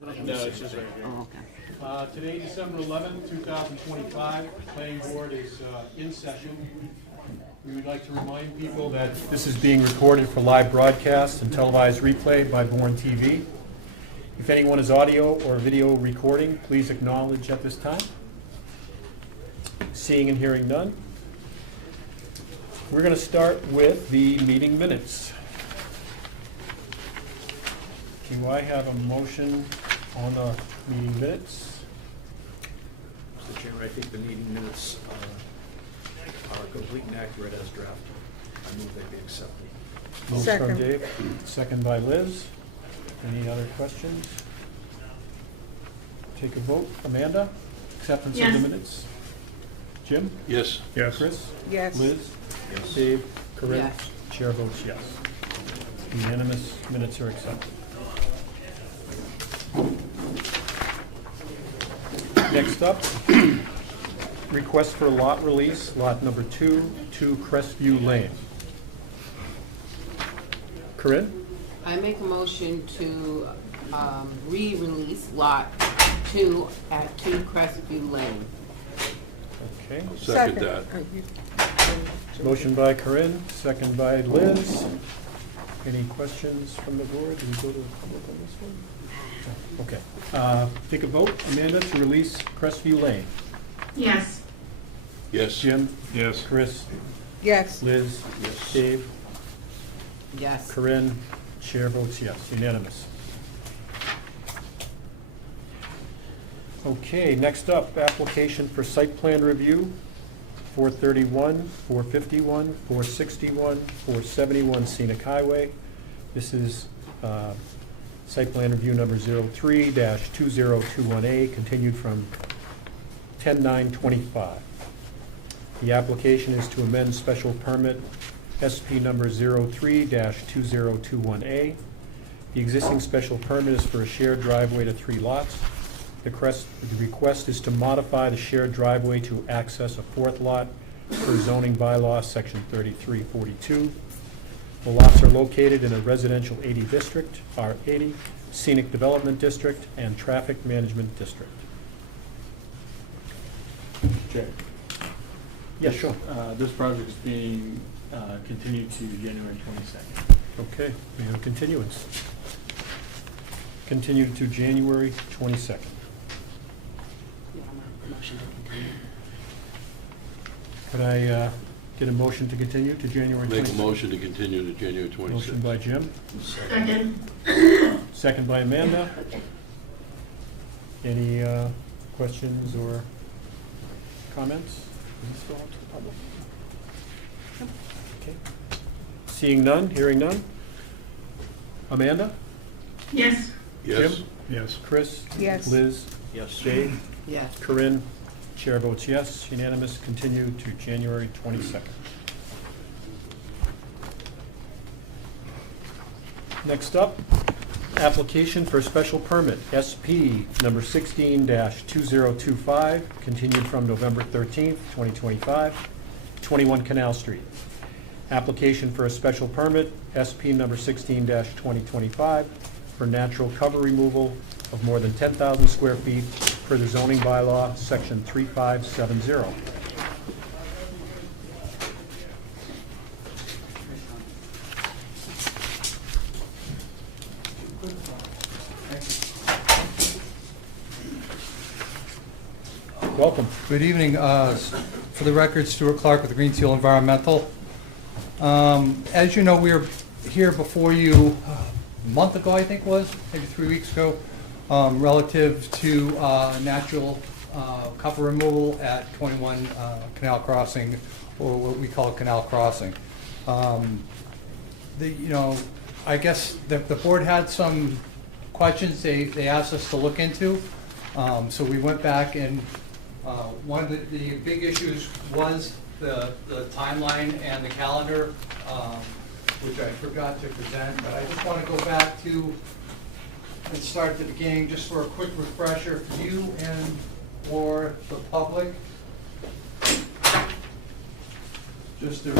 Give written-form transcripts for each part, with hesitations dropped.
No, it's just right here. Oh, okay. Today, December 11th, 2025, the planning board is in session. We would like to remind people that this is being recorded for live broadcast and televised replay by Bourne TV. If anyone is audio or video recording, please acknowledge at this time. Seeing and hearing none. We're going to start with the meeting minutes. Do I have a motion on the meeting minutes? Mr. Chairman, I think the meeting minutes are complete and accurate as drafted. I move they be accepted. Moved Second. from Dave, second by Liz. Any other questions? Take a vote. Amanda, acceptance of the Yes. minutes? Jim? Yes. Chris? Yes. Liz? Yes. Dave? Corinne? Yes. Chair votes yes. Unanimous, minutes are accepted. Next up, request for lot release, lot number 2 Crestview Lane. Corinne? I make a motion to re-release Lot 2 at 2 Crestview Lane. Okay. Second that. Motion by Corinne, second by Liz. Any questions from the board? Do we go to the public on this one? Okay. Take a vote. Amanda, to release Crestview Lane. Yes. Yes. Jim? Yes. Chris? Yes. Liz? Yes. Dave? Yes. Corinne? Chair votes yes. Unanimous. Okay, next up, application for site plan review, 431, 451, 461, 471 Scenic Highway. This is site plan review number 03-2021A, continued from 10/9/25. The application is to amend special permit SP number 03-2021A. The existing special permit is for a shared driveway to 3 lots. The request is to modify the shared driveway to access a 4th lot per zoning bylaw, section 3342. The lots are located in a residential 80 district, R80, scenic development district, and traffic management district. Jay, Yeah, sure. this project is being continued to January 22nd. Okay, we have a continuance. Continued to January 22nd. Could I get a motion to continue to January 22nd? Make a motion to continue to January 26th. Motion by Jim, Second. second by Amanda. Any questions or comments? Is this still out to the public? Okay. Seeing none, hearing none. Amanda? Yes. Yes. Jim? Yes. Chris? Yes. Liz? Yes. Dave? Yes. Corinne? Chair votes yes. Unanimous. Continue to January 22nd. Next up, application for special permit, SP number 16-2025, continued from November 13th, 2025, 21 Canal Street. Application for a special permit, SP number 16-2025, for natural cover removal of more than 10,000 square feet per the zoning bylaw, section 3570. Welcome. Good evening. For the record, Stuart Clark with Green Seal Environmental. As you know, we were here before you a month ago, I think it was, maybe 3 weeks ago, relative to natural cover removal at 21 Canal Crossing, or what we call Canal Crossing. I guess the board had some questions they asked us to look into. So we went back and one of the big issues was the timeline and the calendar, which I forgot to present, but I just want to go back to and start at the beginning just for a quick refresher for you and for the public. Just to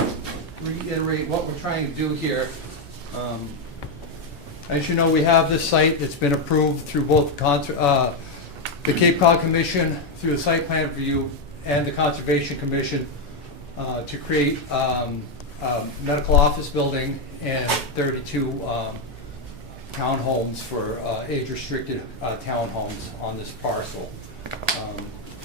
reiterate what we're trying to do here. As you know, we have this site that's been approved through both the Cape Cod Commission, through the site plan review, and the Conservation Commission to create a medical office building and 32 townhomes for age-restricted townhomes on this parcel.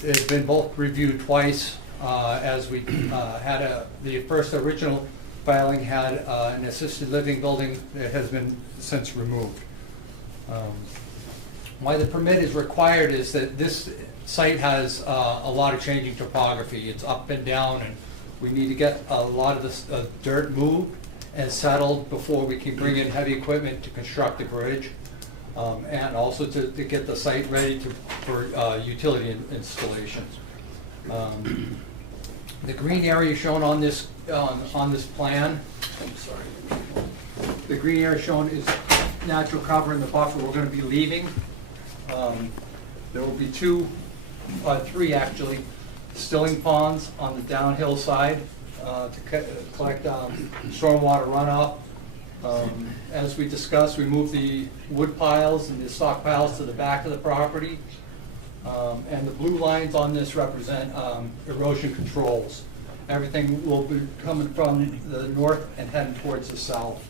It's been both reviewed twice, as we had the first original filing had an assisted living building that has been since removed. Why the permit is required is that this site has a lot of changing topography. It's up and down, and we need to get a lot of this dirt moved and settled before we can bring in heavy equipment to construct the bridge, and also to get the site ready for utility installations. The green area shown on this plan, I'm sorry, the green area shown is natural cover in the buffer we're going to be leaving. There will be three actually, stilling ponds on the downhill side to collect stormwater runoff. As we discussed, we moved the wood piles and the stockpiles to the back of the property. And the blue lines on this represent erosion controls. Everything will be coming from the north and heading towards the south.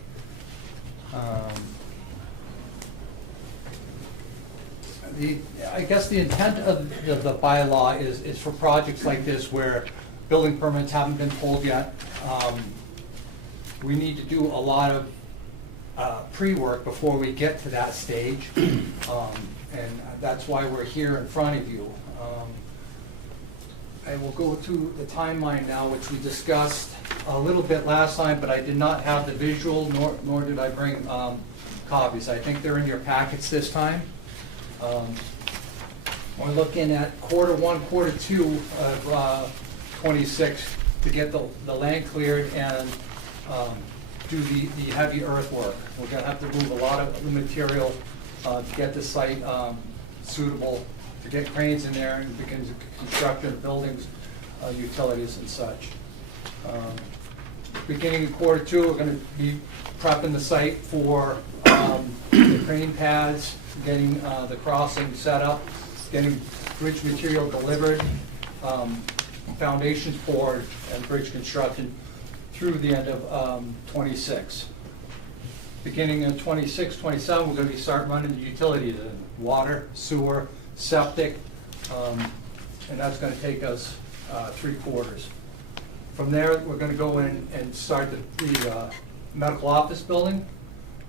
I guess the intent of the bylaw is for projects like this where building permits haven't been pulled yet. We need to do a lot of pre-work before we get to that stage. And that's why we're here in front of you. I will go to the timeline now, which we discussed a little bit last time, but I did not have the visual, nor did I bring copies. I think they're in your packets this time. We're looking at Q1, Q2 of 26 to get the land cleared and do the heavy earthwork. We're going to have to move a lot of the material to get the site suitable, to get cranes in there and begin construction of buildings, utilities and such. Beginning in Q2, we're going to be prepping the site for the crane pads, getting the crossing set up, getting bridge material delivered, foundations poured, and bridge construction through the end of 26. Beginning in 26, 27, we're going to be starting running the utilities, water, sewer, septic, and that's going to take us 3 quarters. From there, we're going to go in and start the medical office building,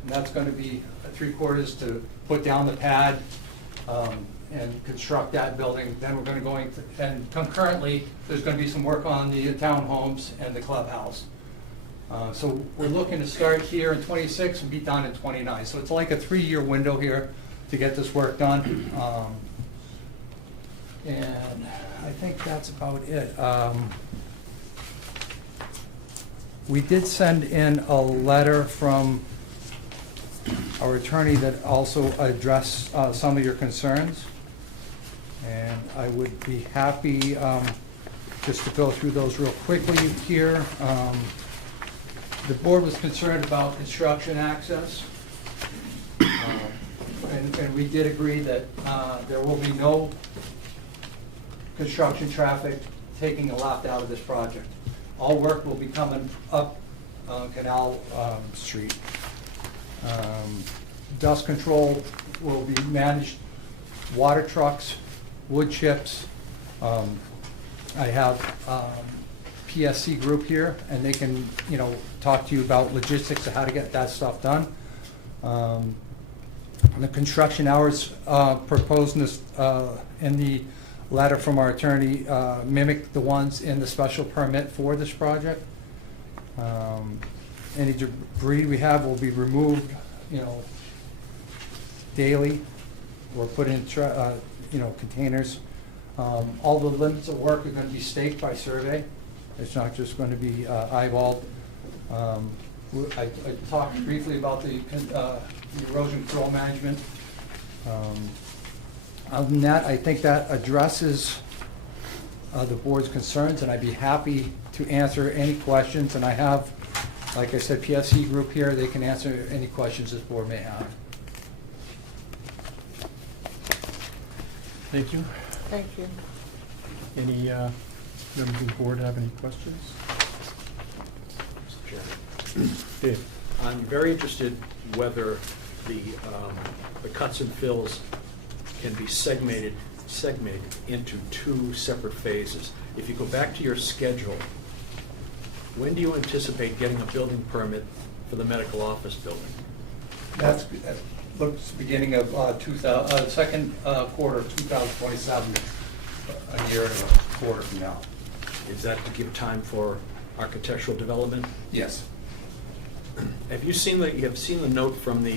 and that's going to be 3 quarters to put down the pad and construct that building. Then we're going to go in, and concurrently, there's going to be some work on the townhomes and the clubhouse. So we're looking to start here in 26 and be done in 29. So it's like a 3-year window here to get this work done. And I think that's about it. We did send in a letter from our attorney that also addressed some of your concerns. And I would be happy just to go through those real quickly here. The board was concerned about construction access. And we did agree that there will be no construction traffic taking a left out of this project. All work will be coming up Canal Street. Dust control will be managed, water trucks, wood chips. I have PSC group here, and they can, talk to you about logistics of how to get that stuff done. The construction hours proposed in the letter from our attorney mimic the ones in the special permit for this project. Any debris we have will be removed, daily, or put in, containers. All the limits of work are going to be staked by survey. It's not just going to be eyeballed. I talked briefly about the erosion control management. Other than that, I think that addresses the board's concerns, and I'd be happy to answer any questions. And I have, like I said, PSC group here. They can answer any questions this board may have. Thank you. Thank you. Any members of the board have any questions? Mr. Chairman. Dave? I'm very interested whether the cuts and fills can be segmented into two separate phases. If you go back to your schedule, when do you anticipate getting a building permit for the medical office building? That looks beginning of second quarter of 2027, a year and a quarter from now. Is that to give time for architectural development? Yes. Have you seen the note from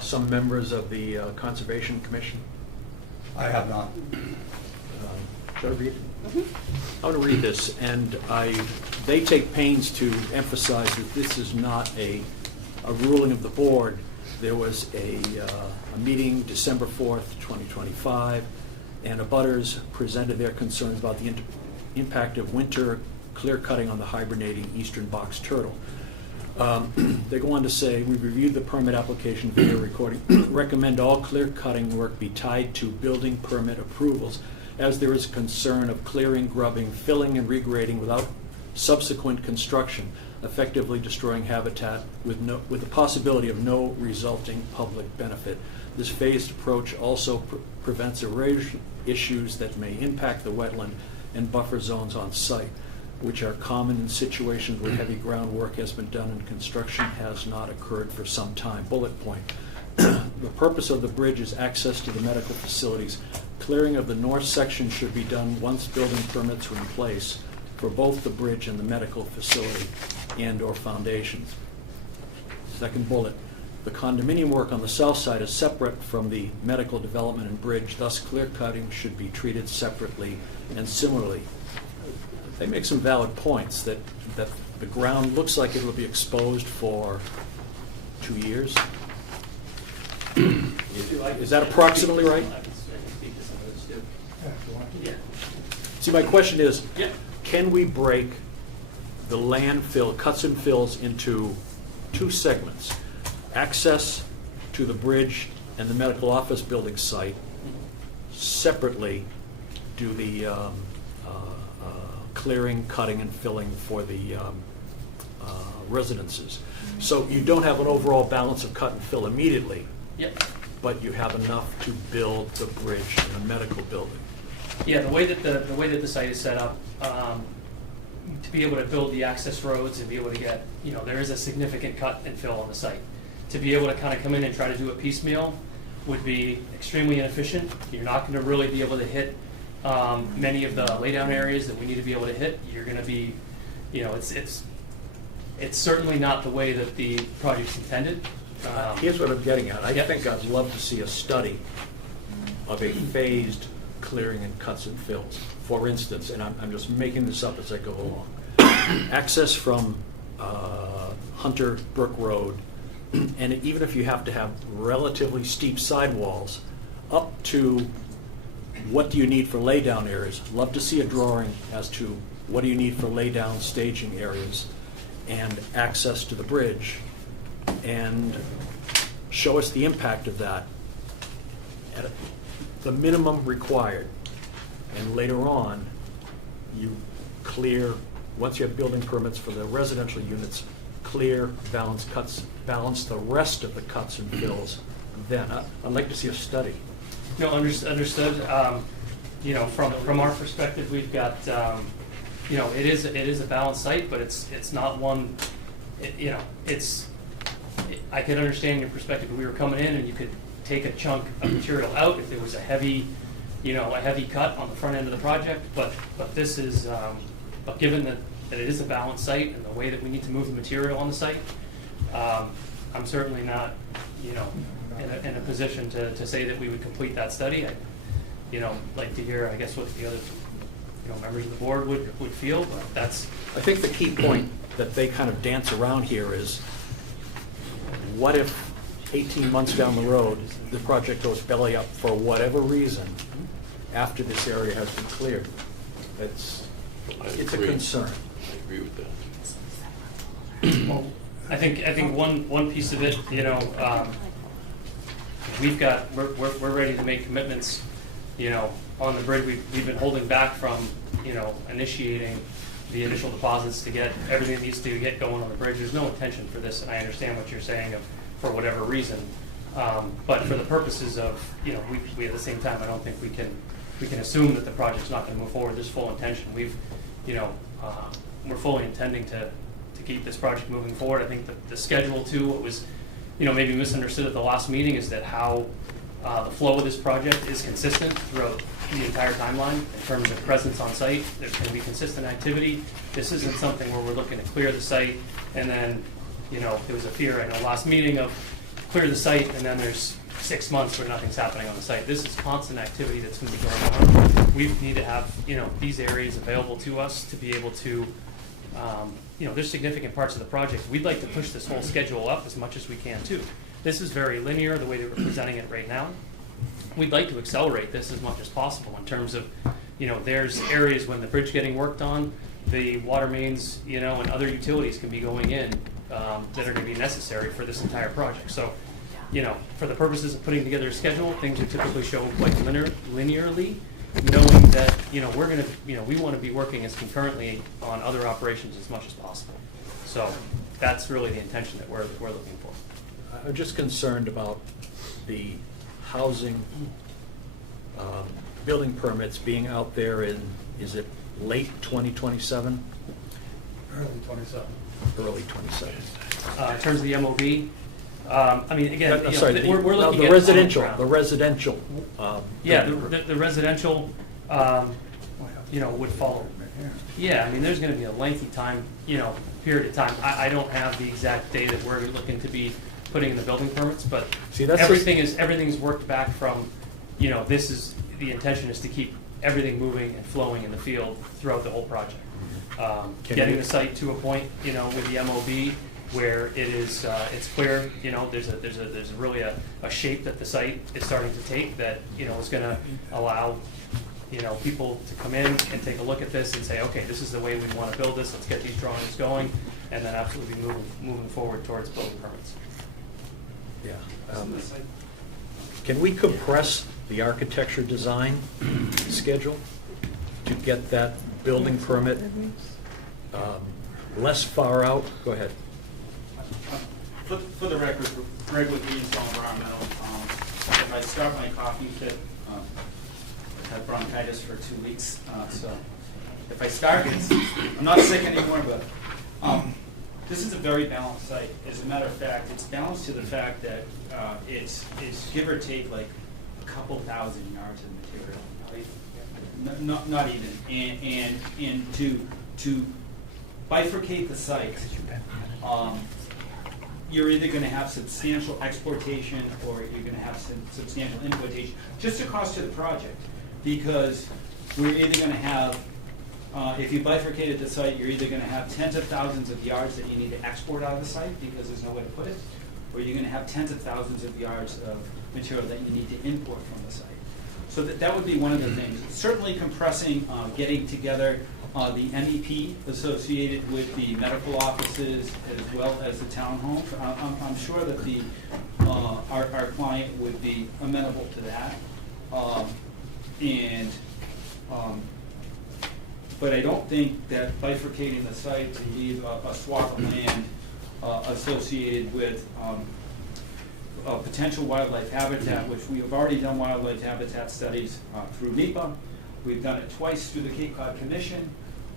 some members of the Conservation Commission? I have not. Should I read it? I want to read this, and they take pains to emphasize that this is not a ruling of the board. There was a meeting December 4th, 2025, and abutters presented their concerns about the impact of winter clear cutting on the hibernating eastern box turtle. They go on to say, we reviewed the permit application via recording, recommend all clear cutting work be tied to building permit approvals, as there is concern of clearing, grubbing, filling, and regrading without subsequent construction, effectively destroying habitat with the possibility of no resulting public benefit. This phased approach also prevents erosion issues that may impact the wetland and buffer zones on site, which are common in situations where heavy groundwork has been done and construction has not occurred for some time. Bullet point. The purpose of the bridge is access to the medical facilities. Clearing of the north section should be done once building permits are in place for both the bridge and the medical facility and/or foundations. Second bullet. The condominium work on the south side is separate from the medical development and bridge, thus clear cutting should be treated separately and similarly. They make some valid points that the ground looks like it will be exposed for 2 years. Is that approximately right? I can speak to some of this too. Yeah. See, my question is, Yeah. can we break the landfill, cuts and fills into two segments? Access to the bridge and the medical office building site separately do the clearing, cutting, and filling for the residences. So you don't have an overall balance of cut and fill immediately, Yep. but you have enough to build the bridge and the medical building. Yeah, the way that the site is set up, to be able to build the access roads and be able to get, there is a significant cut and fill on the site. To be able to kind of come in and try to do it piecemeal would be extremely inefficient. You're not going to really be able to hit many of the laydown areas that we need to be able to hit. You're going to be, it's certainly not the way that the project's intended. Here's what I'm getting at. I Yep. think I'd love to see a study of a phased clearing and cuts and fills. For instance, and I'm just making this up as I go along, access from Hunter Brook Road, and even if you have to have relatively steep sidewalls, up to what do you need for laydown areas? Love to see a drawing as to what do you need for laydown staging areas and access to the bridge, and show us the impact of that at the minimum required. And later on, you clear, once you have building permits for the residential units, clear, balance the rest of the cuts and fills. Then, I'd like to see a study. No, understood. From our perspective, we've got, it is a balanced site, but it's not one, I could understand your perspective if we were coming in and you could take a chunk of material out if there was a heavy cut on the front end of the project, but this is, but given that it is a balanced site and the way that we need to move the material on the site, I'm certainly not, in a position to say that we would complete that study. I'd, like to hear, I guess, what the other, members of the board would feel, but that's. I think the key point that they kind of dance around here is, what if 18 months down the road, the project goes belly up for whatever reason after this area has been cleared? It's a agree. concern. I agree with that. Well, I think one piece of it, we're ready to make commitments, you know, on the bridge, we've been holding back from, you know, initiating the initial deposits to get everything that needs to get going on the bridge. There's no intention for this, and I understand what you're saying of, for whatever reason. But for the purposes of, you know, we at the same time, I don't think we can assume that the project's not gonna move forward. There's full intention. We've, you know, we're fully intending to keep this project moving forward. I think the schedule too, what was, you know, maybe misunderstood at the last meeting is that how the flow of this project is consistent throughout the entire timeline in terms of presence on site. There's going to be consistent activity. This isn't something where we're looking to clear the site and then, you know, there was a fear in the last meeting of clear the site and then there's 6 months where nothing's happening on the site. This is constant activity that's going to be going on. We need to have, you know, these areas available to us to be able to, you know, there's significant parts of the project. We'd like to push this whole schedule up as much as we can too. This is very linear, the way that we're presenting it right now. We'd like to accelerate this as much as possible in terms of, you know, there's areas when the bridge getting worked on, the water mains, you know, and other utilities can be going in that are going to be necessary for this entire project. So, you know, for the purposes of putting together a schedule, things are typically shown quite linearly, knowing that, you know, we're going to, you know, we want to be working as concurrently on other operations as much as possible. So that's really the intention that we're looking for. I'm just concerned about the housing, building permits being out there in, is it late 2027? Early 27. Early 27. In terms of the MOB, I mean, again, I'm you sorry, know, we're looking the at residential, on the residential. Yeah, building the residential, you know, would follow. Yeah, I mean, there's gonna be a lengthy time, you know, period of time. I don't have the exact day that we're looking to be putting in the building permits, but See, that's just- everything's worked back from, you know, this is, the intention is to keep everything moving and flowing in the field throughout the whole project. Can Getting we- the site to a point, you know, with the MOB where it is, it's clear, you know, there's really a shape that the site is starting to take that, you know, is gonna allow, you know, people to come in and take a look at this and say, okay, this is the way we wanna build this, let's get these drawings going, and then absolutely moving forward towards building permits. Yeah. Can we compress the architecture design schedule to get that building permit less far out? Go ahead. For the record, Greg with Greenstone Environmental. If I start my coughing fit, I've had bronchitis for 2 weeks, so if I start, I'm not sick anymore, but this is a very balanced site. As a matter of fact, it's balanced to the fact that it's give or take like a couple thousand yards of material, right? Not even, and to bifurcate the site. You're either going to have substantial exportation or you're going to have substantial importation, just across to the project. Because we're either going to have, if you bifurcated the site, you're either going to have tens of thousands of yards that you need to export out of the site because there's no way to put it, or you're going to have tens of thousands of yards of material that you need to import from the site. So that would be one of the things. Certainly compressing, getting together the MEP associated with the medical offices as well as the townhomes. I'm sure that our client would be amenable to that. But I don't think that bifurcating the site to leave a swath of land associated with potential wildlife habitat, which we have already done wildlife habitat studies through NEPA. We've done it twice through the Cape Cod Commission.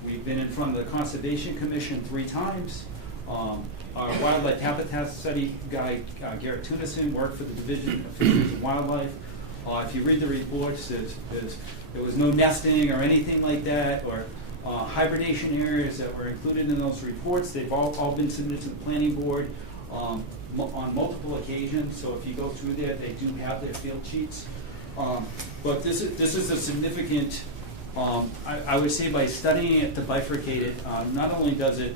We've been in front of the Conservation Commission 3 times. Our wildlife habitat study guy, Garrett Tunison, worked for the Division of Fisheries and Wildlife. If you read the reports, there was no nesting or anything like that, or hibernation areas that were included in those reports. They've all been submitted to the planning board on multiple occasions. So if you go through there, they do have their field sheets. But this is a significant, I would say by studying it to bifurcate it, not only does it,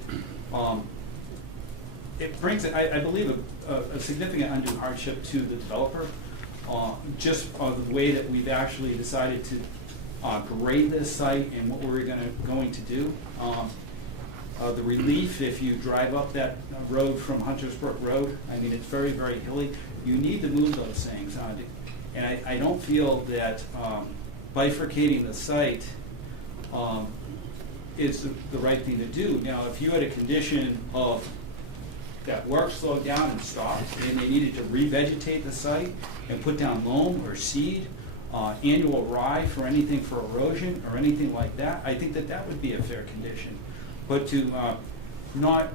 it brings, I believe, a significant undue hardship to the developer, just the way that we've actually decided to grade this site and what we're going to do. The relief, if you drive up that road from Hunters Brook Road, I mean, it's very, very hilly. You need to move those things. And I don't feel that bifurcating the site is the right thing to do. Now, if you had a condition of that work slowed down and stopped, and they needed to revegetate the site and put down loam or seed, annual rye for anything for erosion or anything like that, I think that that would be a fair condition. But to not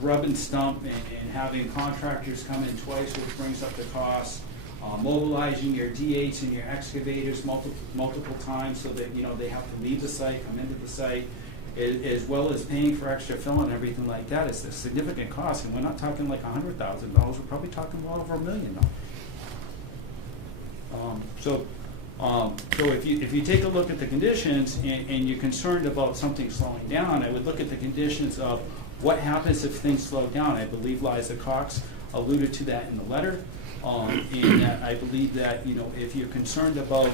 grub and stump and having contractors come in twice, which brings up the cost, mobilizing your D8s and your excavators multiple times so that, you know, they have to leave the site, come into the site, as well as paying for extra fill and everything like that, it's a significant cost, and we're not talking like $100,000, we're probably talking well over $1 million. So if you take a look at the conditions and you're concerned about something slowing down, I would look at the conditions of what happens if things slow down. I believe Liza Cox alluded to that in the letter, and that I believe that, you know, if you're concerned about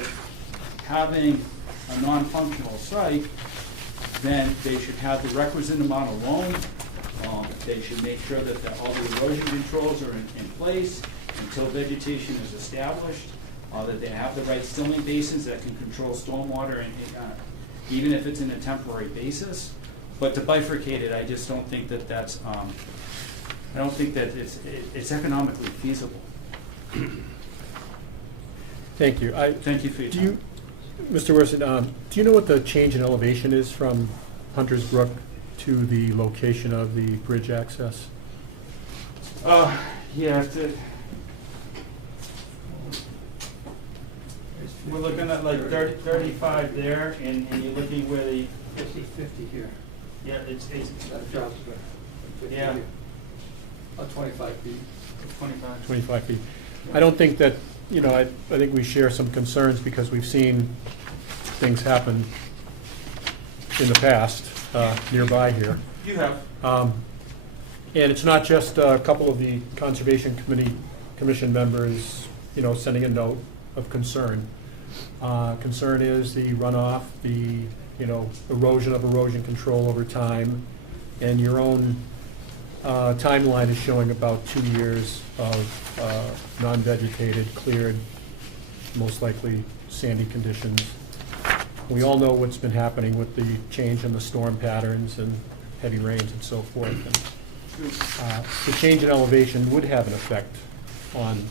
having a non-functional site, then they should have the requisite amount of loam. They should make sure that all the erosion controls are in place until vegetation is established, that they have the right stilling basins that can control stormwater, and even if it's in a temporary basis. But to bifurcate it, I just don't think that that's, I don't think that it's economically feasible. Thank you. Thank you for your Do time. you, Mr. Wilson, do you know what the change in elevation is from Hunter's Brook to the location of the bridge access? Yeah, we're looking at like 35 there, and you're looking where the, 50 here. yeah, it's That drops to 50 Yeah. here. 25 feet. 25. 25 feet. I don't think that, you know, I think we share some concerns because we've seen things happen in the past nearby here. You have. And it's not just a couple of the Conservation Commission members, you know, sending a note of concern. Concern is the runoff, the, you know, erosion of erosion control over time, and your own timeline is showing about 2 years of non-vegetated, cleared, most likely sandy conditions. We all know what's been happening with the change in the storm patterns and heavy rains and so forth. And, the change in elevation would have an effect on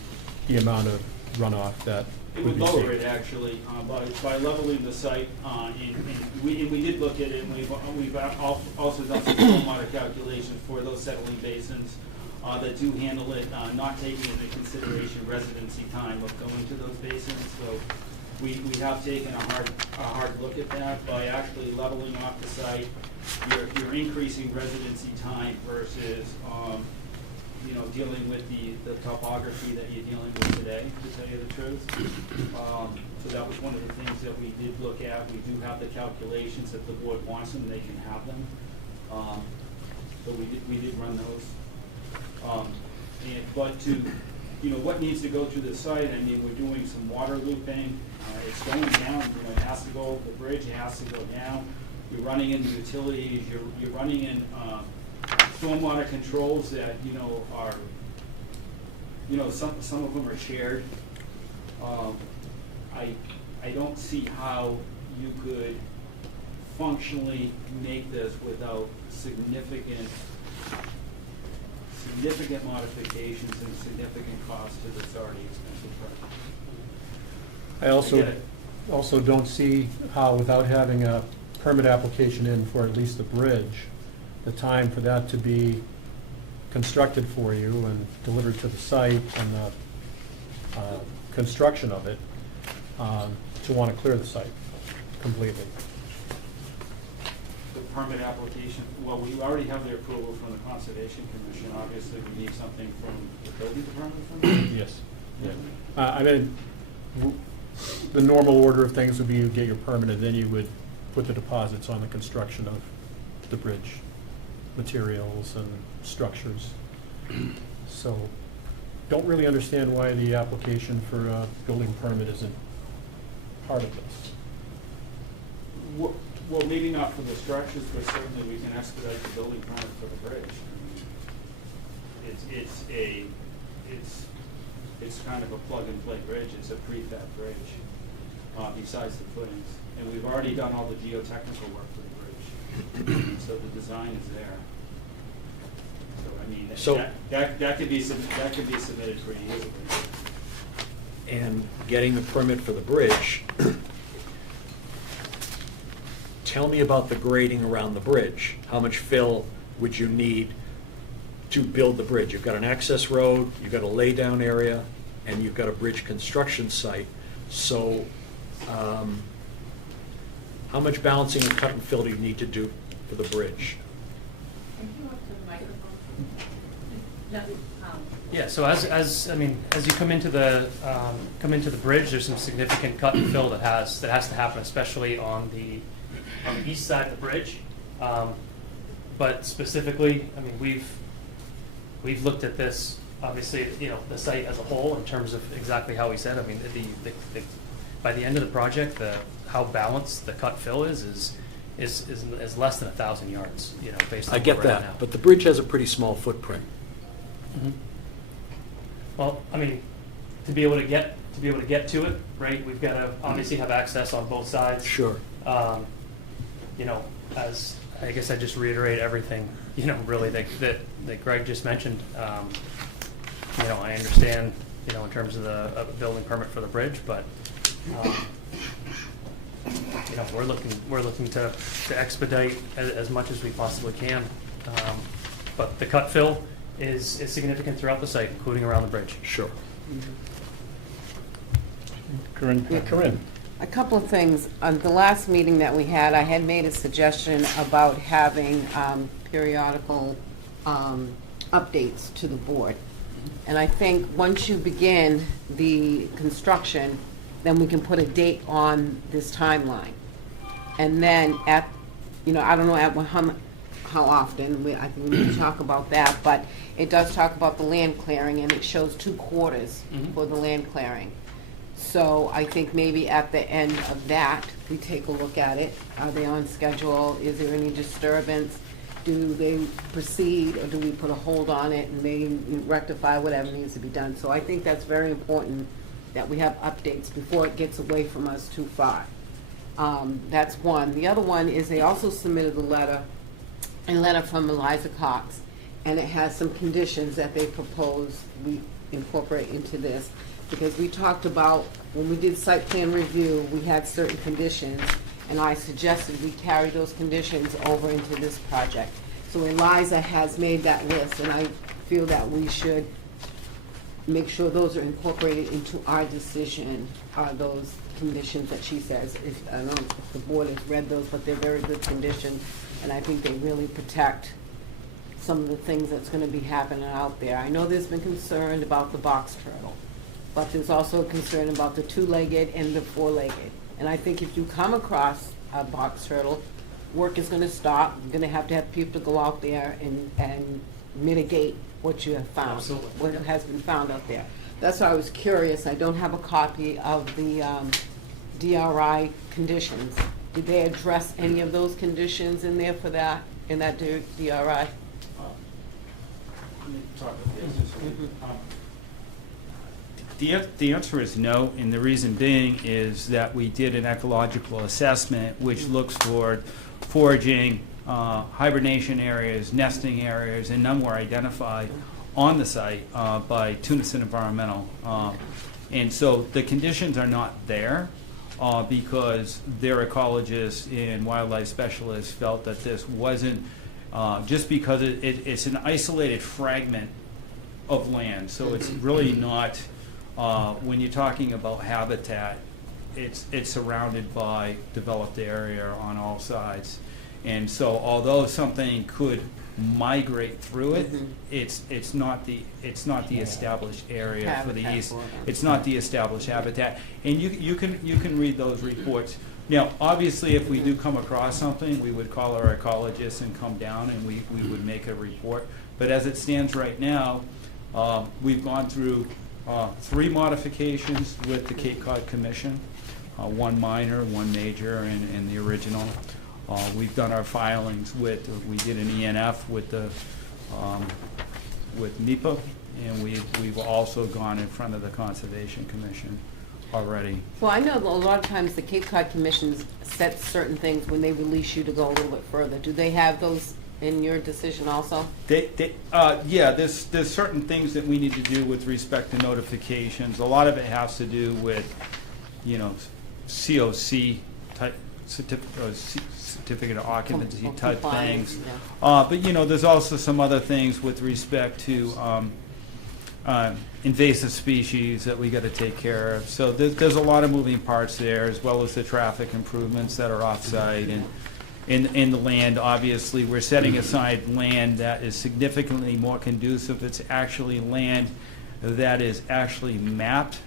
the amount of runoff that It would would be lower saved. it actually, by leveling the site, and we did look at it, and we've also done some stormwater calculations for those settling basins that do handle it, not taking into consideration residency time of going to those basins. So we have taken a hard look at that. By actually leveling off the site, you're increasing residency time versus you know, dealing with the topography that you're dealing with today, to tell you the truth. So that was one of the things that we did look at. We do have the calculations. If the board wants them, they can have them. So we did run those. But to, you know, what needs to go through the site, I mean, we're doing some water looping. It's going down, you know, it has to go over the bridge, it has to go down. You're running in utilities, you're running in stormwater controls that, you know, are, you know, some of them are shared. I don't see how you could functionally make this without significant modifications and significant cost to this already expensive project. I get it. also don't see how, without having a permit application in for at least the bridge, the time for that to be constructed for you and delivered to the site and the construction of it, to want to clear the site completely. The permit application, well, we already have the approval from the Conservation Commission. Obviously, we need something from the building department from them. Yes. I mean, the normal order of things would be you get your permit and then you would put the deposits on the construction of the bridge materials and structures. So, don't really understand why the application for a building permit isn't part of this. Well, maybe not for the structures, but certainly we can expedite the building permit for the bridge. It's kind of a plug-and-play bridge. It's a prefab bridge. besides the footings. And we've already done all the geotechnical work for the bridge, so the design is there. So, I mean, So- that could be submitted pretty easily. And getting the permit for the bridge, tell me about the grading around the bridge. How much fill would you need to build the bridge? You've got an access road, you've got a laydown area, and you've got a bridge construction site. So, how much balancing and cut and fill do you need to do for the bridge? Yeah, so as you come into the bridge, there's some significant cut and fill that has to happen, especially on the east side of the bridge. But specifically, I mean, we've looked at this, obviously, you know, the site as a whole in terms of exactly how we said. I mean, by the end of the project, how balanced the cut fill is less than 1,000 yards, you know, based on I what get we're at now. that, but the bridge has a pretty small footprint. Mhm. Well, I mean, to be able to get to it, right, we've got to obviously have access on both sides. Sure. You know, as I guess I just reiterate everything, you know, really that Greg just mentioned. You know, I understand, you know, in terms of the building permit for the bridge, but you know, we're looking to expedite as much as we possibly can. But the cut fill is significant throughout the site, including around the bridge. Sure. Corinne? Corinne? A couple of things. On the last meeting that we had, I had made a suggestion about having periodical updates to the board. And I think once you begin the construction, then we can put a date on this timeline. And then at, you know, I don't know how often, I think we need to talk about that, but it does talk about the land clearing, and it shows 2 quarters for the land clearing. So I think maybe at the end of that, we take a look at it. Are they on schedule? Is there any disturbance? Do they proceed, or do we put a hold on it and maybe rectify whatever needs to be done? So I think that's very important that we have updates before it gets away from us too far. That's one. The other one is they also submitted a letter from Eliza Cox, and it has some conditions that they propose we incorporate into this. Because we talked about, when we did site plan review, we had certain conditions, and I suggested we carry those conditions over into this project. So Eliza has made that list, and I feel that we should make sure those are incorporated into our decision, those conditions that she says. I don't know if the board has read those, but they're very good conditions, and I think they really protect some of the things that's gonna be happening out there. I know there's been concern about the box turtle, but there's also a concern about the 2-legged and the 4-legged. And I think if you come across a box turtle, work is gonna stop. You're gonna have people go out there and mitigate what you have found. Absolutely. What has been found out there. That's why I was curious. I don't have a copy of the DRI conditions. Did they address any of those conditions in there for that, in that DRI? Let me talk about this. The answer is no, and the reason being is that we did an ecological assessment which looks for foraging, hibernation areas, nesting areas, and none were identified on the site by Tunison Environmental. And so the conditions are not there because their ecologists and wildlife specialists felt that this wasn't, just because it's an isolated fragment of land, so it's really not, when you're talking about habitat, it's surrounded by developed area on all sides. And so although something could migrate through it, it's not the established area for the Habitat east. for it. It's not the established habitat. And you can read those reports. Now, obviously, if we do come across something, we would call our ecologists and come down and we would make a report. But as it stands right now, we've gone through 3 modifications with the Cape Cod Commission, 1 minor, 1 major, and the original. We've done our filings we did an ENF with NEPA, and we've also gone in front of the Conservation Commission. already. Well, I know that a lot of times the Cape Cod commissions set certain things when they release you to go a little bit further. Do they have those in your decision also? Yeah, there's certain things that we need to do with respect to notifications. A lot of it has to do with, COC type, certificate of occupancy type Compliance, things. yeah. But, there's also some other things with respect to invasive species that we got to take care of. So there's a lot of moving parts there, as well as the traffic improvements that are off-site and in the land. Obviously, we're setting aside land that is significantly more conducive. It's actually land that is actually mapped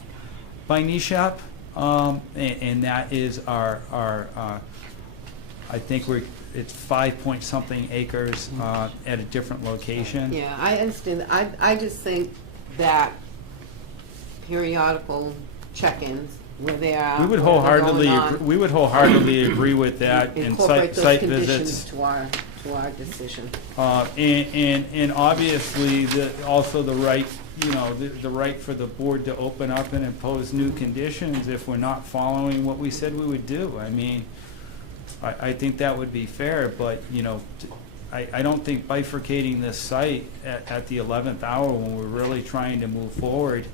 by NESHAP, and that is our I think it's 5-point-something acres at a different location. Yeah, I understand. I just think that periodical check-ins where they are. We would where they're wholeheartedly going on, we would wholeheartedly agree with that, and incorporate those site conditions visits. to our decision. And obviously, also the right, the right for the board to open up and impose new conditions if we're not following what we said we would do. I mean, I think that would be fair, but, I don't think bifurcating this site at the 11th hour when we're really trying to move forward.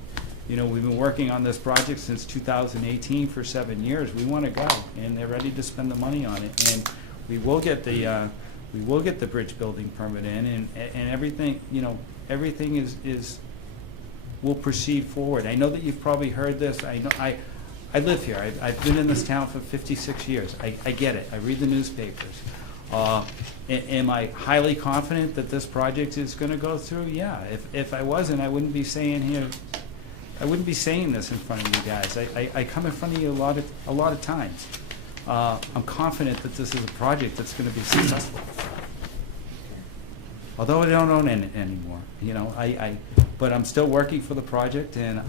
We've been working on this project since 2018 for 7 years. We want to go, and they're ready to spend the money on it. And we will get the bridge building permit in, and everything, everything is will proceed forward. I know that you've probably heard this. I know I live here. I've been in this town for 56 years. I get it. I read the newspapers. Am I highly confident that this project is going to go through? Yeah. If I wasn't, I wouldn't be saying here. I wouldn't be saying this in front of you guys. I come in front of you a lot of times. I'm confident that this is a project that's going to be successful. Although I don't own it anymore, but I'm still working for the project, and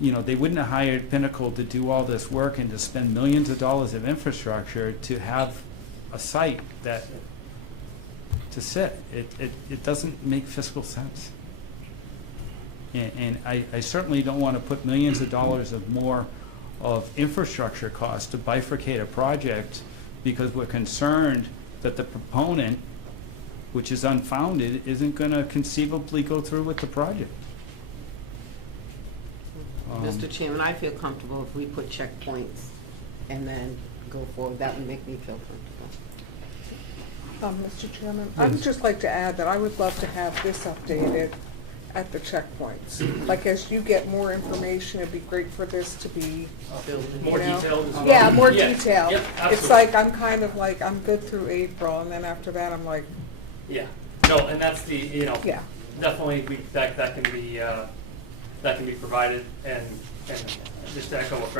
they wouldn't have hired Pinnacle to do all this work and to spend millions of dollars of infrastructure to have a site that to sit. It doesn't make fiscal sense. And I certainly don't want to put millions of dollars of more of infrastructure costs to bifurcate a project because we're concerned that the proponent, which is unfounded, isn't going to conceivably go through with the project. Mr. Chairman, I feel comfortable if we put checkpoints and then go forward. That would make me feel comfortable. Mr. Chairman, I would just like to add that I would love to have this updated at the checkpoints. Like, as you get more information, it'd be great for this to be, More you know? detailed as well. Yeah, more Yeah, detailed. yep, It's absolutely. like, I'm kind of like, I'm good through April, and then after that, I'm like, Yeah, no, and that's the, yeah. definitely, that can be provided, and just to echo what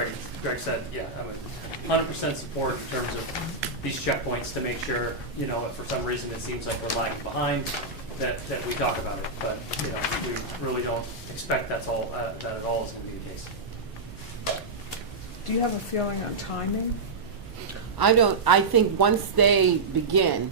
Greg said, yeah, I'm 100% support in terms of these checkpoints to make sure, if for some reason it seems like we're lagging behind, that we talk about it, but, we really don't expect that at all is going to be the case. Do you have a feeling on timing? I think once they begin,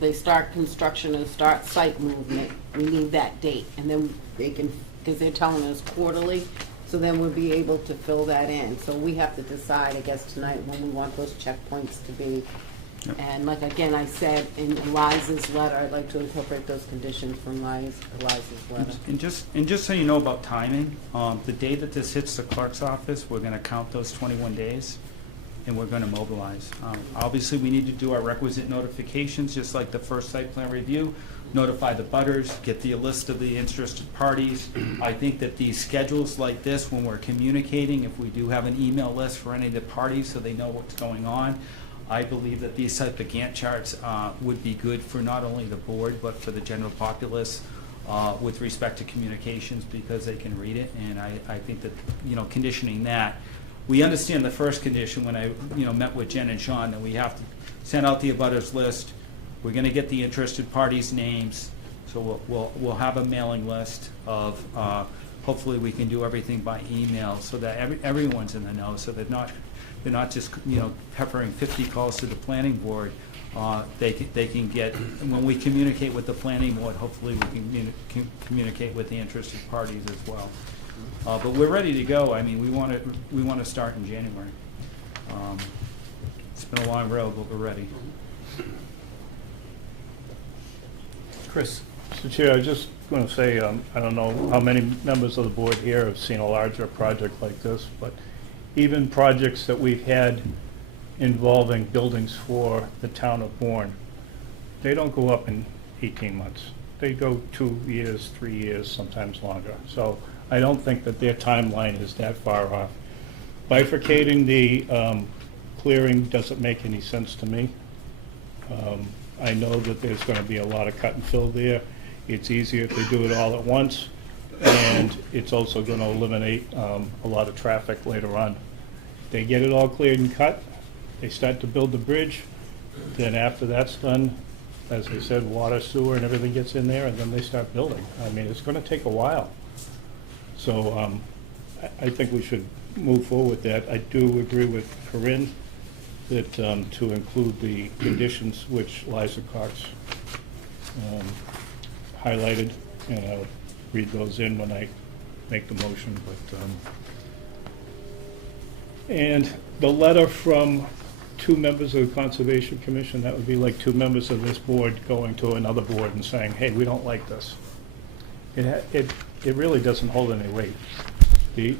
they start construction and start site movement, we need that date, and then they can, because they're telling us quarterly, so then we'll be able to fill that in. So we have to decide, I guess, tonight when we want those checkpoints to be. Yep. And like, again, I said in Liza's letter, I'd like to incorporate those conditions from Liza's letter. And just so you know about timing, the day that this hits the clerk's office, we're going to count those 21 days, and we're going to mobilize. Obviously, we need to do our requisite notifications, just like the first site plan review, notify the butters, get the list of the interested parties. I think that these schedules like this, when we're communicating, if we do have an email list for any of the parties so they know what's going on, I believe that these type of Gantt charts would be good for not only the board, but for the general populace with respect to communications, because they can read it. And I think that, conditioning that, we understand the first condition when I, met with Jen and Sean, that we have to send out the abutters list. We're going to get the interested parties' names, so we'll have a mailing list of. Hopefully, we can do everything by email so that everyone's in the know, so they're not just peppering 50 calls to the planning board. They can get, when we communicate with the planning board, hopefully we can communicate with the interested parties as well. But we're ready to go. I mean, we want to start in January. It's been a long road, but we're ready. Chris? Mr. Chair, I was just going to say, I don't know how many members of the board here have seen a larger project like this, but even projects that we've had involving buildings for the town of Bourne, they don't go up in 18 months. They go 2 years, 3 years, sometimes longer. So I don't think that their timeline is that far off. Bifurcating the clearing doesn't make any sense to me. I know that there's going to be a lot of cut and fill there. It's easier if they do it all at once, and it's also going to eliminate a lot of traffic later on. They get it all cleared and cut, they start to build the bridge, then after that's done, as I said, water, sewer, and everything gets in there, and then they start building. I mean, it's going to take a while. So I think we should move forward with that. I do agree with Corinne that to include the conditions which Liza Cox highlighted, and I'll read those in when I make the motion. But and the letter from 2 members of the Conservation Commission, that would be like 2 members of this board going to another board and saying, hey, we don't like this. It really doesn't hold any weight. The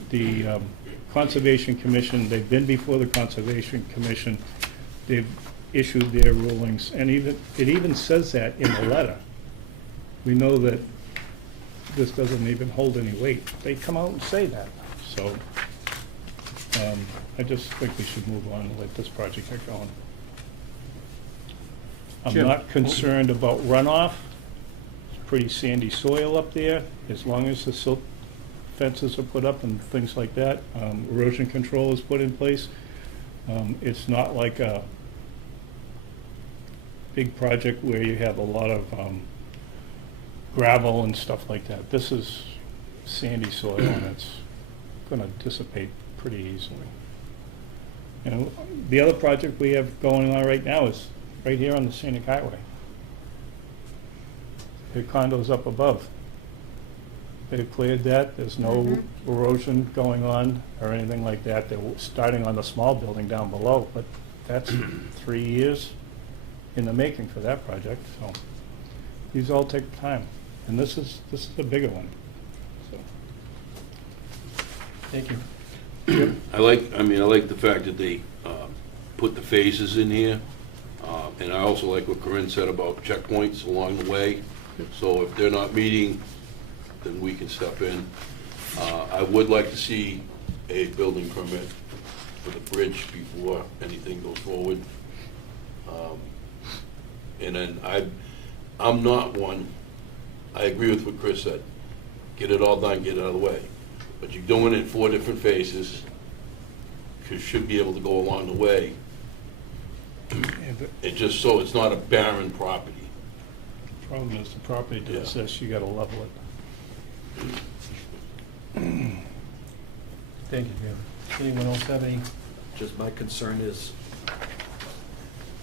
Conservation Commission, they've been before the Conservation Commission, they've issued their rulings, and it even says that in the letter. We know that this doesn't even hold any weight. They come out and say that. So I just think we should move on and let this project get going. I'm Jim? not concerned about runoff. It's pretty sandy soil up there, as long as the silt fences are put up and things like that. Erosion control is put in place. It's not like a big project where you have a lot of gravel and stuff like that. This is sandy soil and it's going to dissipate pretty easily. You know, the other project we have going on right now is right here on the scenic highway. The condos up above. They've cleared that. There's no erosion going on or anything like that. They're starting on the small building down below, but that's 3 years in the making for that project. So these all take time, and this is a bigger one. So. Thank you. I like the fact that they put the phases in here, and I also like what Corinne said about checkpoints along the way. So if they're not meeting, then we can step in. I would like to see a building permit for the bridge before anything goes forward. And then I'm not one, I agree with what Chris said. Get it all done, get it out of the way. But you're doing it in 4 different phases, you should be able to go along the way. It just so it's not a barren property. The problem is the property does this, you gotta level it. Thank you, Jim. Anyone else have any? Just my concern is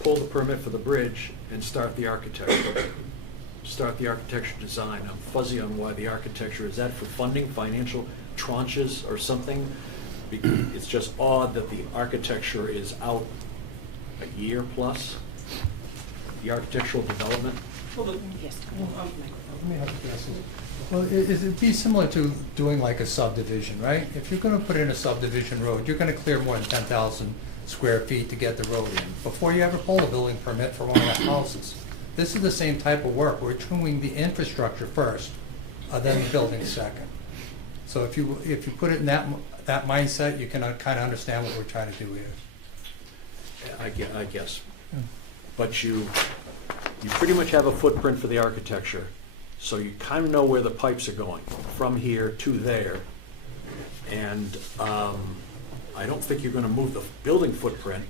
pull the permit for the bridge and start the architecture. Start the architecture design. I'm fuzzy on why the architecture, is that for funding, financial tranches or something? It's just odd that the architecture is out a year plus, the architectural development. Well, it'd be similar to doing like a subdivision, right? If you're gonna put in a subdivision road, you're gonna clear more than 10,000 square feet to get the road in, before you ever pull a building permit for one of the houses. This is the same type of work. We're doing the infrastructure first, then the building second. So if you put it in that mindset, you can kind of understand what we're trying to do here. I guess. But you pretty much have a footprint for the architecture, so you kind of know where the pipes are going, from here to there. And I don't think you're going to move the building footprint.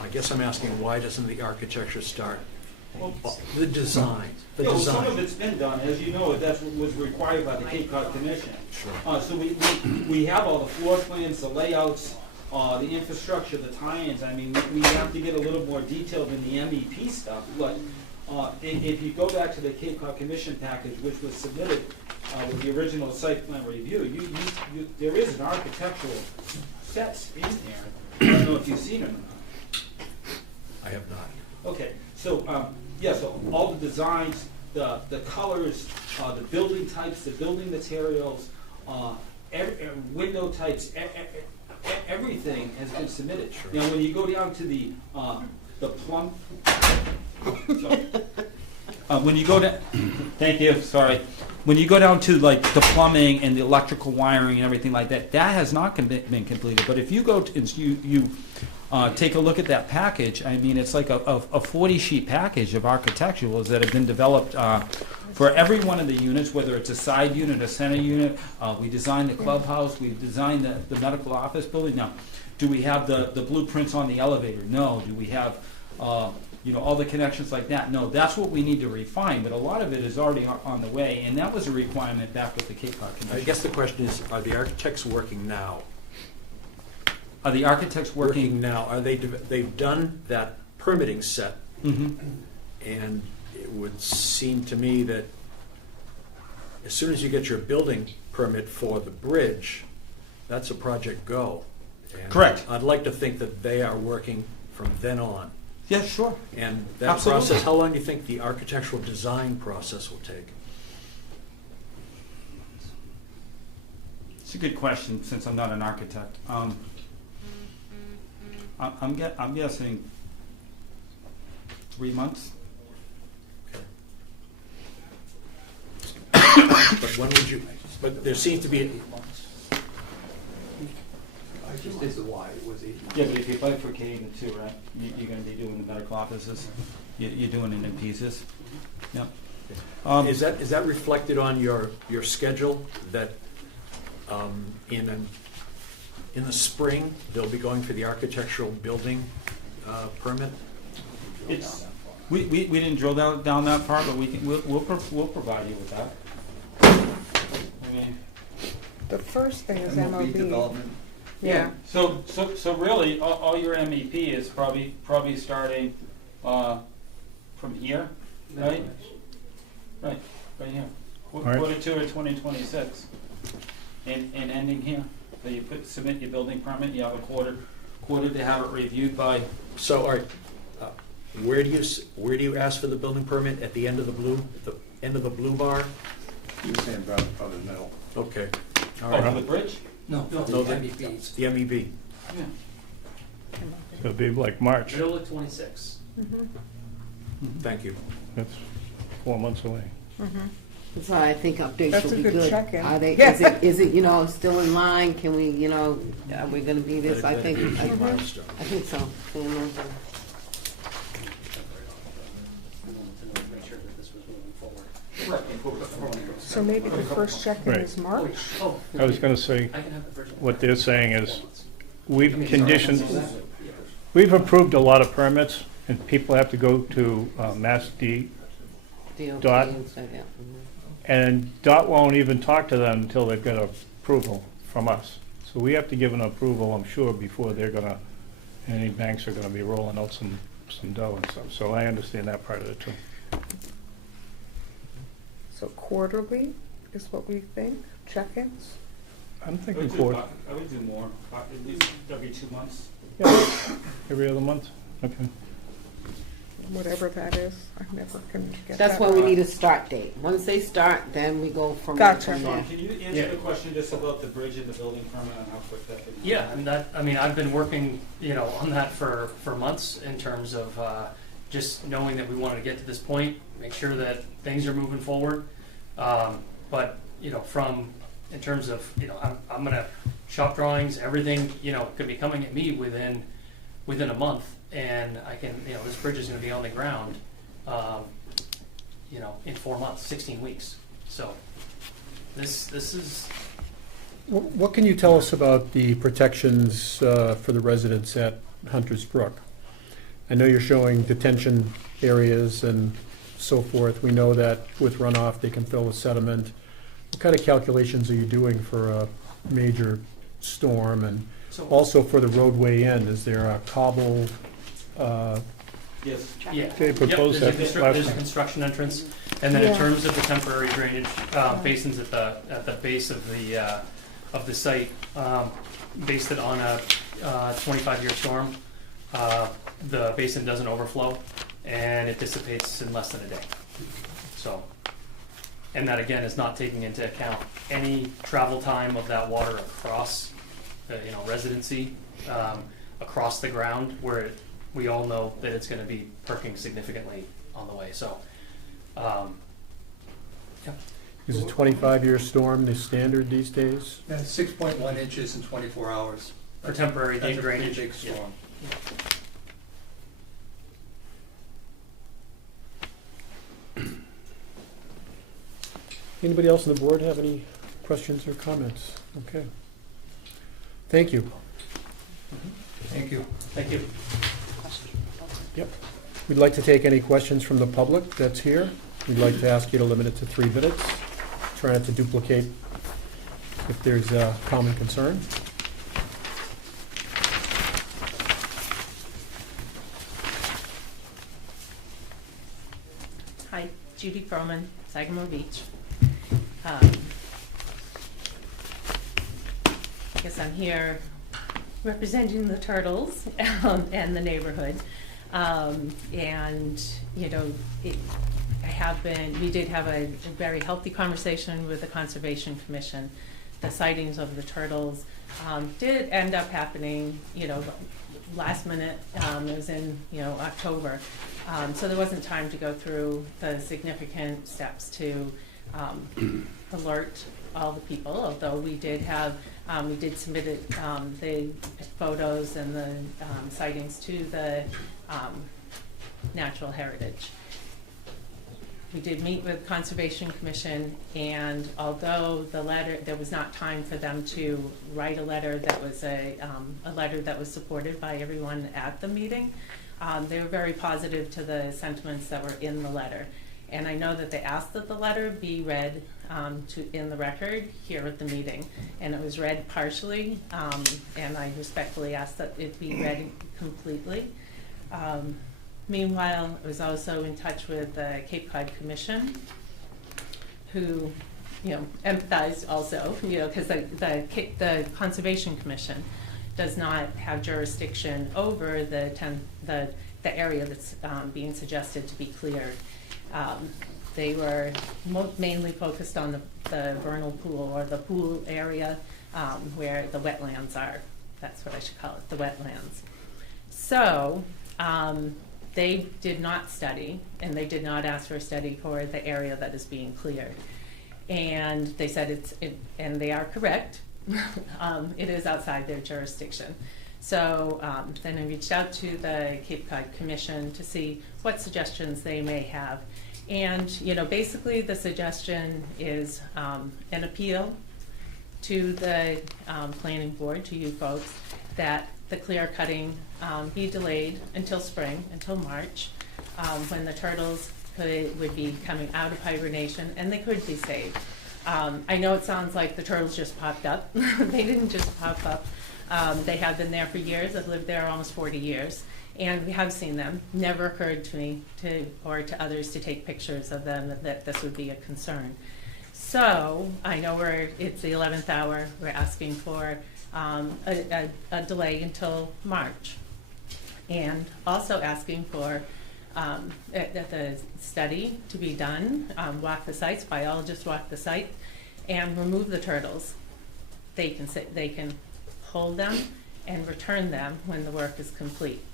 I guess I'm asking, why doesn't the architecture start? The design. Some of it's been done, as you know, that's what was required by the Cape Cod Commission. Sure. So we have all the floor plans, the layouts, the infrastructure, the tie-ins. I mean, we have to get a little more detailed in the MEP stuff, but if you go back to the Cape Cod Commission package, which was submitted with the original site plan review, there is an architectural sets in there. I don't know if you've seen them or not. I have not. Okay, so, yeah, so all the designs, the colors, the building types, the building materials, window types, everything has been submitted. Now, when you go down to the plumb, sorry. When you go to, thank you, sorry. When you go down to like the plumbing and the electrical wiring and everything like that, that has not been completed. But if you go and you take a look at that package, I mean, it's like a 40-sheet package of architecturals that have been developed for every one of the units, whether it's a side unit, a center unit. We designed the clubhouse, we designed the medical office building. Now, do we have the blueprints on the elevator? No. Do we have all the connections like that? No. That's what we need to refine, but a lot of it is already on the way, and that was a requirement back with the Cape Cod Commission. I guess the question is, are the architects working now? Are the architects working? Now? Are they've done that permitting set, Mhm. and it would seem to me that as soon as you get your building permit for the bridge, that's a project go. And Correct. I'd like to think that they are working from then on. Yeah, sure. And that Absolutely. process, how long do you think the architectural design process will take? It's a good question, since I'm not an architect. I'm guessing 3 months. But when would you, but there seems to be, Yeah, but if you apply for K and 2, right, you're gonna be doing the medical offices, you're doing it in pieces. Yep. is that reflected on your schedule, that in the spring, they'll be going for the architectural building permit? It's, we didn't drill down that far, but we'll provide you with that. I mean, The first thing is MOB. Yeah. So really, all your MEP is probably starting from here, right? Right here. right. Quarter 2 of 2026, and ending here. So you submit your building permit, you have a quarter to have it reviewed by. So, all right, where do you ask for the building permit? At the end of the blue bar? You were saying about the middle. Okay. All Oh, right. the bridge? No, the MEB. Yeah. So it'd be like March. Middle of 26. Thank you. That's 4 months away. So I think updates That's will a be good good. check-in. Are they, Yeah. is it, still in line? Can we, are we gonna be this? I think, That'd be a milestone. I think so. Make sure that this was moving forward. So maybe the first check-in Right. is March? I was gonna say, I can have the virtual. what they're saying is, we've conditioned, we've approved a lot of permits, and people have to go to Mass DOT Dot. and stuff, yeah. and DOT won't even talk to them until they've got approval from us. So we have to give an approval, I'm sure, before they're gonna, any banks are gonna be rolling out some dough and stuff. So I understand that part of it too. So quarterly is what we think, check-ins? I'm I thinking would do more, at least every 2 months. every other month, okay. Whatever that is, I never can get that. That's why we right. need a start date. Once they start, then we go from Gotcha. from there. Can you answer the question just about the bridge and the building permit and how quick that could be? Yeah, and I've been working, on that for months in terms of just knowing that we wanted to get to this point, make sure that things are moving forward. But, in terms of, I'm gonna shop drawings, everything, could be coming at me within a month. And I can, this bridge is gonna be on the ground, in 4 months, 16 weeks. So this is, What can you tell us about the protections for the residents at Hunter's Brook? I know you're showing detention areas and so forth. We know that with runoff, they can fill with sediment. What kind of calculations are you doing for a major storm? And so. also for the roadway end, is there a cobble Yes. Yeah. They proposed Yep, that last there's a time. construction entrance, and then in Yeah. terms of the temporary drainage basins at the base of the site, based it on a 25-year storm, the basin doesn't overflow, and it dissipates in less than a day. So, and that again is not taking into account any travel time of that water across, residency, across the ground, where we all know that it's gonna be perking significantly on the way, so. Is a 25-year storm the standard these days? That's 6.1 inches in 24 hours. For temporary That's a pretty drainage. big Yeah. storm. Anybody else on the board have any questions or comments? Okay. Thank you. Thank you. Thank you. Yep. We'd like to take any questions from the public that's here. We'd like to ask you to limit it to 3 minutes. Try not to duplicate if there's a common concern. Hi, Judy Froman, Sagamore Beach. I guess I'm here representing the turtles and the neighborhood. We did have a very healthy conversation with the Conservation Commission. The sightings of the turtles did end up happening, last minute. It was in, October. So there wasn't time to go through the significant steps to alert all the people, although we did submit the photos and the sightings to the Natural Heritage. We did meet with Conservation Commission, and although there was not time for them to write a letter that was a letter that was supported by everyone at the meeting, they were very positive to the sentiments that were in the letter. And I know that they asked that the letter be read in the record here at the meeting, and it was read partially, and I respectfully asked that it be read completely. Meanwhile, I was also in touch with the Cape Cod Commission, who, empathized also, because the Conservation Commission does not have jurisdiction over the area that's being suggested to be cleared. They were mainly focused on the vernal pool, or the pool area where the wetlands are. That's what I should call it, the wetlands. So they did not study, and they did not ask for a study for the area that is being cleared. And they said and they are correct, it is outside their jurisdiction. So then I reached out to the Cape Cod Commission to see what suggestions they may have. And, basically the suggestion is an appeal to the planning board, to you folks, that the clear cutting be delayed until spring, until March, when the turtles would be coming out of hibernation and they could be saved. I know it sounds like the turtles just popped up. They didn't just pop up. They have been there for years. I've lived there almost 40 years. And we have seen them. Never occurred to me or to others to take pictures of them that this would be a concern. So I know it's the 11th hour. We're asking for a delay until March. And also asking for the study to be done, walk the sites, biologists walk the site, and remove the turtles. They can hold them and return them when the work is complete.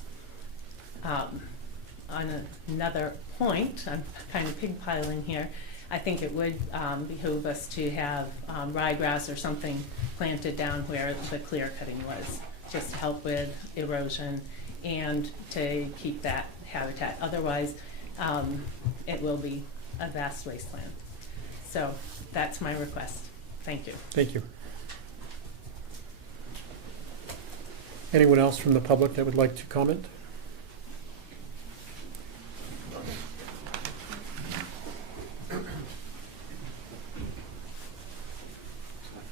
On another point, I'm kind of pigpiling here, I think it would behoove us to have ryegrass or something planted down where the clear cutting was, just to help with erosion and to keep that habitat. Otherwise, it will be a vast wasteland. So that's my request. Thank you. Thank you. Anyone else from the public that would like to comment?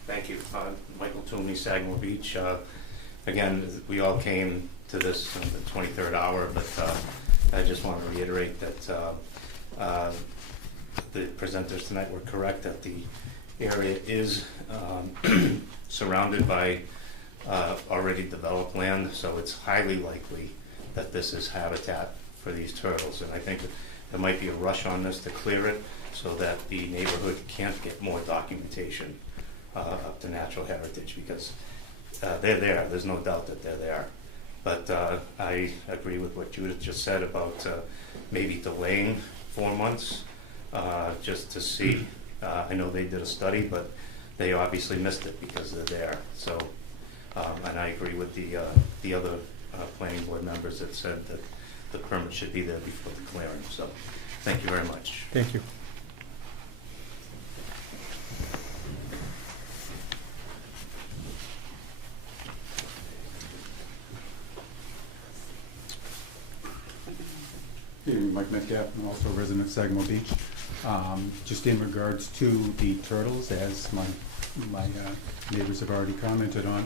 Thank you. Michael Toomey, Sagamore Beach. Again, we all came to this the 23rd hour, but I just want to reiterate that the presenters tonight were correct, that the area is surrounded by already developed land, so it's highly likely that this is habitat for these turtles. And I think there might be a rush on this to clear it so that the neighborhood can't get more documentation up to natural heritage, because they're there. There's no doubt that they're there. But I agree with what Judith just said about maybe delaying 4 months just to see. I know they did a study, but they obviously missed it because they're there. So, and I agree with the other planning board members that said that the permit should be there before the clearing. So, thank you very much. Thank you. Hey, Mike Metcalf, I'm also a resident of Sagamore Beach. Just in regards to the turtles, as my neighbors have already commented on,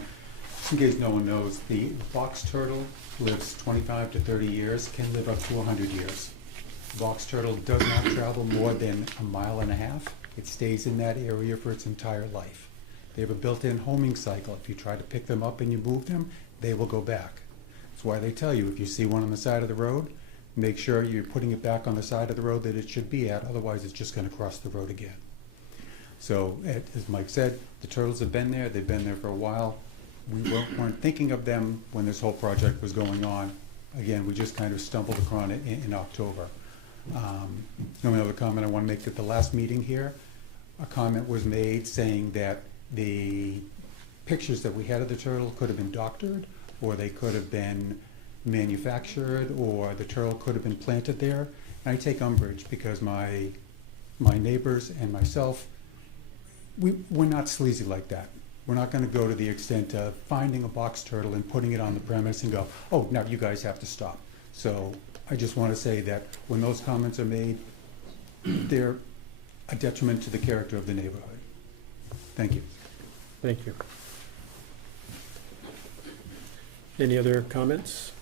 just in case no one knows, the box turtle lives 25 to 30 years, can live up to 100 years. The box turtle does not travel more than 1.5 miles. It stays in that area for its entire life. They have a built-in homing cycle. If you try to pick them up and you move them, they will go back. That's why they tell you, if you see one on the side of the road, make sure you're putting it back on the side of the road that it should be at, otherwise it's just going to cross the road again. So, as Mike said, the turtles have been there, they've been there for a while. We weren't thinking of them when this whole project was going on. Again, we just kind of stumbled upon it in October. The only other comment I want to make, at the last meeting here, a comment was made saying that the pictures that we had of the turtle could have been doctored, or they could have been manufactured, or the turtle could have been planted there. And I take umbrage because my neighbors and myself, we're not sleazy like that. We're not going to go to the extent of finding a box turtle and putting it on the premise and go, oh, now you guys have to stop. So I just want to say that when those comments are made, they're a detriment to the character of the neighborhood. Thank you. Thank you. Any other comments?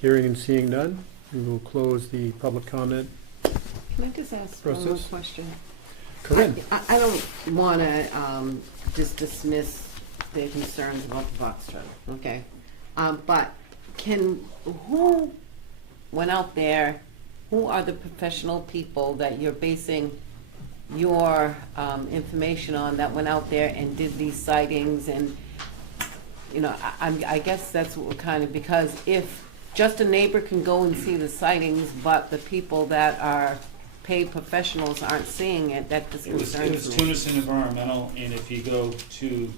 Hearing and seeing none, we will close the public comment. Can I just ask one more Process? question? Corinne? I don't want to just dismiss the concerns about the box turtle, okay? But who went out there, who are the professional people that you're basing your information on that went out there and did these sightings? And, you know, I guess that's what we're kind of, because if just a neighbor can go and see the sightings, but the people that are paid professionals aren't seeing it, that just It was concerns me. Tunison Environmental, and if you go to,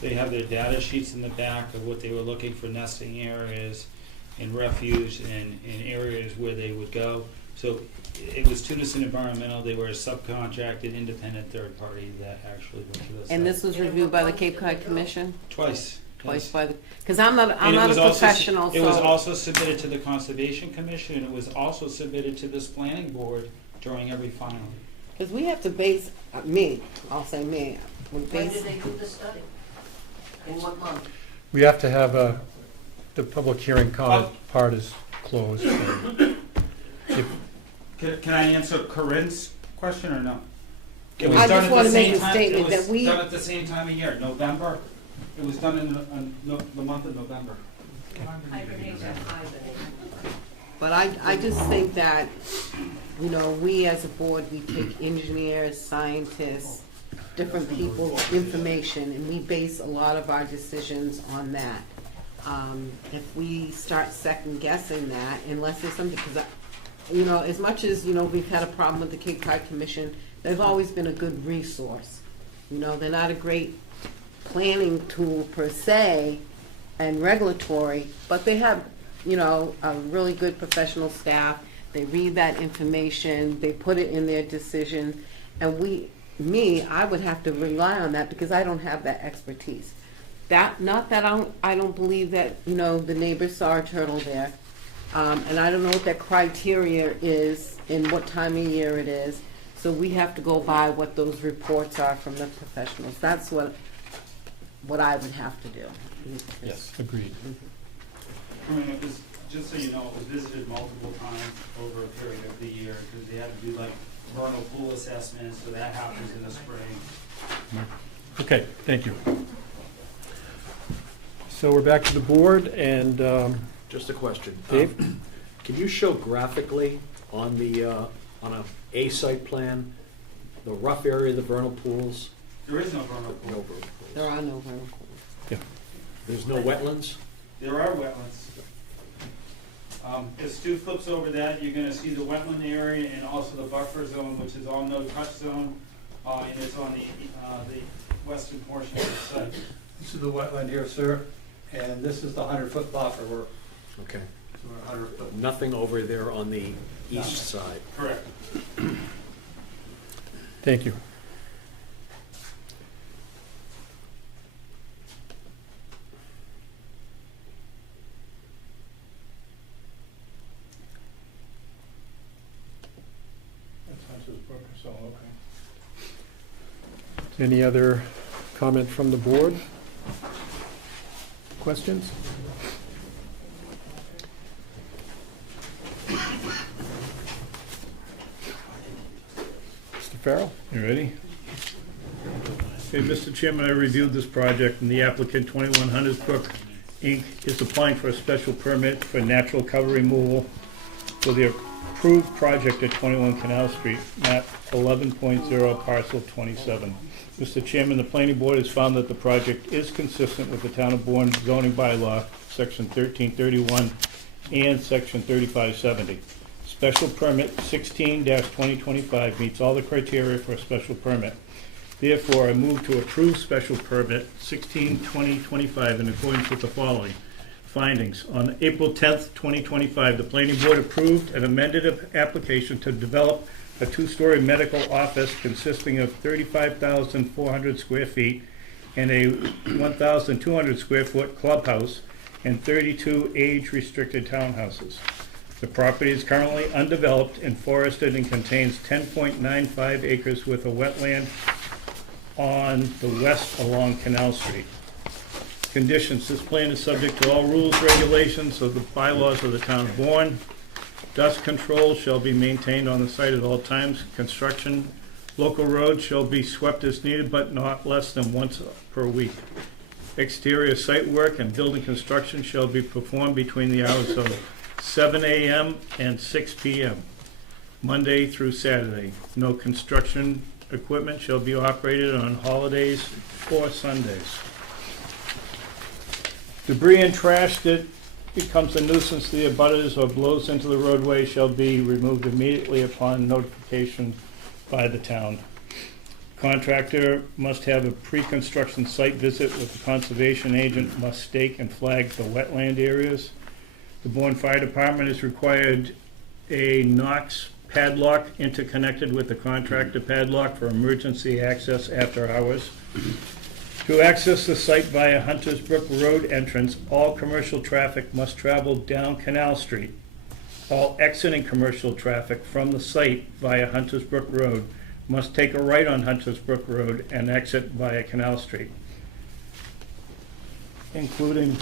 they have their data sheets in the back of what they were looking for, nesting areas and refuge and areas where they would go. So it was Tunison Environmental. They were a subcontracted independent third party that actually went to this. And this was reviewed by the Cape Cod Commission? Twice. Twice yes. by the, because I'm not And it a was also professional, It was so, also submitted to the Conservation Commission, and it was also submitted to this planning board during every filing. because we have to base, I'll say me, we When base, did they do the study? In what month? We have to have the public hearing comment part is closed. So if- Can I answer Corinne's question or no? It was I done just at the wanna make same a time- statement that we- It was done at the same time of year, November. It was done in the month of November. but I just think that, you know, we as a board, we take engineers, scientists, different people's information, and we base a lot of our decisions on that. If we start second guessing that, unless there's something, because you know, as much as, you know, we've had a problem with the Cape Cod Commission, they've always been a good resource. You know, they're not a great planning tool per se and regulatory, but they have, you know, a really good professional staff. They read that information, they put it in their decision, and I would have to rely on that because I don't have that expertise. Not that I don't believe that, you know, the neighbors saw a turtle there. And I don't know what that criteria is and what time of year it is. So we have to go by what those reports are from the professionals. That's what I would have to do. Yes, agreed. Corinne, it was, just so you know, it was visited multiple times over a period of the year, because they had to do like vernal pool assessments, so that happens in the spring. Okay, thank you. So we're back to the board, and Just a question. Dave? Can you show graphically on the, on a site plan, the rough area of the vernal pools? There is no vernal No pool. vernal There pools. are no vernal pools. There's no wetlands? There are wetlands. As Stu flips over that, you're gonna see the wetland area and also the buffer zone, which is all no-touch zone, and it's on the western portion of the site. This is the wetland here, sir, and this is the 100-foot buffer. We're Okay. 100 foot. Nothing over there on the east side? Correct. thank you. So, okay. Any other comment from the board? Questions? Mr. Farrell? You ready? Okay, Mr. Chairman, I reviewed this project, and the applicant, 21 Huntersbrook, Inc., is applying for a special permit for natural cover removal for the approved project at 21 Canal Street, map 11.0, parcel 27. Mr. Chairman, the planning board has found that the project is consistent with the town of Bourne zoning bylaw, section 1331 and section 3570. Special permit 16-2025 meets all the criteria for a special permit. Therefore, I move to approve special permit 16-2025 in accordance with the following findings. On April 10th, 2025, the planning board approved an amended application to develop a two-story medical office consisting of 35,400 square feet and a 1,200 square foot clubhouse and 32 age-restricted townhouses. The property is currently undeveloped and forested and contains 10.95 acres with a wetland on the west along Canal Street. Conditions: this plan is subject to all rules, regulations of the bylaws of the town of Bourne. Dust control shall be maintained on the site at all times. Construction, local roads shall be swept as needed, but not less than once per week. Exterior site work and building construction shall be performed between the hours of 7 a.m. and 6 p.m., Monday through Saturday. No construction equipment shall be operated on holidays or Sundays. Debris and trash that becomes a nuisance to the abutters or blows into the roadway shall be removed immediately upon notification by the town. Contractor must have a pre-construction site visit with the conservation agent, must stake and flag the wetland areas. The Bourne Fire Department is required a Knox padlock interconnected with the contractor padlock for emergency access after hours. To access the site via Hunters Brook Road entrance, all commercial traffic must travel down Canal Street. All exiting commercial traffic from the site via Hunters Brook Road must take a right on Hunters Brook Road and exit via Canal Street, including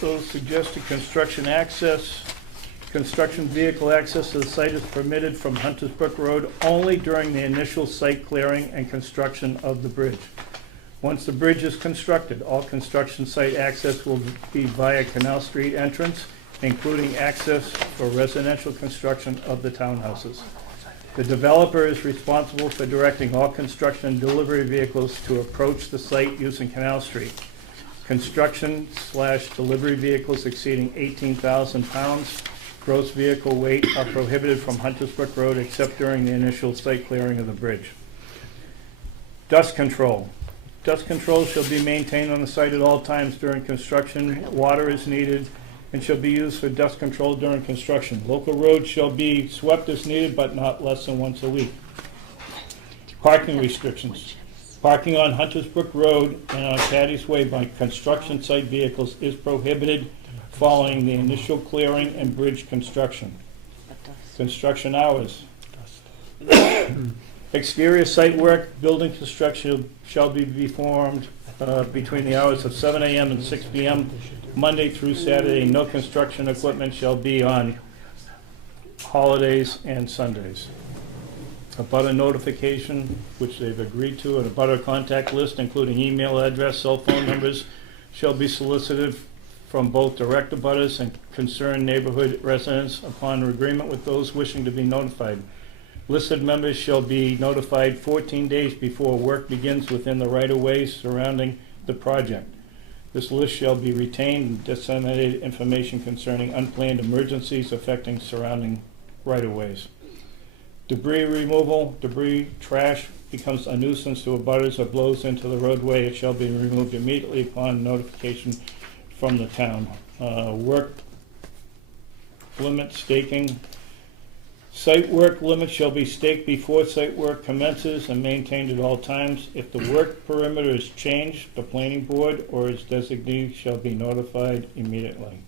those suggested construction access. Construction vehicle access to the site is permitted from Hunters Brook Road only during the initial site clearing and construction of the bridge. Once the bridge is constructed, all construction site access will be via Canal Street entrance, including access for residential construction of the townhouses. The developer is responsible for directing all construction and delivery vehicles to approach the site using Canal Street. Construction/delivery vehicles exceeding 18,000 pounds gross vehicle weight are prohibited from Hunters Brook Road except during the initial site clearing of the bridge. Dust control. Dust control shall be maintained on the site at all times during construction. Water is needed and shall be used for dust control during construction. Local roads shall be swept as needed, but not less than once a week. Parking restrictions. Parking on Hunters Brook Road and on Patty's Way by construction site vehicles is prohibited following the initial clearing and bridge construction. Construction hours. Exterior site work, building construction shall be performed between the hours of 7 a.m. and 6 p.m., Monday through Saturday. No construction equipment shall be on holidays and Sundays. A butter notification, which they've agreed to, and a butter contact list, including email address, cell phone numbers, shall be solicited from both direct abutters and concerned neighborhood residents upon agreement with those wishing to be notified. Listed members shall be notified 14 days before work begins within the right-of-way surrounding the project. This list shall be retained and disseminated information concerning unplanned emergencies affecting surrounding right-of-ways. Debris removal, debris, trash becomes a nuisance to abutters or blows into the roadway. It shall be removed immediately upon notification from the town. Work limit staking. Site work limits shall be staked before site work commences and maintained at all times. If the work perimeter is changed, the planning board or its designee shall be notified immediately.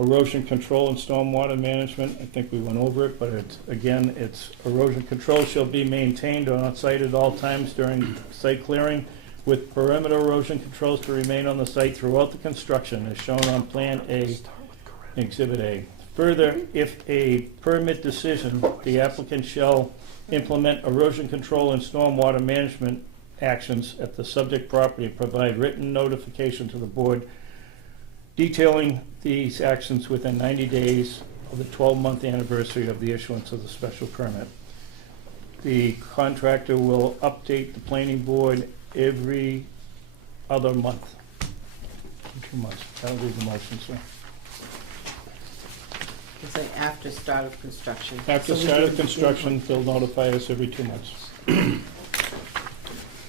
Erosion control and stormwater management, I think we went over it, but it's erosion control shall be maintained on site at all times during site clearing, with perimeter erosion controls to remain on the site throughout the construction, as shown on Plan A, Exhibit A. Further, if a permit decision, the applicant shall implement erosion control and stormwater management actions at the subject property and provide written notification to the board detailing these actions within 90 days of the 12-month anniversary of the issuance of the special permit. The contractor will update the planning board every other month. 2 months. That'll be the motion, sir. It's like after start of construction. After So we start of do- construction, they'll notify us every 2 months.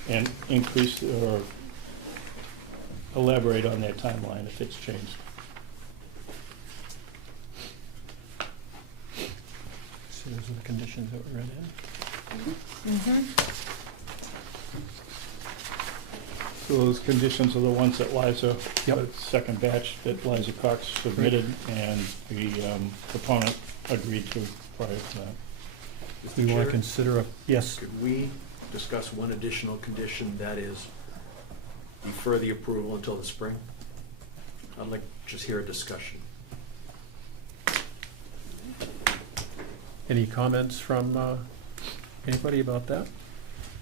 And increase or elaborate on their timeline if it's changed. So those are the conditions that we read in. So those conditions are the ones that Liza, Yep. the second batch that Liza Cox submitted and the proponent agreed to prior to that. We want to Chair, consider yes, could we discuss one additional condition, that is defer the approval until the spring? I'd like to just hear a discussion. any comments from anybody about that?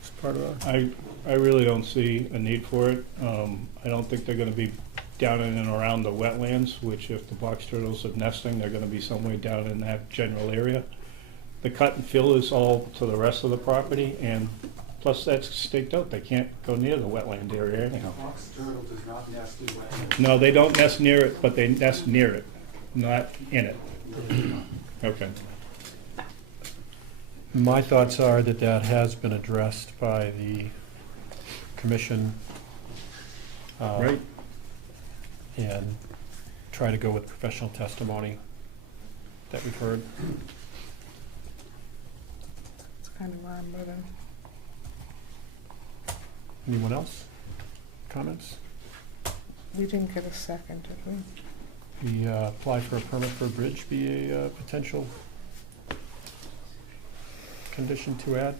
As part of I really don't see a need for it. I don't think they're gonna be down in and around the wetlands, which if the box turtles are nesting, they're gonna be somewhere down in that general area. The cut and fill is all to the rest of the property, and plus that's staked out. They can't go near the wetland area anyhow. Box turtle does not nest in wetlands. No, they don't nest near it, but they nest near it, not in it. Okay. My thoughts are that that has been addressed by the commission. Right. And try to go with professional testimony that we've heard. That's kind of where I'm moving. Anyone else? Comments? We didn't get a second, did we? The apply for a permit for a bridge be a potential condition to add?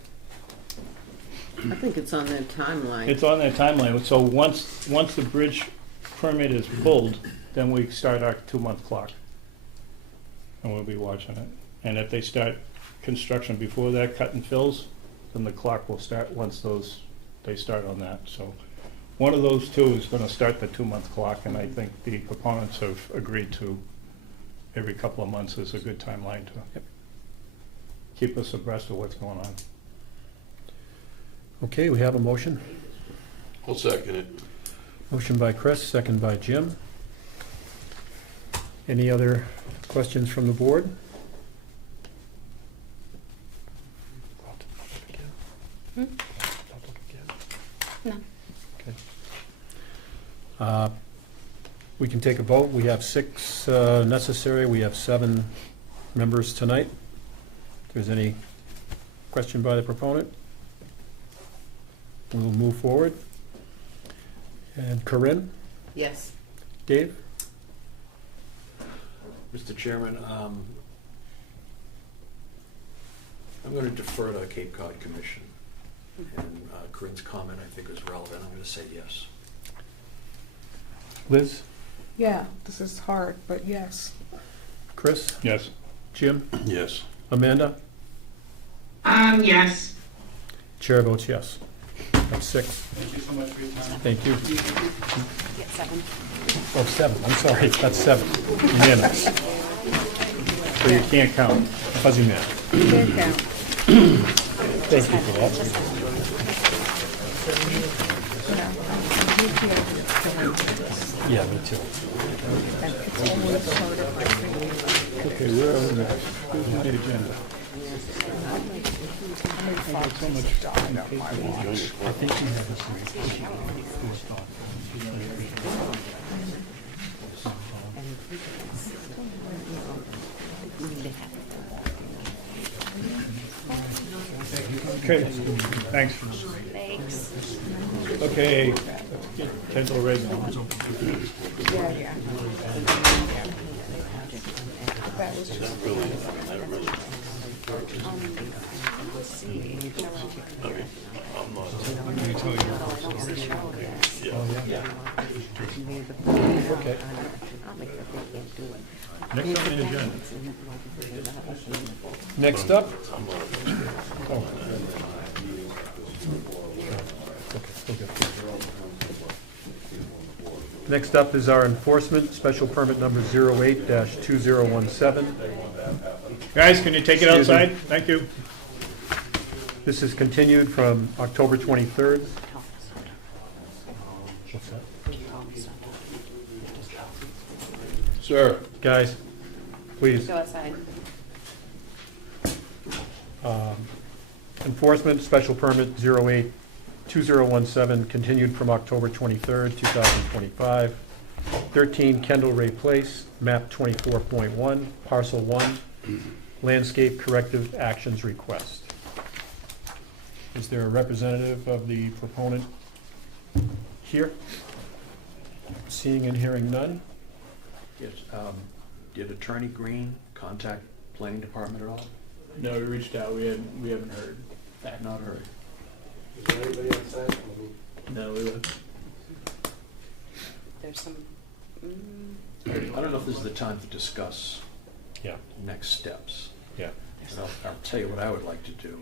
I think it's on their timeline. It's on their timeline, so once the bridge permit is pulled, then we start our 2-month clock. And we'll be watching it. And if they start construction before that, cut and fills, then the clock will start once they start on that. So one of those two is gonna start the 2-month clock, and I think the proponents have agreed to every couple of months is a good timeline to keep us abreast of what's going on. Okay, we have a motion. I'll second it. Motion by Chris, second by Jim. Any other questions from the board? No. Okay. We can take a vote. We have 6 necessary. We have 7 members tonight. If there's any question by the proponent, we'll move forward. And Corinne? Yes. Dave? Mr. Chairman, I'm going to defer to the Cape Cod Commission. And Corinne's comment, I think, is relevant. I'm going to say yes. Liz? Yeah, this is hard, but yes. Chris? Yes. Jim? Yes. Amanda? Yes. Chair votes yes. That's 6. Thank you so much for your time. Thank you. Get 7. Oh, 7, I'm sorry, that's 7. Unanimous. So you can't count. Fuzzy man. Can't count. Thank you for that. Yeah, me too. Okay, where are we next? Who's on the agenda? So much I think we have this. Okay, thanks. Thanks. Okay, let's get Kendall Red now. Yeah. That was just. Okay. Next on the agenda. Next up. Oh. Next up is our enforcement, special permit number 08-2017. Guys, can you take it Excuse me. outside? Thank you. This is continued from October 23rd. What's that? Sir. Guys, please. Go outside. Enforcement, special permit 08-2017, continued from October 23rd, 2025. 13 Kendall Ray Place, map 24.1, parcel 1, landscape corrective actions request. Is there a representative of the proponent here? Seeing and hearing none? Yes. Did Attorney Green contact Planning Department at all? No, we reached out, we haven't heard back. Not heard. Is there anybody outside? No, we would. There's some. I don't know if this is the time to discuss Yeah. next steps. Yeah. And I'll tell you what I would like to do.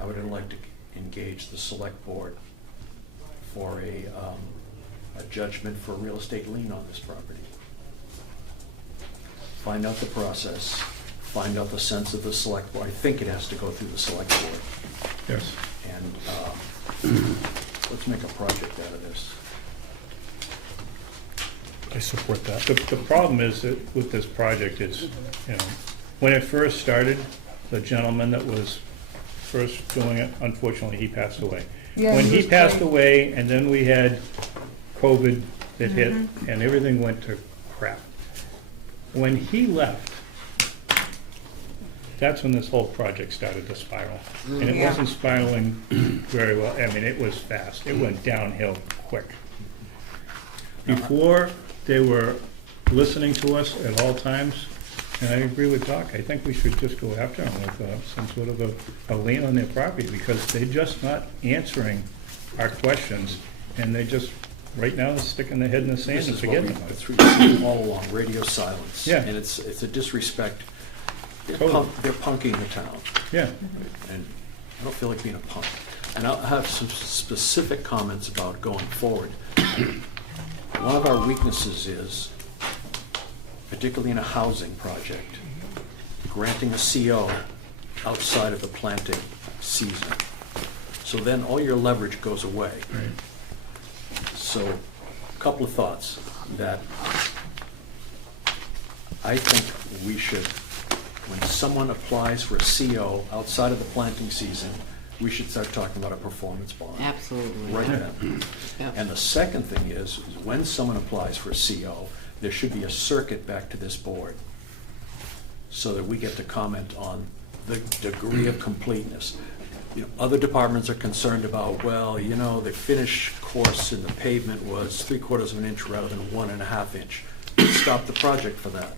I would like to engage the select board for a judgment for a real estate lien on this property. Find out the process, find out the sense of the select board. I think it has to go through the select board. Yes. And let's make a project out of this. I support that. The problem is that with this project, it's, when it first started, the gentleman that was first doing it, unfortunately, he passed away. Yeah, When he he was passed great. away, and then we had COVID that hit, and everything went to crap. When he left, that's when this whole project started to spiral. And it Yeah. wasn't spiraling very well. I mean, it was fast. It went downhill quick. Before, they were listening to us at all times, and I agree with Doc. I think we should just go after them with some sort of a lien on their property, because they're just not answering our questions, and they just, right now, they're sticking their head in the sand This and is what forgetting we've about been it. through all along, radio silence. Yeah. And it's a disrespect. Totally. They're punking the town. Yeah. And I don't feel like being a punk. And I'll have some specific comments about going forward. One of our weaknesses is, particularly in a housing project, granting a CO outside of the planting season. So then all your leverage goes away. So, a couple of thoughts that I think we should, when someone applies for a CO outside of the planting season, we should start talking about a performance bond. Absolutely. Right then. Yep. And the second thing is when someone applies for a CO, there should be a circuit back to this board so that we get to comment on the degree of completeness. Other departments are concerned about, well, the finish course in the pavement was 3/4 of an inch rather than 1.5 inch. Stop the project for that.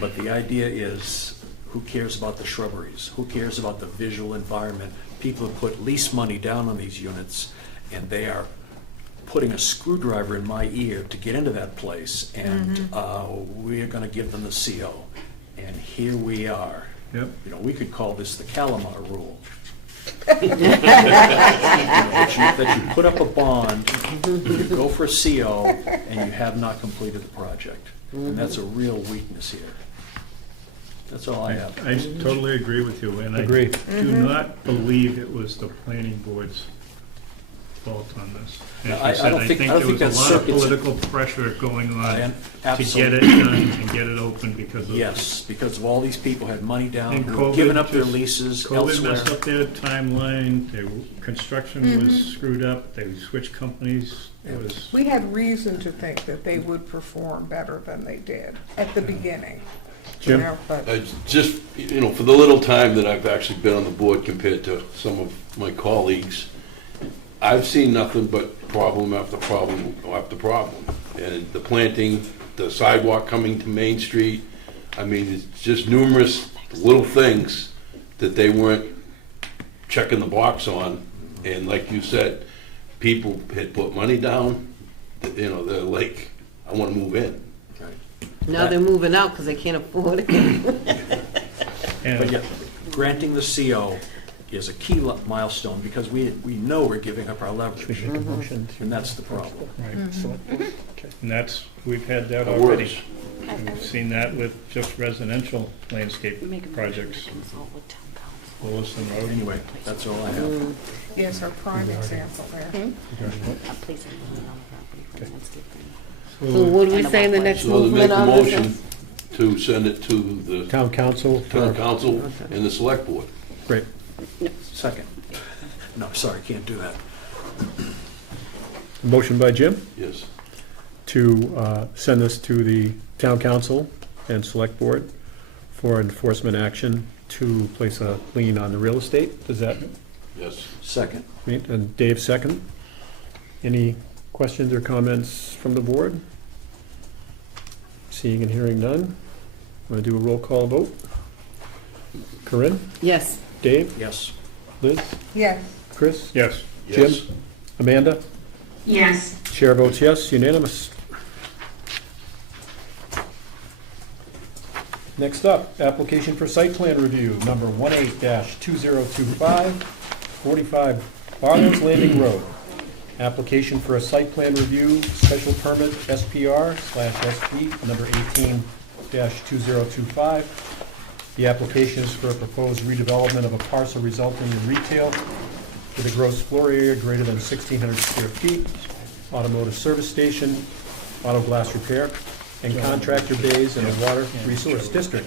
But the idea is, who cares about the shrubberies? Who cares about the visual environment? people have put lease money down on these units, and they are putting a screwdriver in my ear to get into that place, and we are gonna give them the CO. And here we are. Yep. You know, we could call this the Calamar rule. That you put up a bond, you go for a CO, and you have not completed the project. And that's a real weakness here. That's all I have. I totally agree with you, and I Agree. do not believe it was the planning board's fault on this. As I you said, don't think- I don't there think was a that's lot of circuits- political pressure going on to get Absolutely. it done and get it open because of. Yes, because of all these people had money down, And who had given up their just- leases COVID messed elsewhere. up their timeline, their construction was screwed up, they switched companies, it was. We had reason to think that they would perform better than they did at the beginning. You Jim? know, but Just, you know, for the little time that I've actually been on the board compared to some of my colleagues, I've seen nothing but problem after problem after problem. And the planting, the sidewalk coming to Main Street, I mean, it's just numerous little things that they weren't checking the box on. And like you said, people had put money down, you know, they're like, I want to move in. Now they're moving out because they can't afford it. But yeah, granting the CO is a key milestone, because we know we're giving up our Should we leverage, make a motion to? and that's the problem. Right, select board. Okay. And that's, we've had that That already. works. We've seen that with just residential landscape projects. Williston Road. Anyway, that's all I have. yes, our prime example there. So what do we say in the next So to make movement a on motion this? to send it to the Town council. town council and the select board. Great. Second. No, sorry, can't do that. Motion by Jim Yes. to send this to the town council and select board for enforcement action to place a lien on the real estate. Does that Yes. Second. meet? And Dave, second. Any questions or comments from the board? Seeing and hearing none. Want to do a roll call vote? Corinne? Yes. Dave? Yes. Liz? Yes, Chris? Yes. Jim? Yes. Amanda? Yes. Chair votes yes, unanimous. Next up, application for site plan review, number 18-2025, 45 Barlow's Landing Road. Application for a site plan review, special permit SPR/SP, number 18-2025. The application is for a proposed redevelopment of a parcel resulting in retail with a gross floor area greater than 1,600 square feet, automotive service station, auto glass repair, and contractor bays in a water resource district.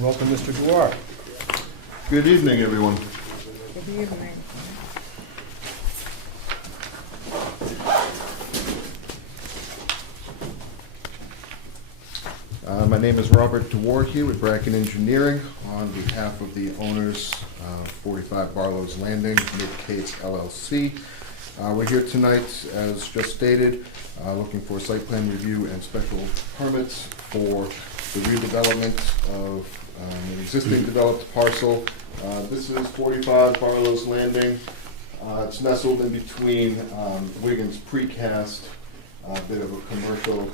Welcome, Mr. Dwar. Good evening, everyone. good evening. My name is Robert DeWar here with Bracken Engineering on behalf of the owners of 45 Barlow's Landing, Mid-Cates LLC. We're here tonight, as just stated, looking for site plan review and special permits for the redevelopment of an existing developed parcel. This is 45 Barlow's Landing. It's nestled in between Wiggins Precast, a bit of a commercial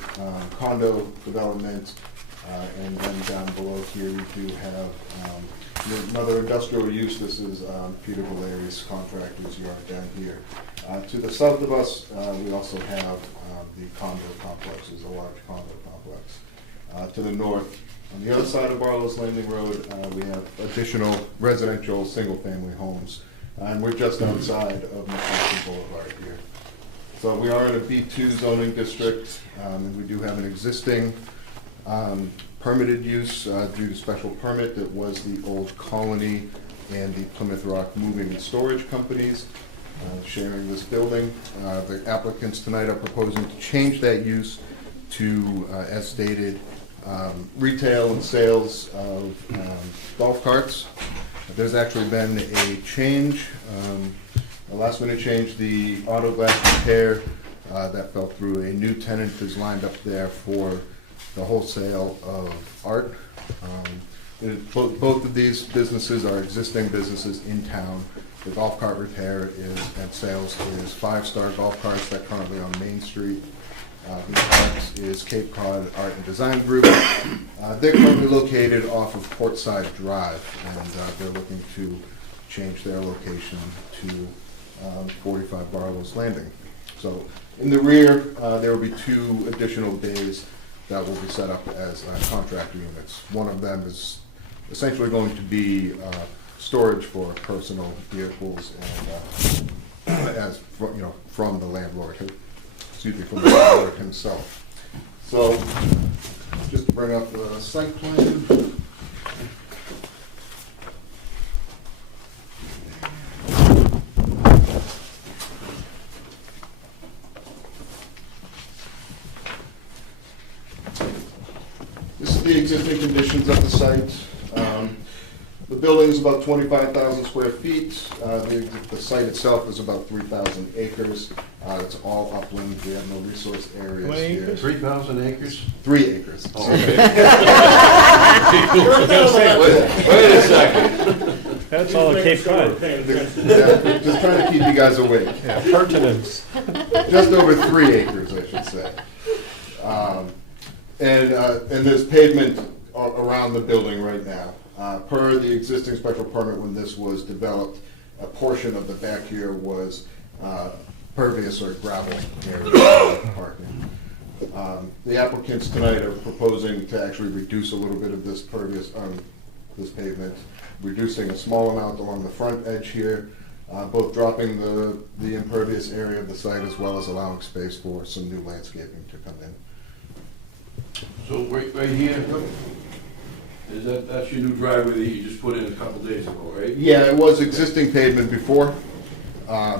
condo development, and then down below here we do have another industrial use. This is Peter Valerius Contractors Yard down here. To the south of us, we also have the condo complexes, a large condo complex. To the north, on the other side of Barlow's Landing Road, we have additional residential single-family homes. And we're just outside of McPherson Boulevard here. So we are in a B2 zoning district, and we do have an existing permitted use due to special permit that was the Old Colony and the Plymouth Rock Moving and Storage Companies sharing this building. The applicants tonight are proposing to change that use to, as stated, retail and sales of golf carts. There's actually been a change, a last minute change. The auto glass repair that fell through. A new tenant is lined up there for the wholesale of art. Both of these businesses are existing businesses in town. The golf cart repair and sales is Five Star Golf Carts that currently on Main Street. The art is Cape Cod Art and Design Group. They're currently located off of Portside Drive, and they're looking to change their location to 45 Barlow's Landing. So in the rear, there will be 2 additional bays that will be set up as contractor units. One of them is essentially going to be storage for personal vehicles and from the landlord, from the landlord himself. So just to bring up the site plan. This is the existing conditions of the site. The building is about 25,000 square feet. The site itself is about 3,000 acres. It's all upland. We have no resource areas How many here. acres? 3,000 acres? 3 acres. Oh, okay. Wait a second. That's all at Cape Cod. Yeah, just trying to keep you guys awake. Yeah, pertinence. Just over 3 acres, I should say. And there's pavement around the building right now. Per the existing special permit, when this was developed, a portion of the back here was pervious or gravel area for parking. The applicants tonight are proposing to actually reduce a little bit of this this pavement, reducing a small amount along the front edge here, both dropping the impervious area of the site as well as allowing space for some new landscaping to come in. So right here, that's your new driveway that you just put in a couple days ago, right? Yeah, it was existing pavement before.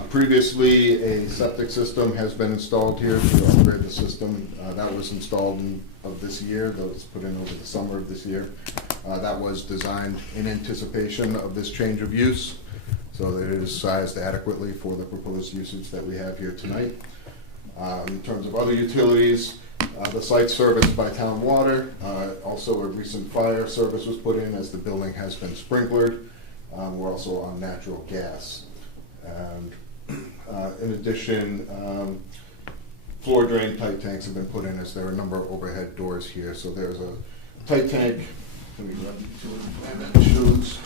Previously, a septic system has been installed here to upgrade the system. That was installed of this year, that was put in over the summer of this year. That was designed in anticipation of this change of use, so that it is sized adequately for the proposed usage that we have here tonight. In terms of other utilities, the site's serviced by town water. Also, a recent fire service was put in as the building has been sprinklered. We're also on natural gas. And in addition, floor drain tight tanks have been put in as there are a number of overhead doors here. So there's a tight tank. Let me grab the utility plan that shows.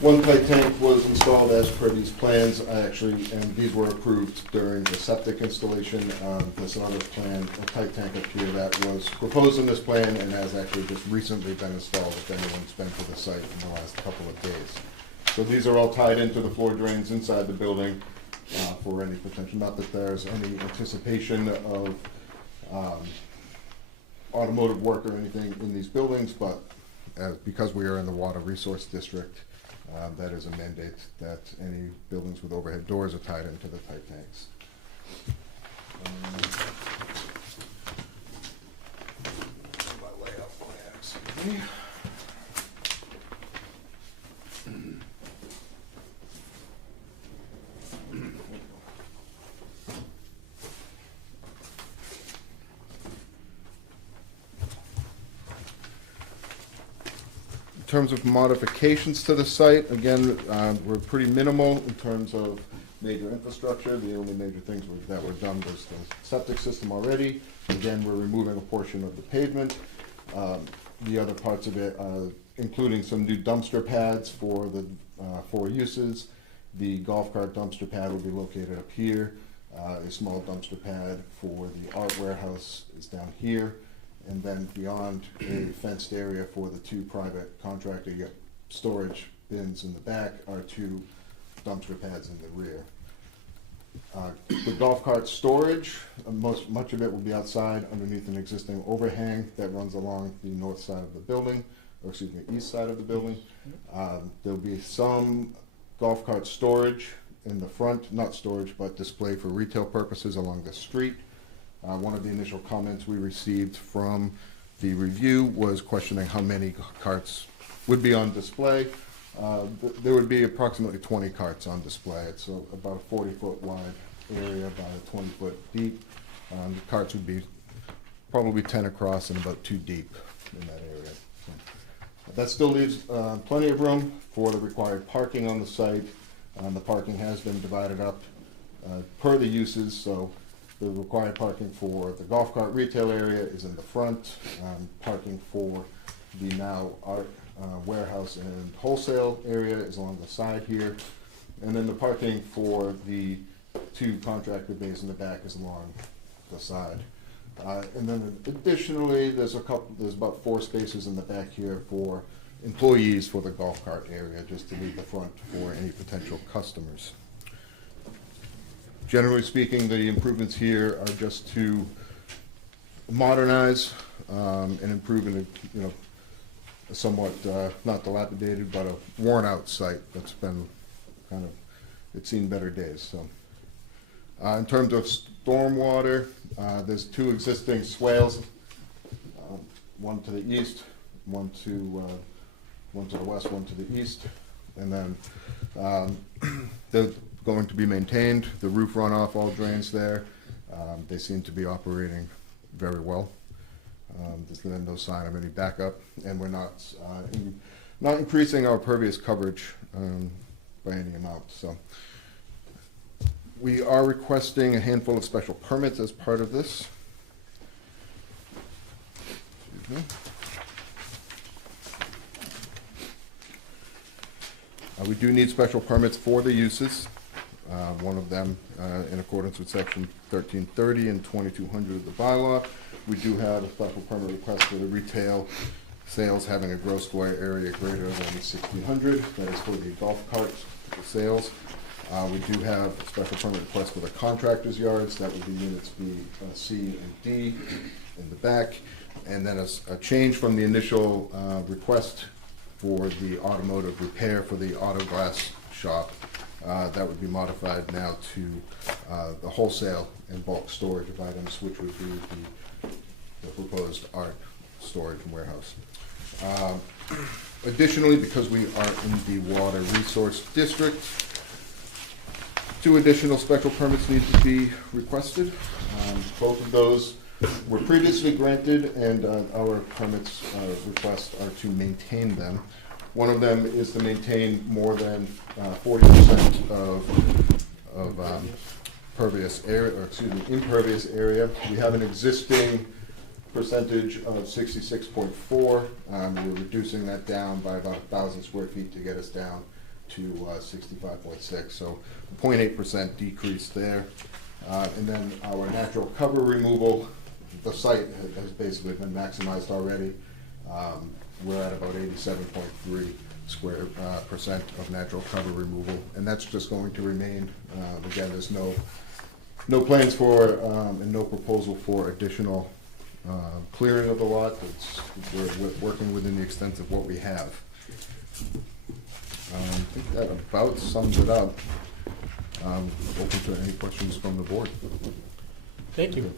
One tight tank was installed as per these plans, and these were approved during the septic installation. This other plan, a tight tank up here that was proposed in this plan and has actually just recently been installed if anyone's been to the site in the last couple of days. So these are all tied into the floor drains inside the building for any potential, not that there's any anticipation of automotive work or anything in these buildings, but because we are in the water resource district, that is a mandate that any buildings with overhead doors are tied into the tight tanks. My layout plan, excuse me. In terms of modifications to the site, again, we're pretty minimal in terms of major infrastructure. The only major things that were done was the septic system already. Again, we're removing a portion of the pavement. The other parts of it, including some new dumpster pads for the 4 uses. The golf cart dumpster pad will be located up here. A small dumpster pad for the art warehouse is down here. And then beyond a fenced area for the 2 private contractor storage bins in the back are 2 dumpster pads in the rear. The golf cart storage, much of it will be outside underneath an existing overhang that runs along the north side of the building, or excuse me, east side of the building. There'll be some golf cart storage in the front, not storage, but display for retail purposes along the street. One of the initial comments we received from the review was questioning how many carts would be on display. There would be approximately 20 carts on display. It's about a 40-foot wide area, about a 20-foot deep. The carts would be probably 10 across and about 2 deep in that area. So, that still leaves plenty of room for the required parking on the site. The parking has been divided up per the uses, so the required parking for the golf cart retail area is in the front. Parking for the now art warehouse and wholesale area is along the side here. And then the parking for the 2 contractor bays in the back is along the side. And then additionally, there's about 4 spaces in the back here for employees for the golf cart area, just to leave the front for any potential customers. Generally speaking, the improvements here are just to modernize and improve in a somewhat, not dilapidated, but a worn-out site that's been kind of, it's seen better days. So, in terms of stormwater, there's 2 existing swales, one to the east, one to the west, one to the east, and then they're going to be maintained. The roof runoff all drains there. They seem to be operating very well. There's been no sign of any backup, and we're not increasing our pervious coverage by any amount. So we are requesting a handful of special permits as part of this. Excuse me. We do need special permits for the uses. One of them, in accordance with section 1330 and 2200 of the bylaw, we do have a special permit request for the retail sales having a gross floor area greater than 1,600. That is for the golf cart sales. We do have a special permit request for the contractors' yards. That would be units B, C, and D in the back. And then a change from the initial request for the automotive repair for the auto glass shop. That would be modified now to the wholesale and bulk storage of items, which would be the proposed art storage and warehouse. Additionally, because we are in the water resource district, 2 additional special permits need to be requested. Both of those were previously granted, and our permits requests are to maintain them. One of them is to maintain more than 40% of pervious area, or excuse me, impervious area. We have an existing percentage of 66.4. We're reducing that down by about 1,000 square feet to get us down to 65.6. So 0.8% decrease there. And then our natural cover removal, the site has basically been maximized already. We're at about 87.3 square percent of natural cover removal, and that's just going to remain. Again, there's no plans for and no proposal for additional clearing of the lot. We're working within the extent of what we have. I think that about sums it up. Open to any questions from the board. Thank you.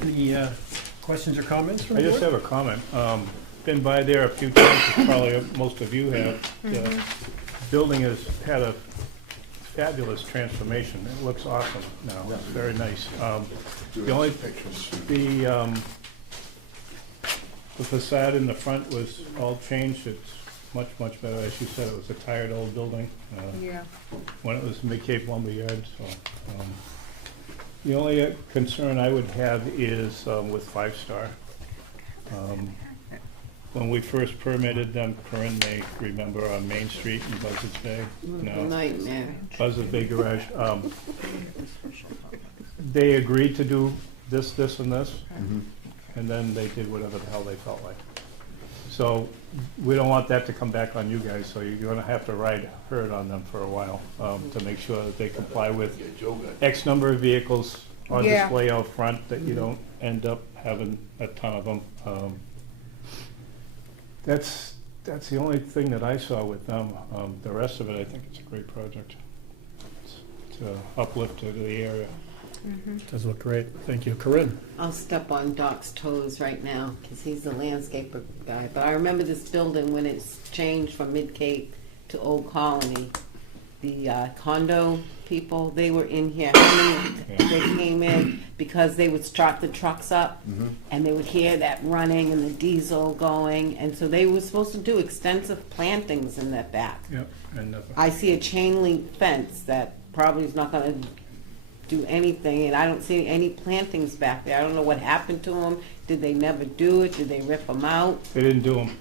Any questions or comments from I the just board? have a comment. Been by there a few times, as probably most of you have. The building has had a fabulous transformation. It looks awesome now. It's very nice. The facade in the front was all changed. It's much, much better. As you said, it was a tired old building. Yeah. When it was Mid-Cape Lumber Yard, so. The only concern I would have is with 5 Star. When we first permitted them, Corinne may remember on Main Street in Buzzards Bay. No, Nightmare. Buzzards Bay Garage. They agreed to do this, and this, and then they did whatever the hell they felt like. So we don't want that to come back on you guys, so you're gonna have to ride herd on them for a while to make sure that they comply with X number of vehicles on Yeah. display out front, that you don't end up having a ton of them. That's the only thing that I saw with them. The rest of it, I think it's a great project. It's an uplift to the area. Does look great. Thank you. Corinne? I'll step on Doc's toes right now, because he's the landscaper guy. But I remember this building when it's changed from Mid-Cape to Old Colony. the condo people, they were in here. They came in because they would start the trucks up and they would hear that running and the diesel going. And so they were supposed to do extensive plantings in that back. Yep, and I see a chain link fence that probably is not gonna do anything, and I don't see any plantings back there. I don't know what happened to them. Did they never do it? Did they rip them out? they didn't do them.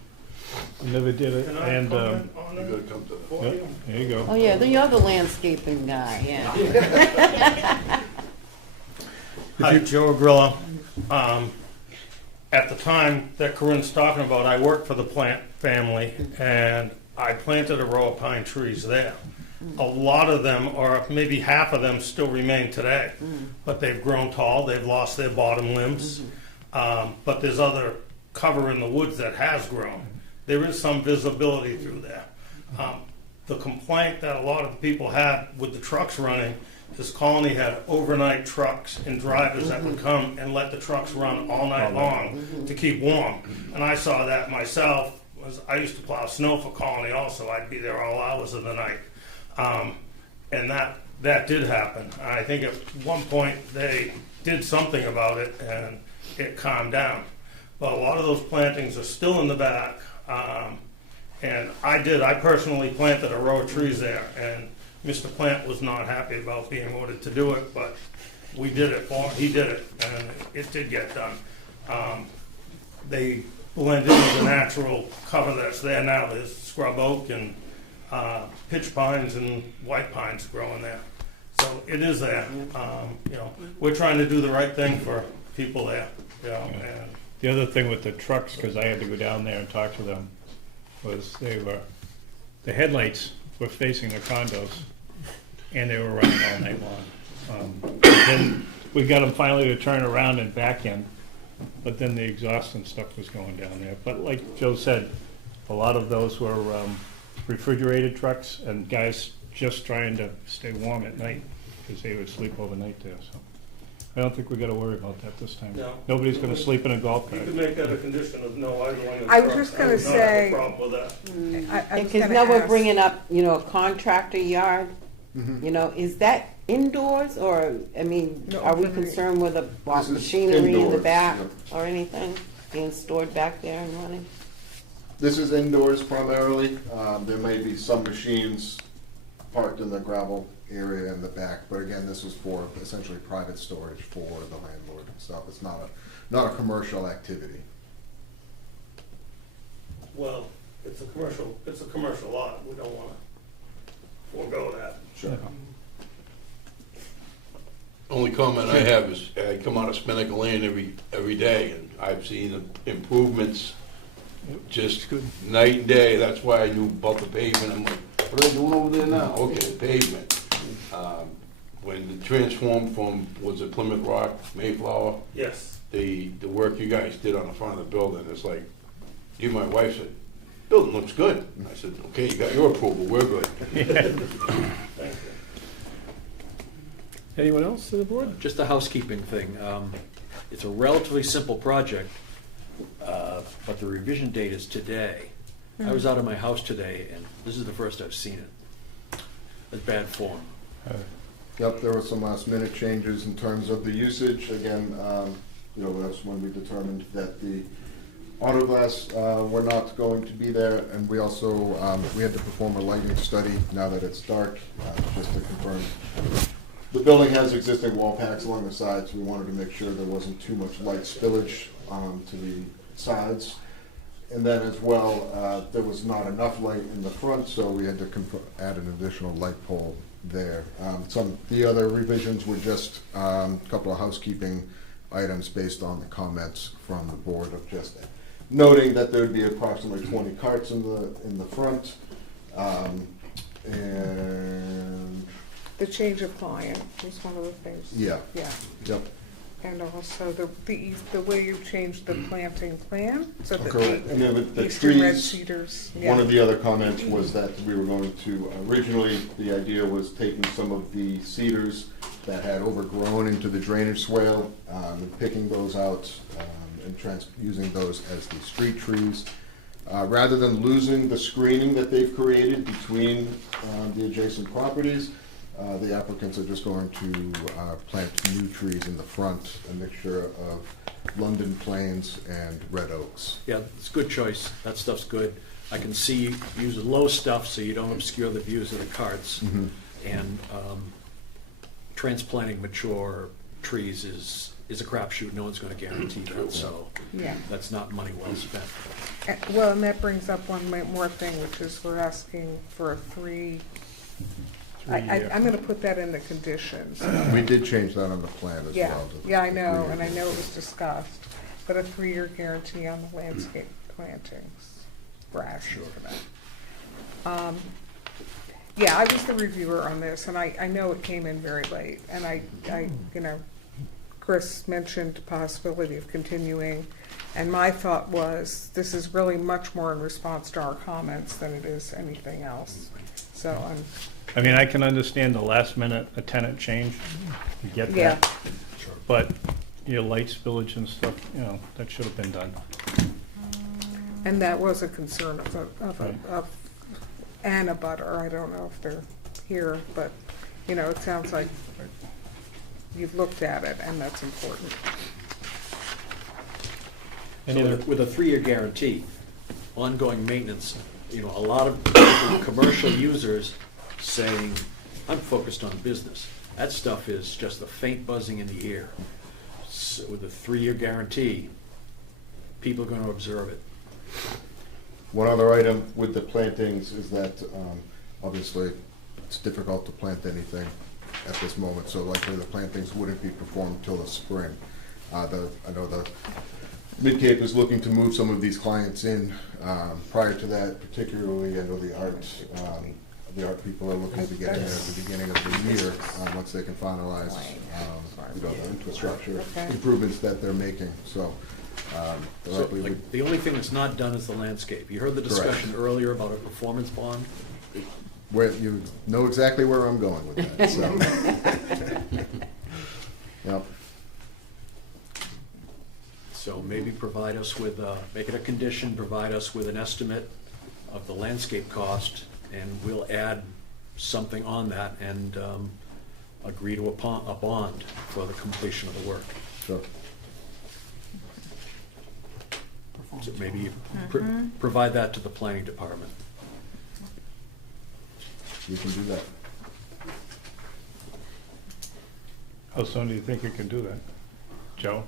Never did it, Can I and, comment on You it? gotta come to the For yep, there you go. Oh, yeah, you're the landscaping guy, yeah. Hi, Joe Grillo. At the time that Corinne's talking about, I worked for the plant family, and I planted a row of pine trees there. A lot of them, or maybe half of them, still remain today, but they've grown tall, they've lost their bottom limbs. But there's other cover in the woods that has grown. There is some visibility through there. The complaint that a lot of the people had with the trucks running, this colony had overnight trucks and drivers that would come and let the trucks run all night long to keep warm. And I saw that myself. I used to plow snow for Colony also. I'd be there all hours of the night. And that did happen. I think at one point they did something about it and it calmed down. But a lot of those plantings are still in the back. And I personally planted a row of trees there, and Mr. Plant was not happy about being ordered to do it, but we did it for him. He did it, and it did get done. They blend into the natural cover that's there now. There's scrub oak and pitch pines and white pines growing there. So it is there. You know, we're trying to do the right thing for people there. You know, and The other thing with the trucks, because I had to go down there and talk to them, was the headlights were facing the condos, and they were running all night long. Then we got them finally to turn around and back in, but then the exhaust and stuff was going down there. But like Joe said, a lot of those were refrigerated trucks and guys just trying to stay warm at night because they would sleep overnight there. So I don't think we got to worry about that this time. No. Nobody's going to sleep in a golf you cart. could make that a condition of no idling of I was trucks. just gonna would not have a say- problem with that. I was Because gonna now we're ask. bringing up, a contractor yard, is that indoors, or, I mean, No, are we open- concerned with the This is machinery in the indoors, back yeah. or anything being stored back there and running? This is indoors primarily. There may be some machines parked in the gravel area in the back, but again, this is for essentially private storage for the landlord himself. It's not a commercial activity. Well, it's a commercial lot. We don't want to forego that. Sure. Only comment I have is, I come out of Spinnaker Lane every day, and I've seen the improvements just night and day. That's why I knew about the pavement. I'm like, what are they doing over there now? Okay, the pavement. When it transformed from, was it Plymouth Rock, Mayflower? Yes. The work you guys did on the front of the building, it's like, even my wife said, building looks good. I said, okay, you got your approval, we're good. Thank you. Anyone else on the board? Just a housekeeping thing. It's a relatively simple project, but the revision date is today. I was out of my house today, and this is the first I've seen it. It's bad form. Yep, there were some last minute changes in terms of the usage. Again, that's when we determined that the auto glass were not going to be there, and we also, we had to perform a lighting study now that it's dark, just to confirm. The building has existing wall packs along the sides. We wanted to make sure there wasn't too much light spillage to the sides. And then as well, there was not enough light in the front, so we had to add an additional light pole there. The other revisions were just a couple of housekeeping items based on the comments from the board of just noting that there would be approximately 20 carts in the front, and The change of client was one of the things. yeah, Yeah, yep. and also the way you changed the planting plan, so that Correct. And then with the eastern red trees, cedars. one of the other comments was that we were going to, originally, the idea was taking some of the cedars that had overgrown into the drainage swale, and picking those out, and using those as the street trees. Rather than losing the screening that they've created between the adjacent properties, the applicants are just going to plant new trees in the front, a mixture of London planes and red oaks. Yeah, it's a good choice. That stuff's good. I can see you using low stuff so you don't obscure the views of the carts. And transplanting mature trees is a crapshoot. No one's going to guarantee that, so Yeah. that's not money well spent. Well, and that brings up one more thing, which is we're asking for a I'm gonna put that in the conditions. We did change that on the plan as Yeah, well. to yeah, I know, 3 and I years. know it was discussed, but a 3-year guarantee on the landscape plantings. We're asking for that. Yeah, I was the reviewer on this, and I know it came in very late, and I, Chris mentioned the possibility of continuing, and my thought was, this is really much more in response to our comments than it is anything else. So I mean, I can understand the last minute a tenant change, you get Yeah. that. But your light spillage and stuff, that should have been done. And that was a concern Right. of and a butter. I don't know if they're here, but, it sounds like you've looked at it, and that's important. So with a 3-year guarantee, ongoing maintenance, a lot of people, commercial users saying, I'm focused on business. That stuff is just a faint buzzing in the ear. So with a 3-year guarantee, people are going to observe it. One other item with the plantings is that, obviously, it's difficult to plant anything at this moment, so likely the plantings wouldn't be performed till the spring. I know the Mid-Cape is looking to move some of these clients in. Prior to that, particularly, I know the art people are looking to get in at the beginning of the year, once they can finalize, the infrastructure improvements that they're making, so. So, the only thing that's not done is the landscape. You heard the discussion earlier about a performance bond? Where, you know exactly where I'm going with that, so. Yep. So maybe provide us with, make it a condition, provide us with an estimate of the landscape cost, and we'll add something on that and agree to a bond for the completion of the work. Sure. So maybe you provide that to the planning department. You can do that. How soon do you think you can do that? Joe?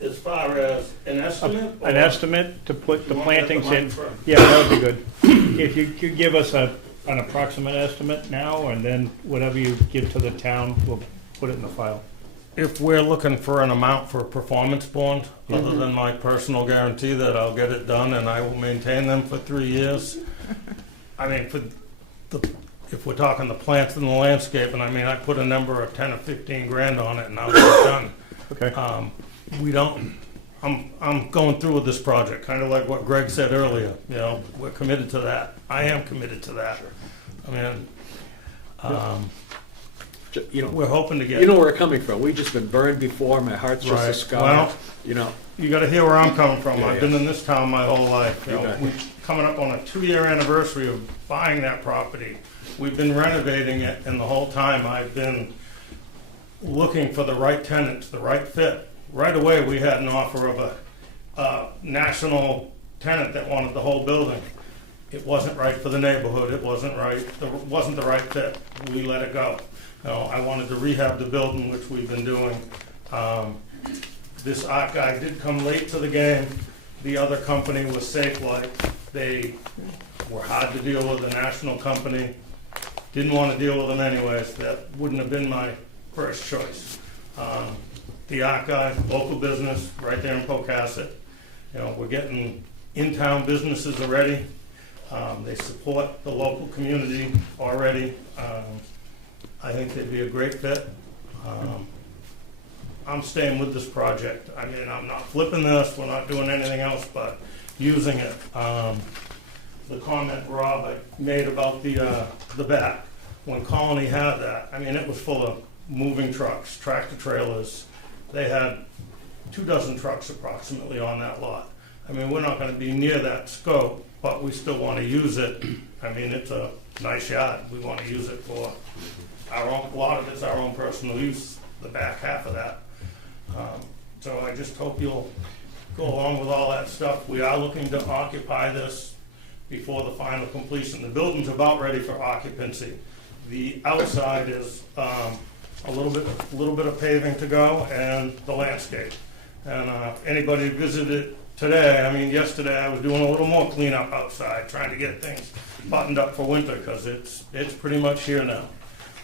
As far as an estimate? An estimate to put the You want me to plantings get the in? money first? Yeah, that would be good. If you could give us an approximate estimate now, and then whatever you give to the town, we'll put it in the file. If we're looking for an amount for a performance bond, other than my personal guarantee that I'll get it done and I will maintain them for 3 years, I mean, if we're talking the plants and the landscape, and I put a number of 10 or 15 grand on it and I'll get it done. Okay. I'm going through with this project, kind of like what Greg said earlier, we're committed to that. I am committed to that. We're hoping to get. You know where we're coming from. We've just been burned before. My heart's just a Right. scar. Well, You you gotta hear where I'm coming from. Yeah, I've yeah. been in this town my whole life. Okay. We're coming up on a 2-year anniversary of buying that property. We've been renovating it, and the whole time I've been looking for the right tenants, the right fit. Right away, we had an offer of a national tenant that wanted the whole building. It wasn't right for the neighborhood. It wasn't the right fit. We let it go. I wanted to rehab the building, which we've been doing. This art guy did come late to the game. The other company was Safelite. They were hard to deal with, a national company. Didn't want to deal with them anyways. That wouldn't have been my first choice. The art guy, local business, right there in Pocasset. We're getting in-town businesses already. They support the local community already. I think they'd be a great fit. I'm staying with this project. I'm not flipping this, we're not doing anything else but using it. The comment Rob made about the back, when Colony had that, it was full of moving trucks, tractor trailers. They had 24 trucks approximately on that lot. I mean, we're not gonna be near that scope, but we still wanna use it. I mean, it's a nice yard, we wanna use it for our own, a lot of it's our own personal use, the back half of that. So I just hope you'll go along with all that stuff. We are looking to occupy this before the final completion. The building's about ready for occupancy. The outside is a little bit of paving to go, and the landscape. And if anybody visited today, I mean, yesterday I was doing a little more cleanup outside, trying to get things buttoned up for winter, because it's pretty much here now.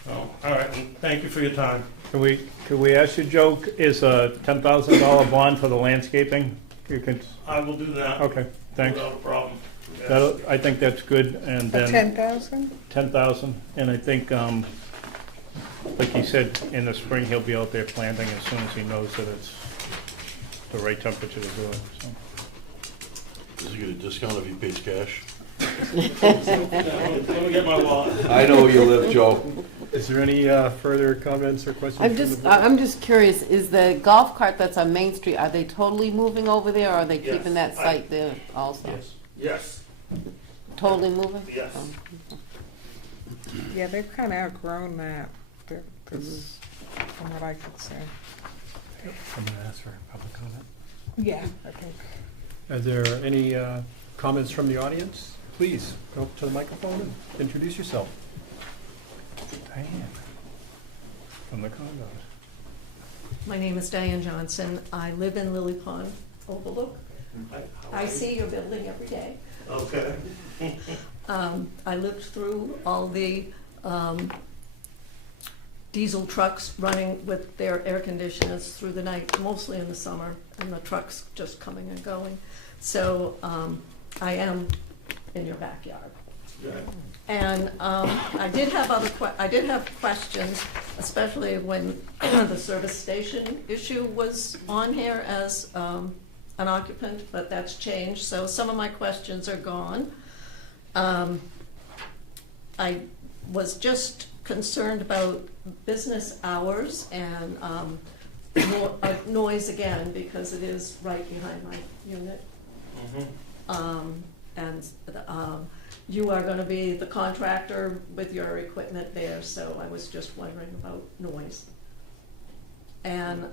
So, all right, and thank you for your time. Could we ask you, Joe, is a $10,000 bond for the landscaping? You can, I will do that. okay, thanks. Without a problem. Yes. That'll, I think that's good, and then. 10,000? 10,000, and I think, like he said, in the spring, he'll be out there planting as soon as he knows that it's the right temperature to do it, so. Does he get a discount if he pays cash? Let me get my wallet. I know where you live, Joe. Is there any further comments or questions from the board? I'm just curious, is the golf cart that's on Main Street, are they totally moving over there, or are they Yes, keeping that site there also? Yes. Totally moving? Yes. Oh. Yeah, they've kind of outgrown that, from what I could say. I'm going to ask for public comment. Yeah, I think. Are there any comments from the audience? Please, go up to the microphone and introduce yourself. Diane, from the condos. My name is Diane Johnson. I live in Lily Pond Overlook. I see your building every day. Okay. I lived through all the diesel trucks running with their air conditioners through the night, mostly in the summer, and the trucks just coming and going. So I am in your backyard. Good. And I did have questions, especially when the service station issue was on here as an occupant, but that's changed, so some of my questions are gone. I was just concerned about business hours and noise again, because it is right behind my unit. And you are gonna be the contractor with your equipment there, so I was just wondering about noise. And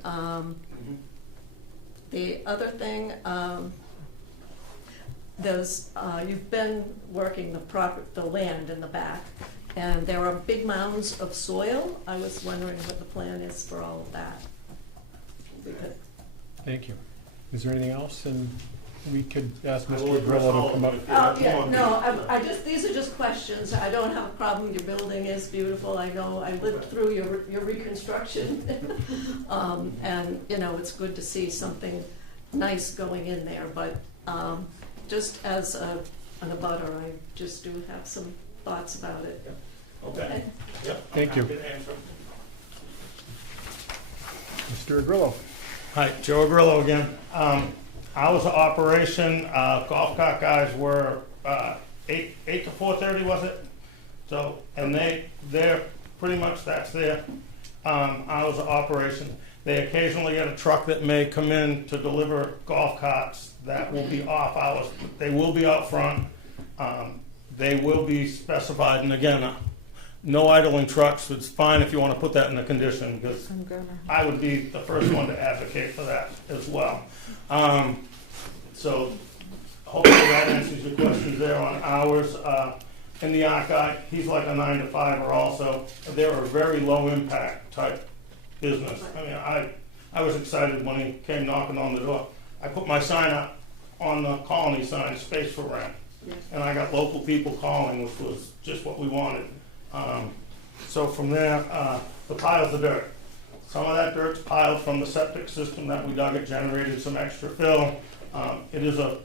the other thing, you've been working the land in the back, and there are big mounds of soil. I was wondering what the plan is for all of that. Thank you. Is there anything else? And we could ask I will Mr. address Grillo all to of come them up. if you have Yeah, more. no, these are just questions. I don't have a problem. Your building is beautiful. I know, I lived through your reconstruction. And, it's good to see something nice going in there, but, just as an abutter, I just do have some thoughts about it. Okay. Yep. Thank you. I'm happy to answer. Mr. Grillo. Hi, Joe Grillo again. Hours of operation, golf cart guys were 8 to 4:30, was it? So, and they're pretty much, that's their hours of operation. They occasionally get a truck that may come in to deliver golf carts. That will be off hours. They will be out front. They will be specified, and again, no idling trucks. It's fine if you want to put that in the condition, because I would be the first one to advocate for that as well. So hopefully that answers your questions there on hours. In the archive, he's like a 9 to 5er also. They're a very low impact type business. I mean, I was excited when he came knocking on the door. I put my sign up on the colony sign, space for rent. And I got local people calling, which was just what we wanted. So from there, the piles of dirt. Some of that dirt's piled from the septic system that we dug. It generated some extra fill. It is a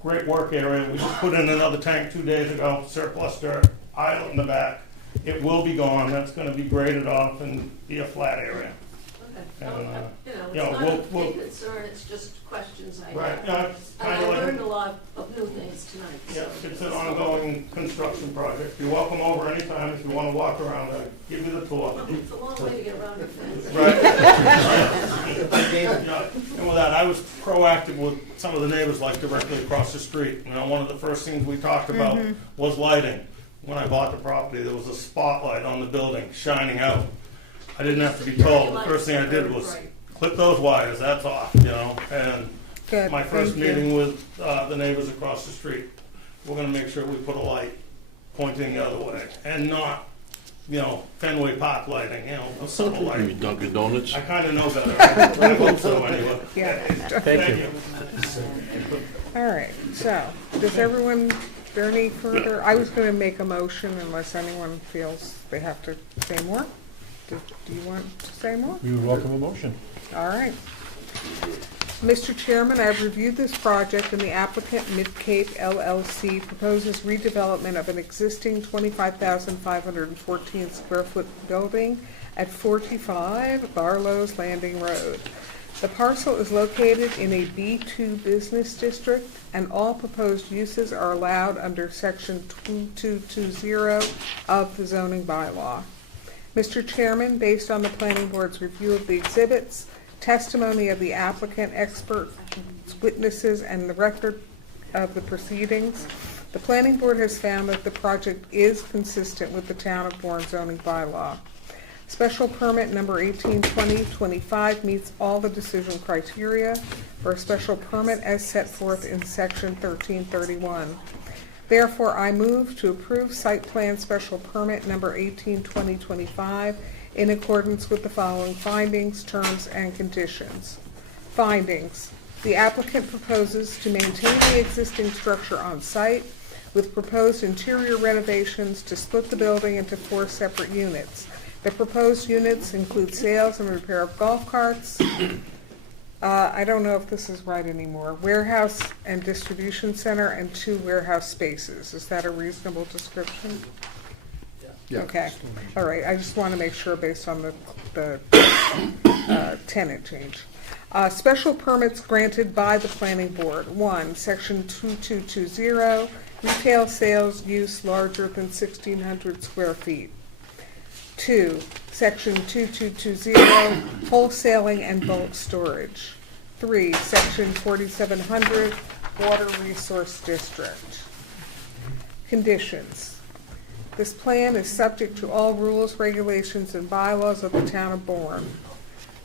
great work area. We just put in another tank 2 days ago, surplus dirt, pile it in the back. It will be gone. That's going to be graded off and be a flat area. Okay. And, It's not a big concern, it's just questions I Right, have. yeah, it's And kinda I like- learned a lot buildings tonight. Yeah, it's an ongoing construction project. You're welcome over anytime if you want to walk around. I'll give you the tour. It's a long way to get around the fence. Right. Yeah, and with that, I was proactive with some of the neighbors, like directly across the street. You know, one of the first things we talked about was lighting. When I bought the property, there was a spotlight on the building shining out. I didn't have to be told. The first thing I did was clip those wires, that's off, you know, and Good, my first thank you. meeting with the neighbors across the street, we're gonna make sure we put a light pointing the other way, and not, you know, Fenway Park lighting, you know, a subtle You mean light. Dunkin' Donuts? I kinda know better. I hope so, anyway. Yeah. Thank you. All right, so, does everyone, is there any further, I was gonna make a motion unless anyone feels they have to say more. Do you want to say more? We would welcome a motion. All right. Mr. Chairman, I have reviewed this project and the applicant, Mid-Cape LLC, proposes redevelopment of an existing 25,514 square foot building at 45 Barlow's Landing Road. The parcel is located in a B2 business district, and all proposed uses are allowed under section 2220 of the zoning bylaw. Mr. Chairman, based on the Planning Board's review of the exhibits, testimony of the applicant, expert witnesses, and the record of the proceedings, the Planning Board has found that the project is consistent with the Town of Bourne zoning bylaw. Special permit number 182025 meets all the decision criteria for a special permit as set forth in section 1331. Therefore, I move to approve site plan special permit number 182025 in accordance with the following findings, terms, and conditions. Findings. The applicant proposes to maintain the existing structure on site with proposed interior renovations to split the building into 4 separate units. The proposed units include sales and repair of golf carts. I don't know if this is right anymore. Warehouse and distribution center and 2 warehouse spaces. Is that a reasonable description? Yeah. Okay, all right, I just want to make sure based on the tenant change. Special permits granted by the Planning Board. 1, section 2220, retail sales use larger than 1,600 square feet. 2, section 2220, wholesaling and bulk storage. 3, section 4700, water resource district. Conditions. This plan is subject to all rules, regulations, and bylaws of the Town of Bourne.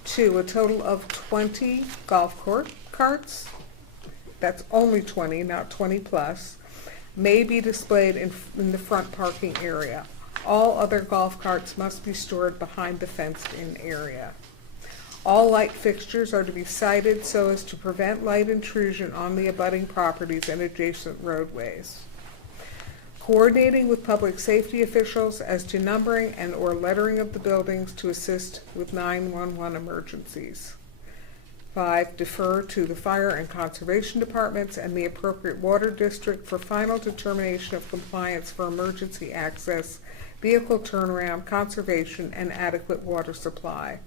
2, a total of 20 golf carts, that's only 20, not 20 plus, may be displayed in the front parking area. All other golf carts must be stored behind the fenced-in area. All light fixtures are to be sited so as to prevent light intrusion on the abutting properties and adjacent roadways. Coordinating with public safety officials as to numbering and or lettering of the buildings to assist with 911 emergencies. 5, defer to the fire and conservation departments and the appropriate water district for final determination of compliance for emergency access, vehicle turnaround, conservation, and adequate water supply.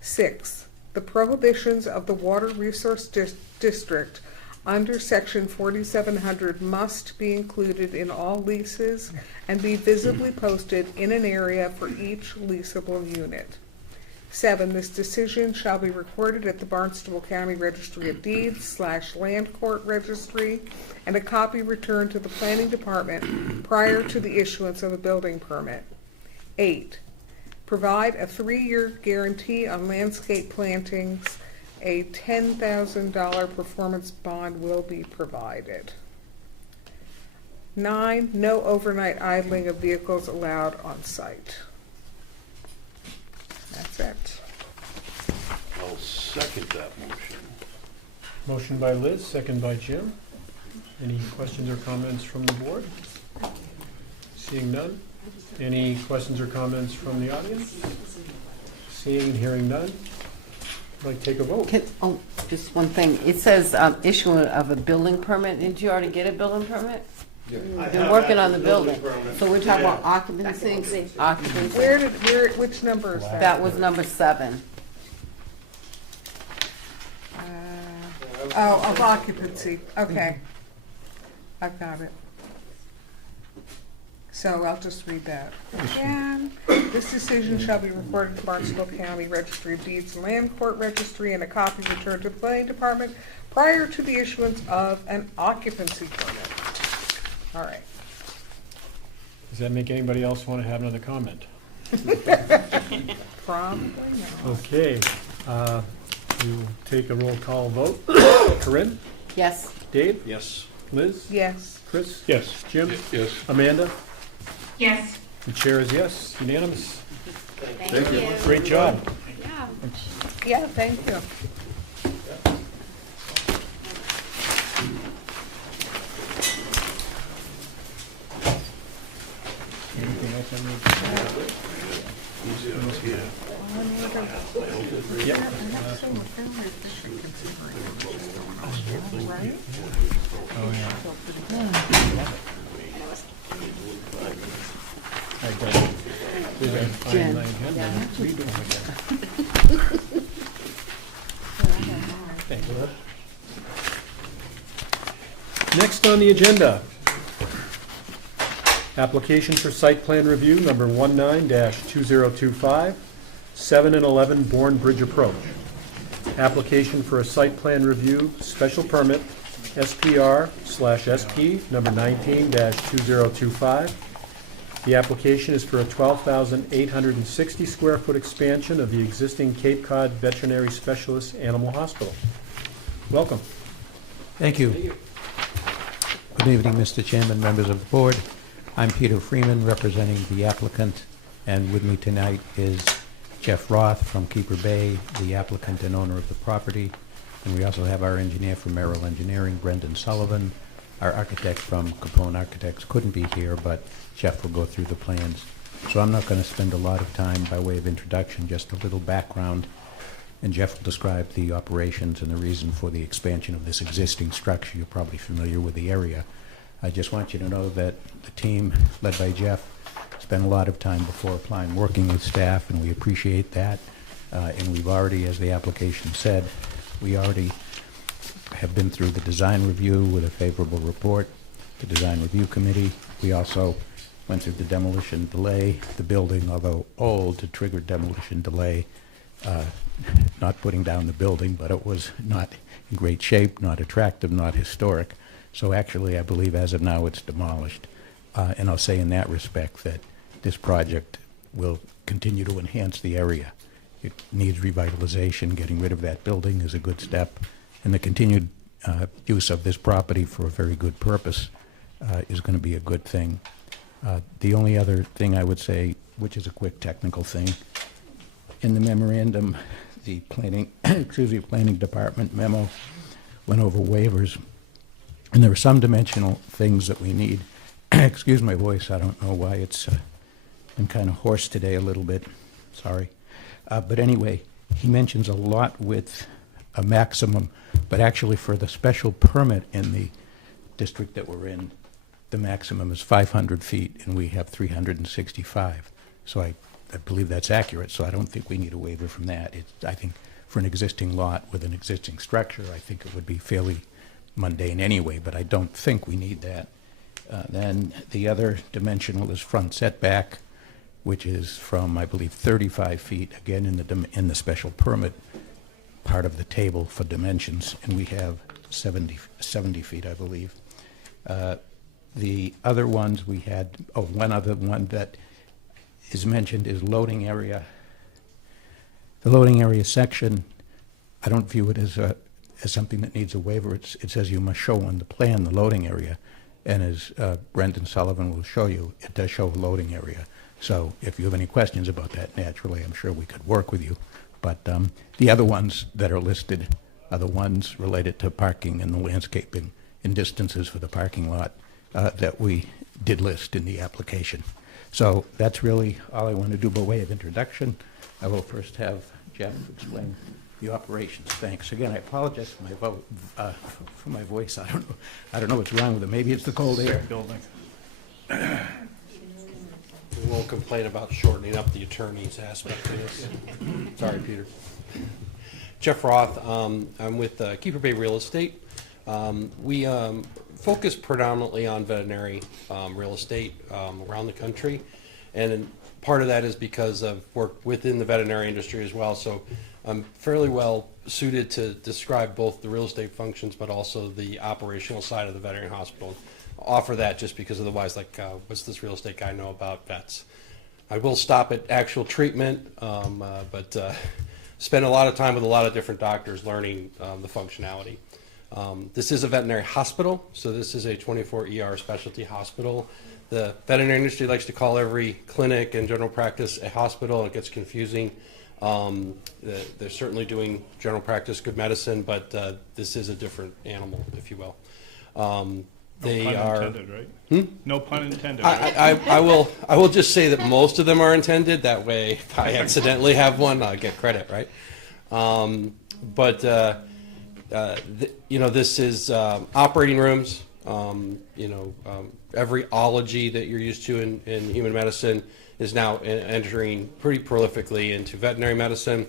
6, the prohibitions of the water resource district under section 4700 must be included in all leases and be visibly posted in an area for each leasable unit. 7, this decision shall be recorded at the Barnstable County Registry of Deeds / Land Court Registry, and a copy returned to the Planning Department prior to the issuance of a building permit. 8, provide a 3-year guarantee on landscape plantings. A $10,000 performance bond will be provided. 9, no overnight idling of vehicles allowed on site. That's it. I'll second that motion. Motion by Liz, second by Jim. Any questions or comments from the board? Seeing none. Any questions or comments from the audience? Seeing and hearing none. I'd like to take a vote. Just one thing. It says issuance of a building permit. Didn't you already get a building permit? Yeah. They're working on the building. permit. So we're talking about occupancy? Occupancy. Which number is that? That was number 7. Of occupancy, okay. I've got it. So I'll just read that again. This decision shall be recorded in the Barnstable County Registry of Deeds and Land Court Registry, and a copy returned to the planning department prior to the issuance of an occupancy permit. All right. Does that make anybody else want to have another comment? Probably not. Okay, we'll take a roll call vote. Corinne? Yes. Dave? Yes. Liz? Yes. Chris? Yes. Jim? Yes. Amanda? Yes. The chair is yes, unanimous. Thank you. Great job. Yeah, thank you. Anything else I need to say? Yep. Right? Oh, yeah. I got it. There's a fine Jen. line here. Yeah. Read them again. Thank you. Next on the agenda, application for site plan review number 19-2025, 7 and 11 Bourne Bridge Approach. Application for a site plan review special permit, SPR/SP number 19-2025. The application is for a 12,860 square foot expansion of the existing Cape Cod Veterinary Specialist Animal Hospital. Welcome. Thank you. Good evening, Mr. Chairman, members of the board. I'm Peter Freeman, representing the applicant, and with me tonight is Jeff Roth from Keeper Bay, the applicant and owner of the property. And we also have our engineer from Merrill Engineering, Brendan Sullivan. Our architect from Capone Architects couldn't be here, but Jeff will go through the plans. So I'm not going to spend a lot of time by way of introduction, just a little background. And Jeff will describe the operations and the reason for the expansion of this existing structure. You're probably familiar with the area. I just want you to know that the team, led by Jeff, spent a lot of time before applying working with staff, and we appreciate that. And we've already, as the application said, we already have been through the design review with a favorable report, the design review committee. We also went through the demolition delay. The building, although old, it triggered demolition delay, not putting down the building, but it was not in great shape, not attractive, not historic. So actually, I believe as of now, it's demolished. And I'll say in that respect that this project will continue to enhance the area. It needs revitalization. Getting rid of that building is a good step. And the continued use of this property for a very good purpose is going to be a good thing. The only other thing I would say, which is a quick technical thing, in the memorandum, the planning, planning department memo went over waivers, and there are some dimensional things that we need. Excuse my voice, I don't know why it's been kind of hoarse today a little bit, sorry. But anyway, he mentions a lot with a maximum, but actually for the special permit in the district that we're in, the maximum is 500 feet, and we have 365. So I believe that's accurate, so I don't think we need a waiver from that. I think for an existing lot with an existing structure, I think it would be fairly mundane anyway, but I don't think we need that. Then the other dimensional is front setback, which is from, I believe, 35 feet, again in the special permit part of the table for dimensions, and we have 70 feet, I believe. The other ones we had, one other one that is mentioned is loading area. The loading area section, I don't view it as something that needs a waiver. It says you must show on the plan the loading area, and as Brendan Sullivan will show you, it does show a loading area. So if you have any questions about that, naturally, I'm sure we could work with you. But the other ones that are listed are the ones related to parking and the landscaping and distances for the parking lot that we did list in the application. So that's really all I want to do by way of introduction. I will first have Jeff explain the operations. Thanks. Again, I apologize for my voice. I don't know what's wrong with it. Maybe it's the cold air. Building. We won't complain about shortening up the attorney's aspect of this. Sorry, Peter. Jeff Roth. I'm with Keeper Bay Real Estate. We focused predominantly on veterinary real estate around the country. And part of that is because of work within the veterinary industry as well. So I'm fairly well suited to describe both the real estate functions, but also the operational side of the veterinary hospital. Offer that just because otherwise, like, what's this real estate guy know about vets? I will stop at actual treatment, but spend a lot of time with a lot of different doctors learning the functionality. This is a veterinary hospital, so this is a 24 ER specialty hospital. The veterinary industry likes to call every clinic and general practice a hospital, and it gets confusing. They're certainly doing general practice, good medicine, but this is a different animal, if you will. They no pun are intended, right? Hmm? No pun intended. Right? I will just say that most of them are intended. That way, if I accidentally have one, I'll get credit, right? This is operating rooms. Every ology that you're used to in human medicine is now entering pretty prolifically into veterinary medicine.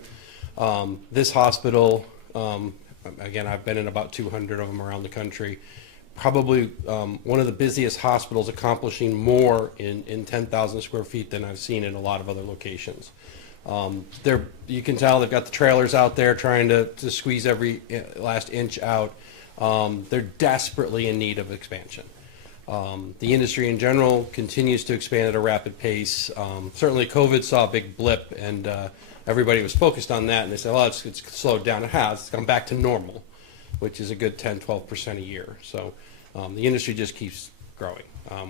This hospital, again, I've been in about 200 of them around the country. Probably one of the busiest hospitals, accomplishing more in 10,000 square feet than I've seen in a lot of other locations. You can tell they've got the trailers out there trying to squeeze every last inch out. They're desperately in need of expansion. The industry in general continues to expand at a rapid pace. Certainly COVID saw a big blip, and everybody was focused on that, and they said, well, it's slowed down. It has. It's gone back to normal, which is a good 10-12% a year. So the industry just keeps growing.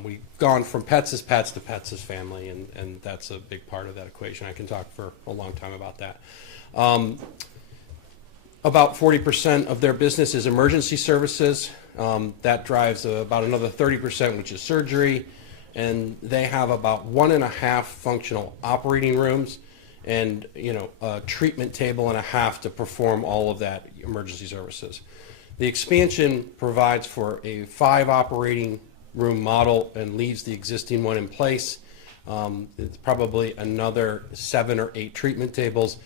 We've gone from pets as pets to pets as family, and that's a big part of that equation. I can talk for a long time about that. About 40% of their business is emergency services. That drives about another 30%, which is surgery. And they have about 1.5 functional operating rooms and a treatment table and a half to perform all of that emergency services. The expansion provides for a 5 operating room model and leaves the existing one in place. It's probably another 7 or 8 treatment tables.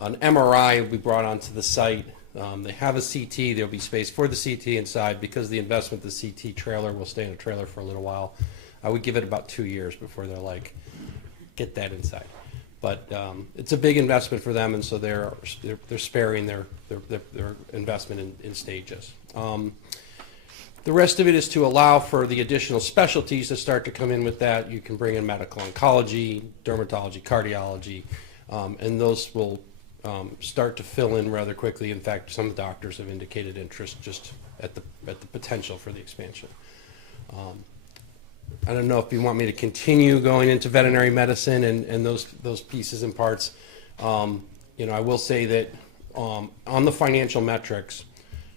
An MRI will be brought onto the site. They have a CT. There'll be space for the CT inside. Because of the investment, the CT trailer will stay in a trailer for a little while. I would give it about 2 years before they're like, get that inside. But it's a big investment for them, and so they're sparing their investment in stages. The rest of it is to allow for the additional specialties to start to come in with that. You can bring in medical oncology, dermatology, cardiology, and those will start to fill in rather quickly. In fact, some doctors have indicated interest just at the potential for the expansion. I don't know if you want me to continue going into veterinary medicine and those pieces and parts. I will say that on the financial metrics,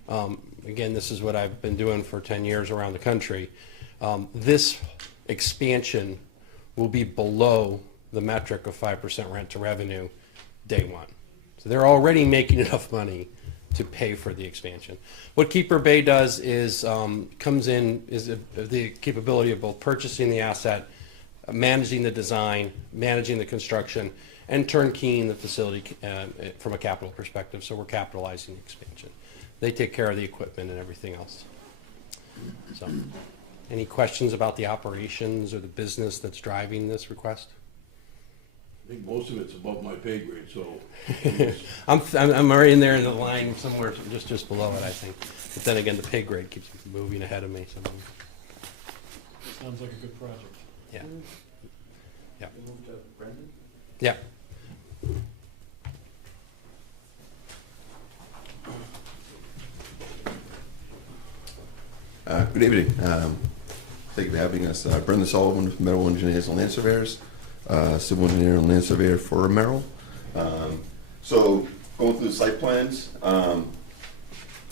again, this is what I've been doing for 10 years around the country. This expansion will be below the metric of 5% rent to revenue day one. So they're already making enough money to pay for the expansion. What Keeper Bay does is comes in is the capability of both purchasing the asset, managing the design, managing the construction, and turnkeying the facility from a capital perspective. So we're capitalizing the expansion. They take care of the equipment and everything else. So, any questions about the operations or the business that's driving this request? I think most of it's above my pay grade, so. I'm right in there in the line somewhere just below it, I think. But then again, the pay grade keeps moving ahead of me. So. Sounds like a good project. Yeah. Yeah. Move to Brendan? Yeah. Good evening. Thank you for having us. Brendan Sullivan from Merrill Engineers and Land Surveyors, civil engineer and land surveyor for Merrill. So going through the site plans,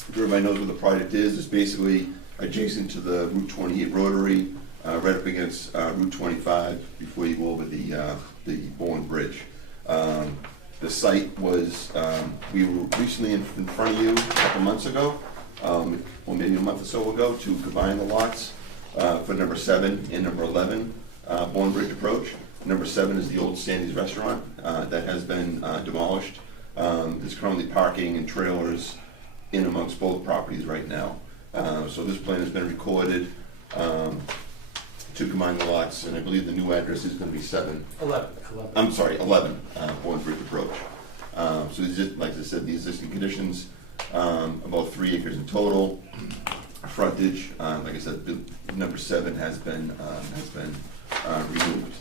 everybody knows what the project is. It's basically adjacent to the Route 28 rotary, right up against Route 25 before you go over the Bourne Bridge. The site was, we were recently in front of you a couple months ago, or maybe a month or so ago, to combine the lots for number 7 and number 11 Bourne Bridge approach. Number 7 is the old Sandy's restaurant that has been demolished. There's currently parking and trailers in amongst both properties right now. So this plan has been recorded to combine the lots, and I believe the new address is gonna be 11, Bourne Bridge Approach. So these, like I said, the existing conditions, about 3 acres in total. Frontage, like I said, number 7 has been removed.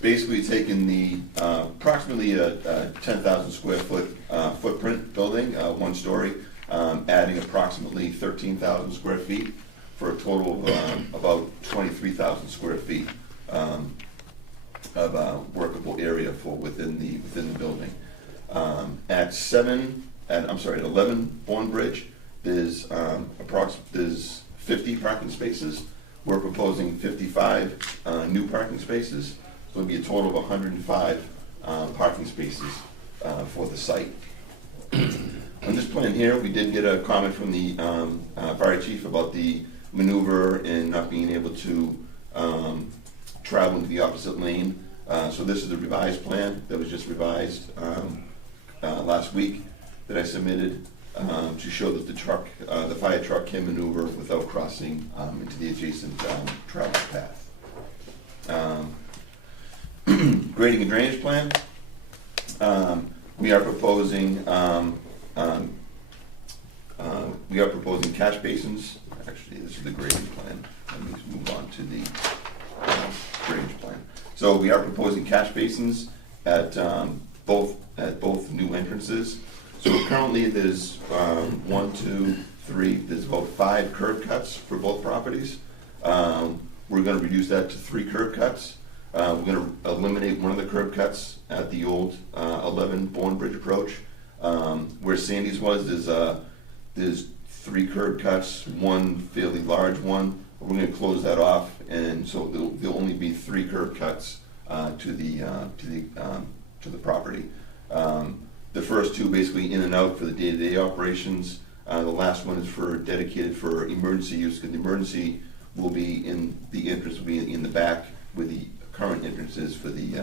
Basically taking the approximately a 10,000 square foot footprint building, 1 story, adding approximately 13,000 square feet for a total of about 23,000 square feet of workable area for within the building. At 11 Bourne Bridge, there's 50 parking spaces. We're proposing 55 new parking spaces. So it'll be a total of 105 parking spaces for the site. On this plan here, we did get a comment from the fire chief about the maneuver and not being able to travel into the opposite lane. So this is the revised plan that was just revised last week that I submitted to show that the fire truck can maneuver without crossing into the adjacent travel path. Grading and drainage plan. We are proposing catch basins. Actually, this is the grading plan. Let me move on to the drainage plan. So we are proposing catch basins at both new entrances. So currently there's 1, 2, 3. There's about 5 curb cuts for both properties. We're going to reduce that to 3 curb cuts. We're going to eliminate one of the curb cuts at the old 11 Bourne Bridge Approach. Where Sandy's was, there's 3 curb cuts, 1 fairly large one. We're going to close that off, and so there'll only be 3 curb cuts to the property. The first 2 basically in and out for the day-to-day operations. The last one is dedicated for emergency use, because the emergency will be in the entrance, will be in the back where the current entrance is for the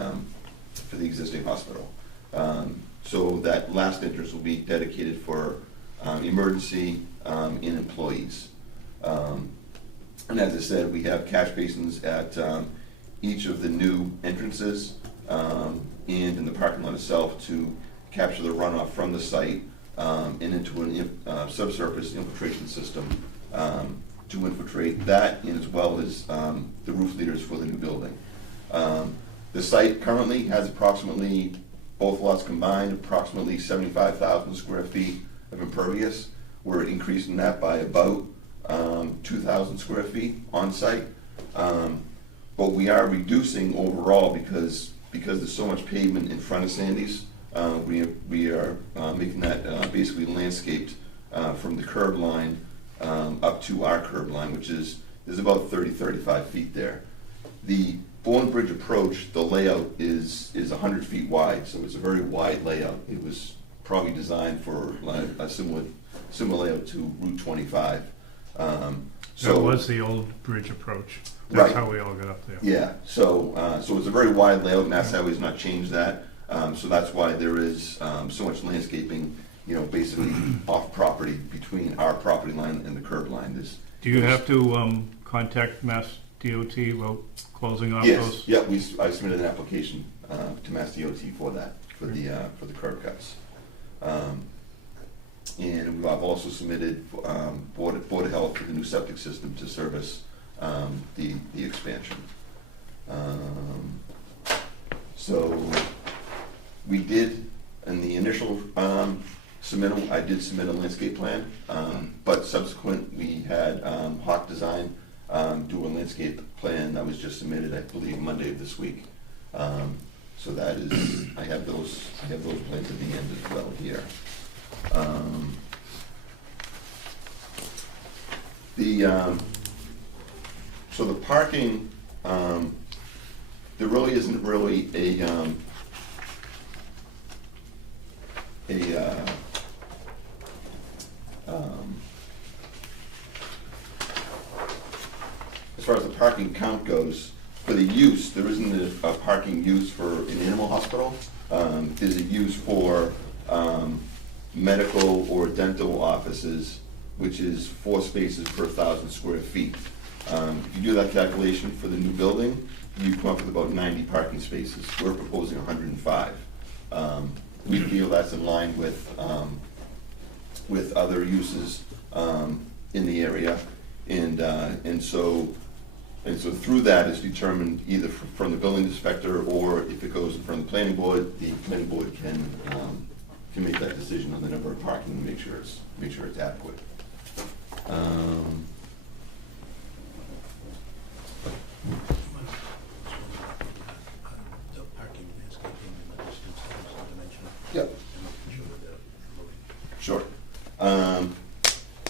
existing hospital. So that last entrance will be dedicated for emergency and employees. And as I said, we have catch basins at each of the new entrances and in the parking lot itself to capture the runoff from the site and into a subsurface infiltration system to infiltrate that, and as well as the roof leaders for the new building. The site currently has approximately, both lots combined, approximately 75,000 square feet of impervious. We're increasing that by about 2,000 square feet on site. But we are reducing overall because there's so much pavement in front of Sandy's. We are making that basically landscaped from the curb line up to our curb line, which is, there's about 35 feet there. The Bourne Bridge Approach, the layout is 100 feet wide, so it's a very wide layout. It was probably designed for a similar layout to Route 25. That was the old bridge approach. That's right. how we all got up there. Yeah, so it's a very wide layout, and Mass Highway's not changed that. So that's why there is so much landscaping, basically off property between our property line and the curb line. Do you have to contact Mass DOT about closing off those? Yes, yeah, I submitted an application to Mass DOT for that, for the curb cuts. And I've also submitted Board of Health for the new septic system to service the expansion. So we did, in the initial submittal, I did submit a landscape plan, but subsequent we had Hawk Design do a landscape plan that was just submitted, I believe, Monday of this week. So that is, I have those plans at the end as well here. So the parking, there really isn't really as far as the parking count goes, for the use, there isn't a parking use for an animal hospital. There's a use for medical or dental offices which is 4 spaces per 1,000 square feet. If you do that calculation for the new building, you come up with about 90 parking spaces. We're proposing 105. We feel that's in line with other uses in the area, and so through that is determined either from the building inspector, or if it goes in front of the planning board, the planning board can make that decision on the number of parking and make sure it's adequate. Yep. Sure.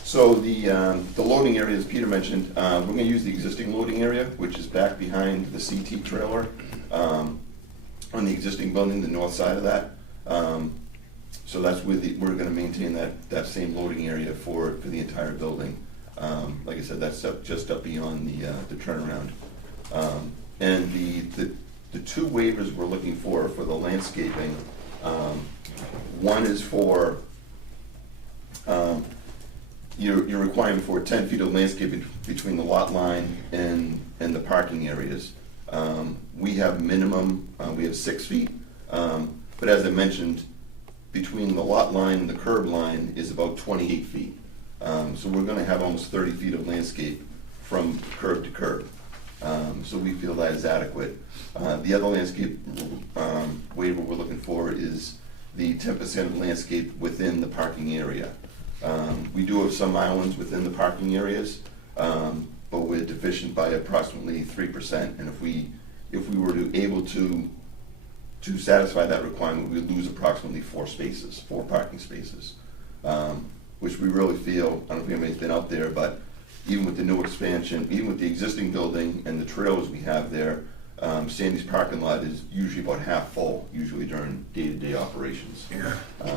So the loading area, as Peter mentioned, we're going to use the existing loading area, which is back behind the CT trailer on the existing building, the north side of that. So that's where we're going to maintain that same loading area for the entire building. Like I said, that's just up beyond the turnaround. And the 2 waivers we're looking for the landscaping, one is for you're requiring for 10 feet of landscaping between the lot line and the parking areas. We have minimum, we have 6 feet, but as I mentioned, between the lot line and the curb line is about 28 feet. So we're gonna have almost 30 feet of landscape from curb to curb. So we feel that is adequate. The other landscape waiver we're looking for is the 10% of landscape within the parking area. We do have some islands within the parking areas, but we're deficient by approximately 3%. And if we were able to satisfy that requirement, we'd lose approximately 4 parking spaces, which we really feel, I don't know if anybody's been out there, but even with the new expansion, even with the existing building and the trailers we have there, Sandy's parking lot is usually about half full, usually during day-to-day operations.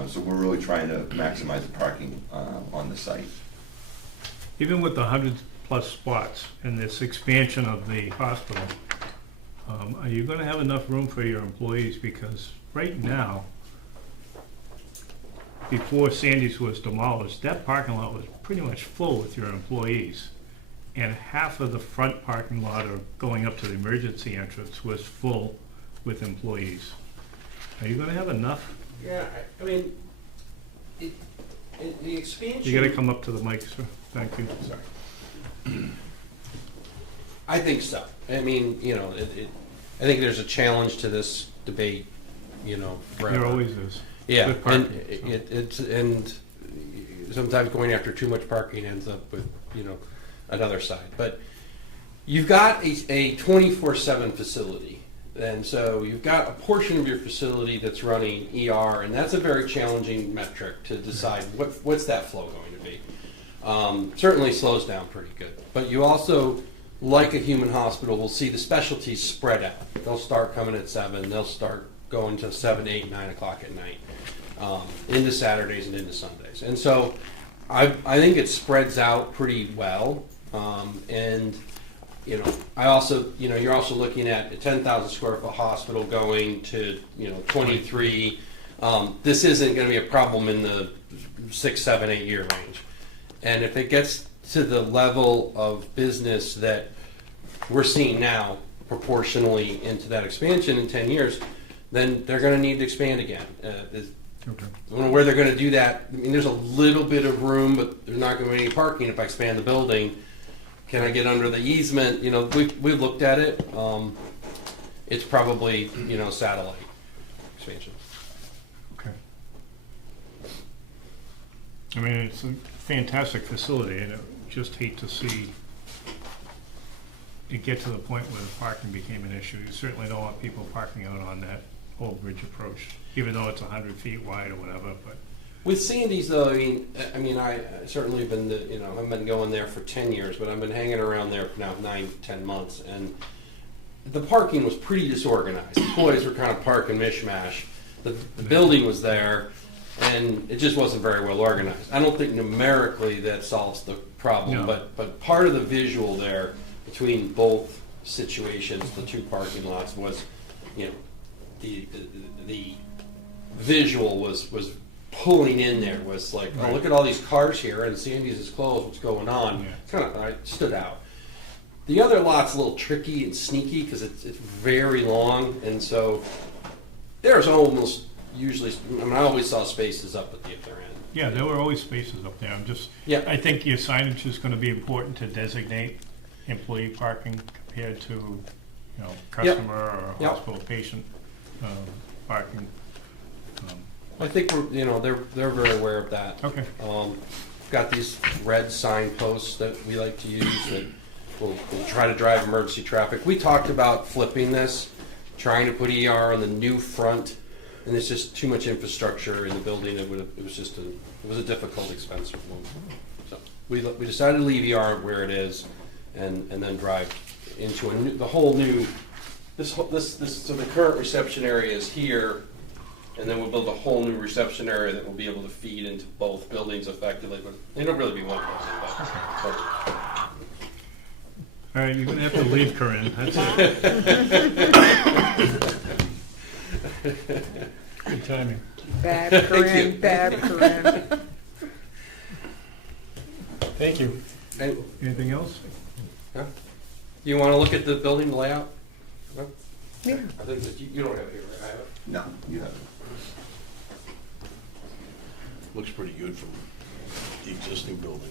So we're really trying to maximize the parking on the site. Even with the 100+ spots and this expansion of the hospital, are you gonna have enough room for your employees? Because right now, before Sandy's was demolished, that parking lot was pretty much full with your employees. And half of the front parking lot, or going up to the emergency entrance, was full with employees. Are you gonna have enough? Yeah, I mean, the expansion. You gotta come up to the mic, sir. Thank you. Sorry. I think so. I mean, I think there's a challenge to this debate, forever. There always is. Yeah, With parking, and so. and sometimes going after too much parking ends up with, another side. But you've got a 24/7 facility, and so you've got a portion of your facility that's running ER, and that's a very challenging metric to decide what's that flow going to be. Certainly slows down pretty good, but you also, like a human hospital, will see the specialties spread out. They'll start coming at 7, they'll start going to 7, 8, 9 o'clock at night, into Saturdays and into Sundays. And so I think it spreads out pretty well. And I also, you're also looking at a 10,000 square foot hospital going to, 23. This isn't going to be a problem in the 6, 7, 8 year range. And if it gets to the level of business that we're seeing now, proportionally into that expansion in 10 years, then they're going to need to expand again. Okay. I don't know where they're going to do that. I mean, there's a little bit of room, but there's not going to be any parking if I expand the building. Can I get under the easement? We've looked at it. It's probably, satellite expansion. Okay. I mean, it's a fantastic facility, and I just hate to see it get to the point where the parking became an issue. You certainly don't want people parking out on that Old Bridge approach, even though it's 100 feet wide or whatever. But with Sandy's, though, I certainly have been, I've been going there for 10 years, but I've been hanging around there for now 9, 10 months, and the parking was pretty disorganized. Employees were kind of parking mishmash. The building was there, and it just wasn't very well organized. I don't think numerically that solves the problem, No. but part of the visual there between both situations, the 2 parking lots, was, the visual was pulling in there was like, oh, look at all these cars here, and Sandy's is closed, what's going on? Kind of, I stood out. The other lot's a little tricky and sneaky because it's very long, and so there's almost usually, I mean, I always saw spaces up at the other end. Yeah, there were always spaces up there. I'm just, I think your signage is gonna be important to designate employee parking compared to, you know, customer or hospital patient parking. I think they're very aware of that. Okay. Got these red signposts that we like to use that will try to drive emergency traffic. We talked about flipping this, trying to put ER on the new front, and there's just too much infrastructure in the building. It was a difficult, expensive move. So we decided to leave ER where it is, and then drive into the whole new. So the current reception area is here, and then we'll build a whole new reception area that will be able to feed into both buildings effectively. But it'll really be one building. All right, you're gonna have to leave, Corinne. That's it. Good timing. Bad Corinne, bad Corinne. Thank you. Anything else? Yeah. You want to look at the building layout? No? Yeah. I think that you don't have it here, right? I have it. No, you haven't. Looks pretty good from the existing building.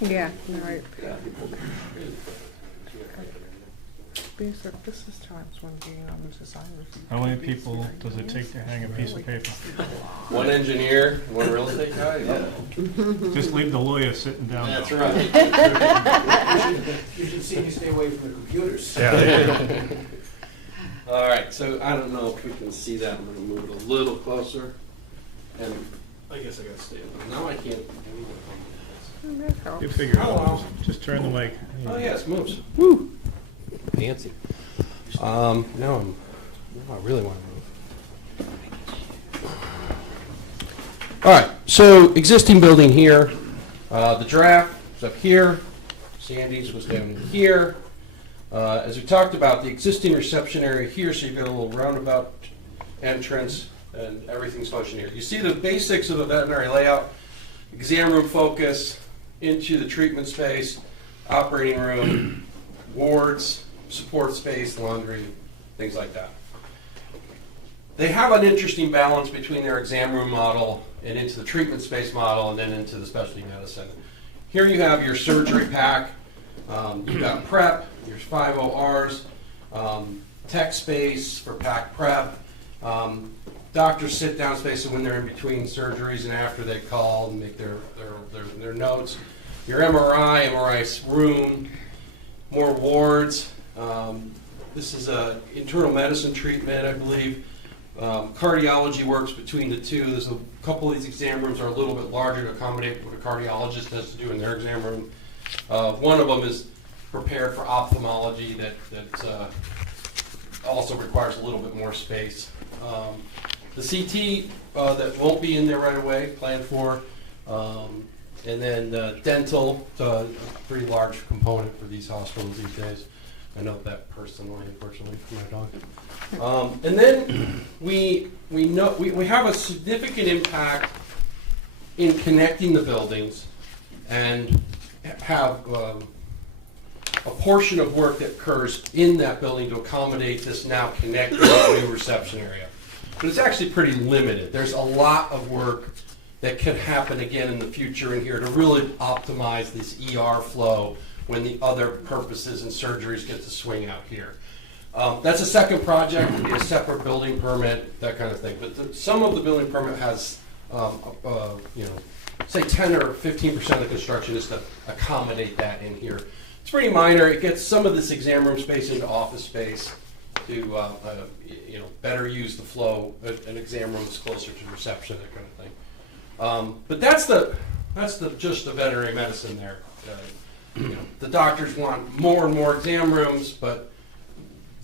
Yeah, right. This is times when being on the design review. How many people does it take to hang a piece of paper? One engineer, one real estate guy? Yeah. Just leave the lawyer sitting down. That's right. You should see me stay away from the computers. Yeah. All right, so I don't know if we can see that. I'm going to move it a little closer. And I guess I got to stay up. Now I can't. You figure it out. Just turn the mic. Oh, yeah, it moves. Woo! Fancy. Now I really want to move. All right, so existing building here. The draft is up here. Sandy's was down here. As we talked about, the existing reception area here, so you've got a little roundabout entrance and everything's functioning here. You see the basics of the veterinary layout, exam room focus, into the treatment space, operating room, wards, support space, laundry, things like that. They have an interesting balance between their exam room model and into the treatment space model and then into the specialty medicine. Here you have your surgery pack. You've got prep, your 5 ORs, tech space for pack prep, doctors sit down space so when they're in between surgeries and after they call and make their notes. Your MRI room, more wards. This is a internal medicine treatment, I believe. Cardiology works between the two. There's a couple of these exam rooms are a little bit larger to accommodate what a cardiologist has to do in their exam room. One of them is prepared for ophthalmology that also requires a little bit more space. The CT that won't be in there right away, planned for. And then dental, a pretty large component for these hospitals these days. I know that personally, unfortunately, for my dog. And then we have a significant impact in connecting the buildings and have a portion of work that occurs in that building to accommodate this now connected new reception area. But it's actually pretty limited. There's a lot of work that could happen again in the future in here to really optimize this ER flow when the other purposes and surgeries get to swing out here. That's a second project, would be a separate building permit, that kind of thing. But some of the building permit has, say 10 or 15% of the construction is to accommodate that in here. It's pretty minor. It gets some of this exam room space into office space to better use the flow. An exam room is closer to reception, that kind of thing. But that's just the veterinary medicine there. The doctors want more and more exam rooms, but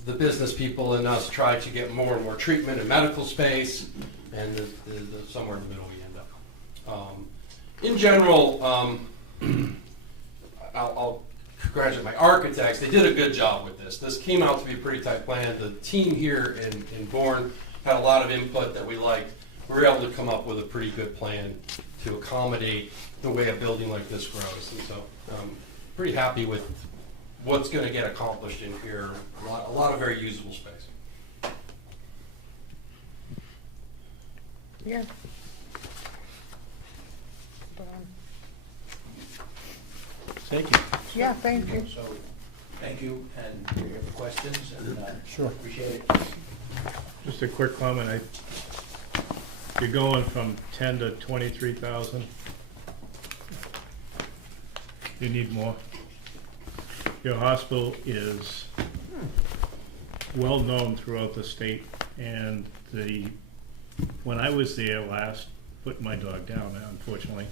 the business people and us try to get more and more treatment and medical space. and somewhere in the middle we end up. In general, I'll congratulate my architects. They did a good job with this. This came out to be a pretty tight plan. The team here in Bourne had a lot of input that we liked. We were able to come up with a pretty good plan to accommodate the way a building like this grows. And so pretty happy with what's going to get accomplished in here. A lot of very usable space. Yeah. Thank you. Yeah, thank you. So, thank you, and for your questions, and Sure. appreciate it. Just a quick comment, you're going from 10 to 23,000. You need more. Your hospital is well-known throughout the state, and when I was there last, put my dog down, unfortunately,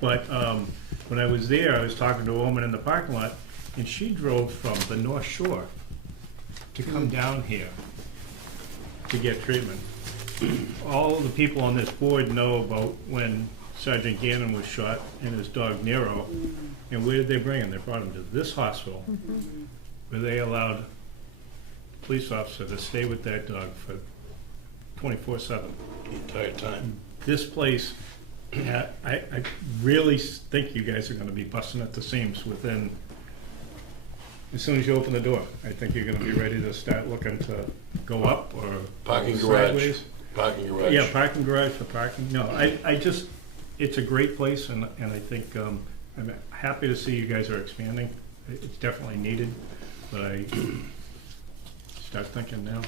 but when I was there, I was talking to a woman in the parking lot, and she drove from the North Shore to come down here to get treatment. All the people on this board know about when Sergeant Gannon was shot and his dog Nero, and where did they bring him? They brought him to this hospital, where they allowed the police officer to stay with that dog for 24/7. The entire time. This place, I really think you guys are gonna be busting at the seams within, as soon as you open the door. I think you're gonna be ready to start looking to go up or Parking go garage. sideways. Parking garage. Yeah, parking garage for parking. No, I just, it's a great place, and I think, I'm happy to see you guys are expanding. It's definitely needed, but I start thinking now.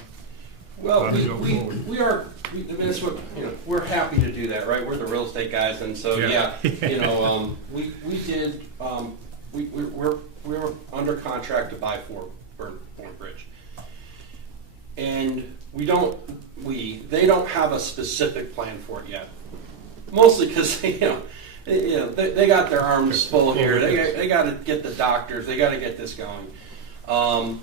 Well, How to go forward. I mean, that's what, we're happy to do that, right? We're the real estate guys, and so, Yeah. we did, we were under contract to buy Bourne Bridge. And they don't have a specific plan for it yet. Mostly because, they got their arms full here. They got to get the doctors. They got to get this going.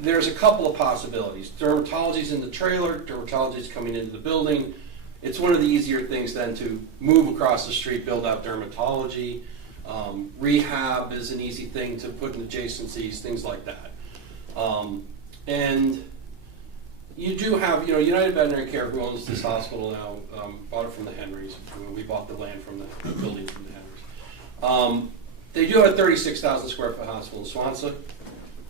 There's a couple of possibilities. Dermatology's in the trailer. Dermatology's coming into the building. It's one of the easier things then to move across the street, build out dermatology. Rehab is an easy thing to put in adjacencies, things like that. And you do have, United Veterinary Care, who owns this hospital now, bought it from the Henrys. We bought the land from the building from the Henrys. They do have a 36,000 square foot hospital in Swansea,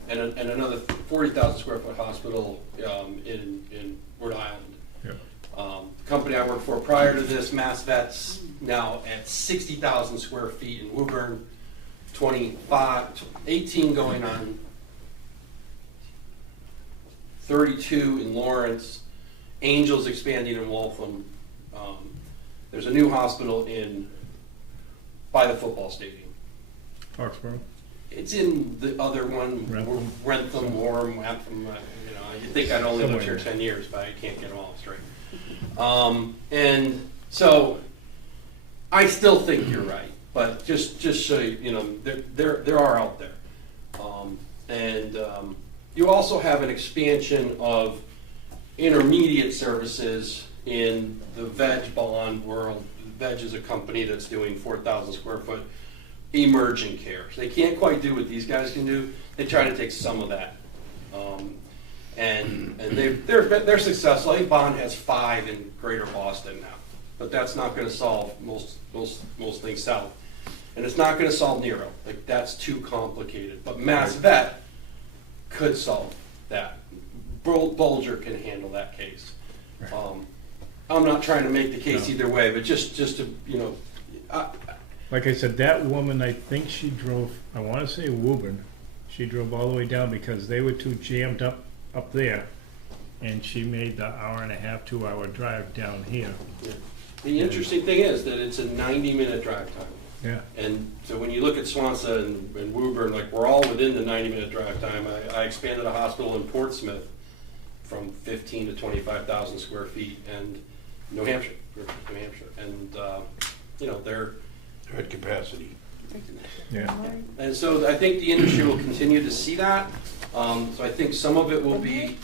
and another 40,000 square foot hospital in Rhode Island. Yep. The company I worked for prior to this, Mass Vets, now at 60,000 square feet in Woburn, 18 going on 32 in Lawrence, Angels expanding in Waltham. There's a new hospital by the football stadium. Foxborough? It's in the other one, Rentham, Warren, Wantham. You'd think I'd only lived here 10 years, but I can't get them all straight. And so, I still think you're right, but just so there are out there. You also have an expansion of intermediate services in the veg bond world. Veg is a company that's doing 4,000 square foot emergent care. They can't quite do what these guys can do. They try to take some of that. And they're successful. I think Bond has 5 in Greater Boston now, but that's not going to solve most things south, and it's not going to solve Nero. Like, that's too complicated. But Mass Vet could solve that. Bulger can handle that case. I'm not trying to make the case either way, but just to Like I said, that woman, I think she drove, I want to say Woburn, she drove all the way down because they were too jammed up there, and she made the hour-and-a-half, 2-hour drive down here. Yeah. The interesting thing is that it's a 90-minute drive time. Yeah. And so when you look at Swansea and Woburn, like, we're all within the 90-minute drive time. I expanded a hospital in Portsmouth from 15 to 25,000 square feet, and New Hampshire, and they're at capacity. Yeah. And so I think the industry will continue to see that. So I think some of it will be,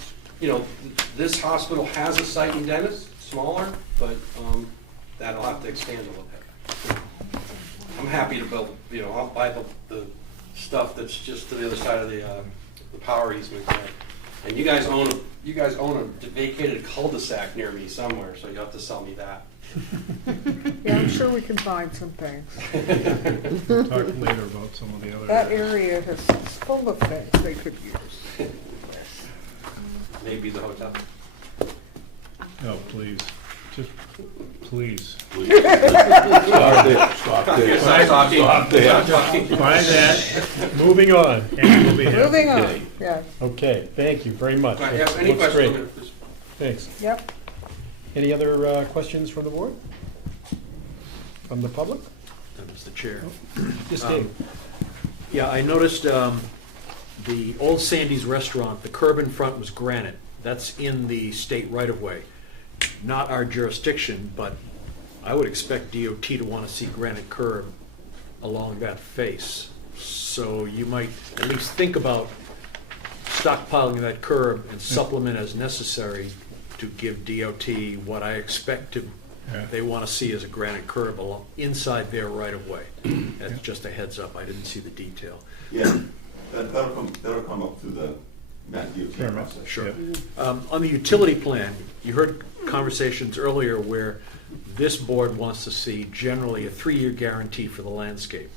this hospital has a site in Dennis, smaller, but that'll have to expand a little bit. I'm happy to build, I'll buy the stuff that's just to the other side of the power easement there. And you guys own a vacated cul-de-sac near me somewhere, so you'll have to sell me that. Yeah, I'm sure we can find some things. We'll talk later about some of the other. That area is full of things they could use. Maybe the hotel. No, please, just please. Stop there, stop there. Stop there. By that, moving on. And we'll be happy. Moving on, yeah, Okay, thank you very much. Any Looks questions? great. Thanks. yep. Any other questions from the board? From the public? Mr. Chair. Yes, Dave. Yeah, I noticed the Old Sandy's Restaurant, the curb in front was granite. That's in the state right-of-way. Not our jurisdiction, but I would expect DOT to want to see granite curb along that face. So you might at least think about stockpiling that curb and supplement as necessary to give DOT what I expect they want to see as a granite curb along inside their right-of-way. That's just a heads up. I didn't see the detail. Yeah, that'll come up through the Mass DOT process. Sure. On the utility plan, you heard conversations earlier where this board wants to see generally a 3-year guarantee for the landscape.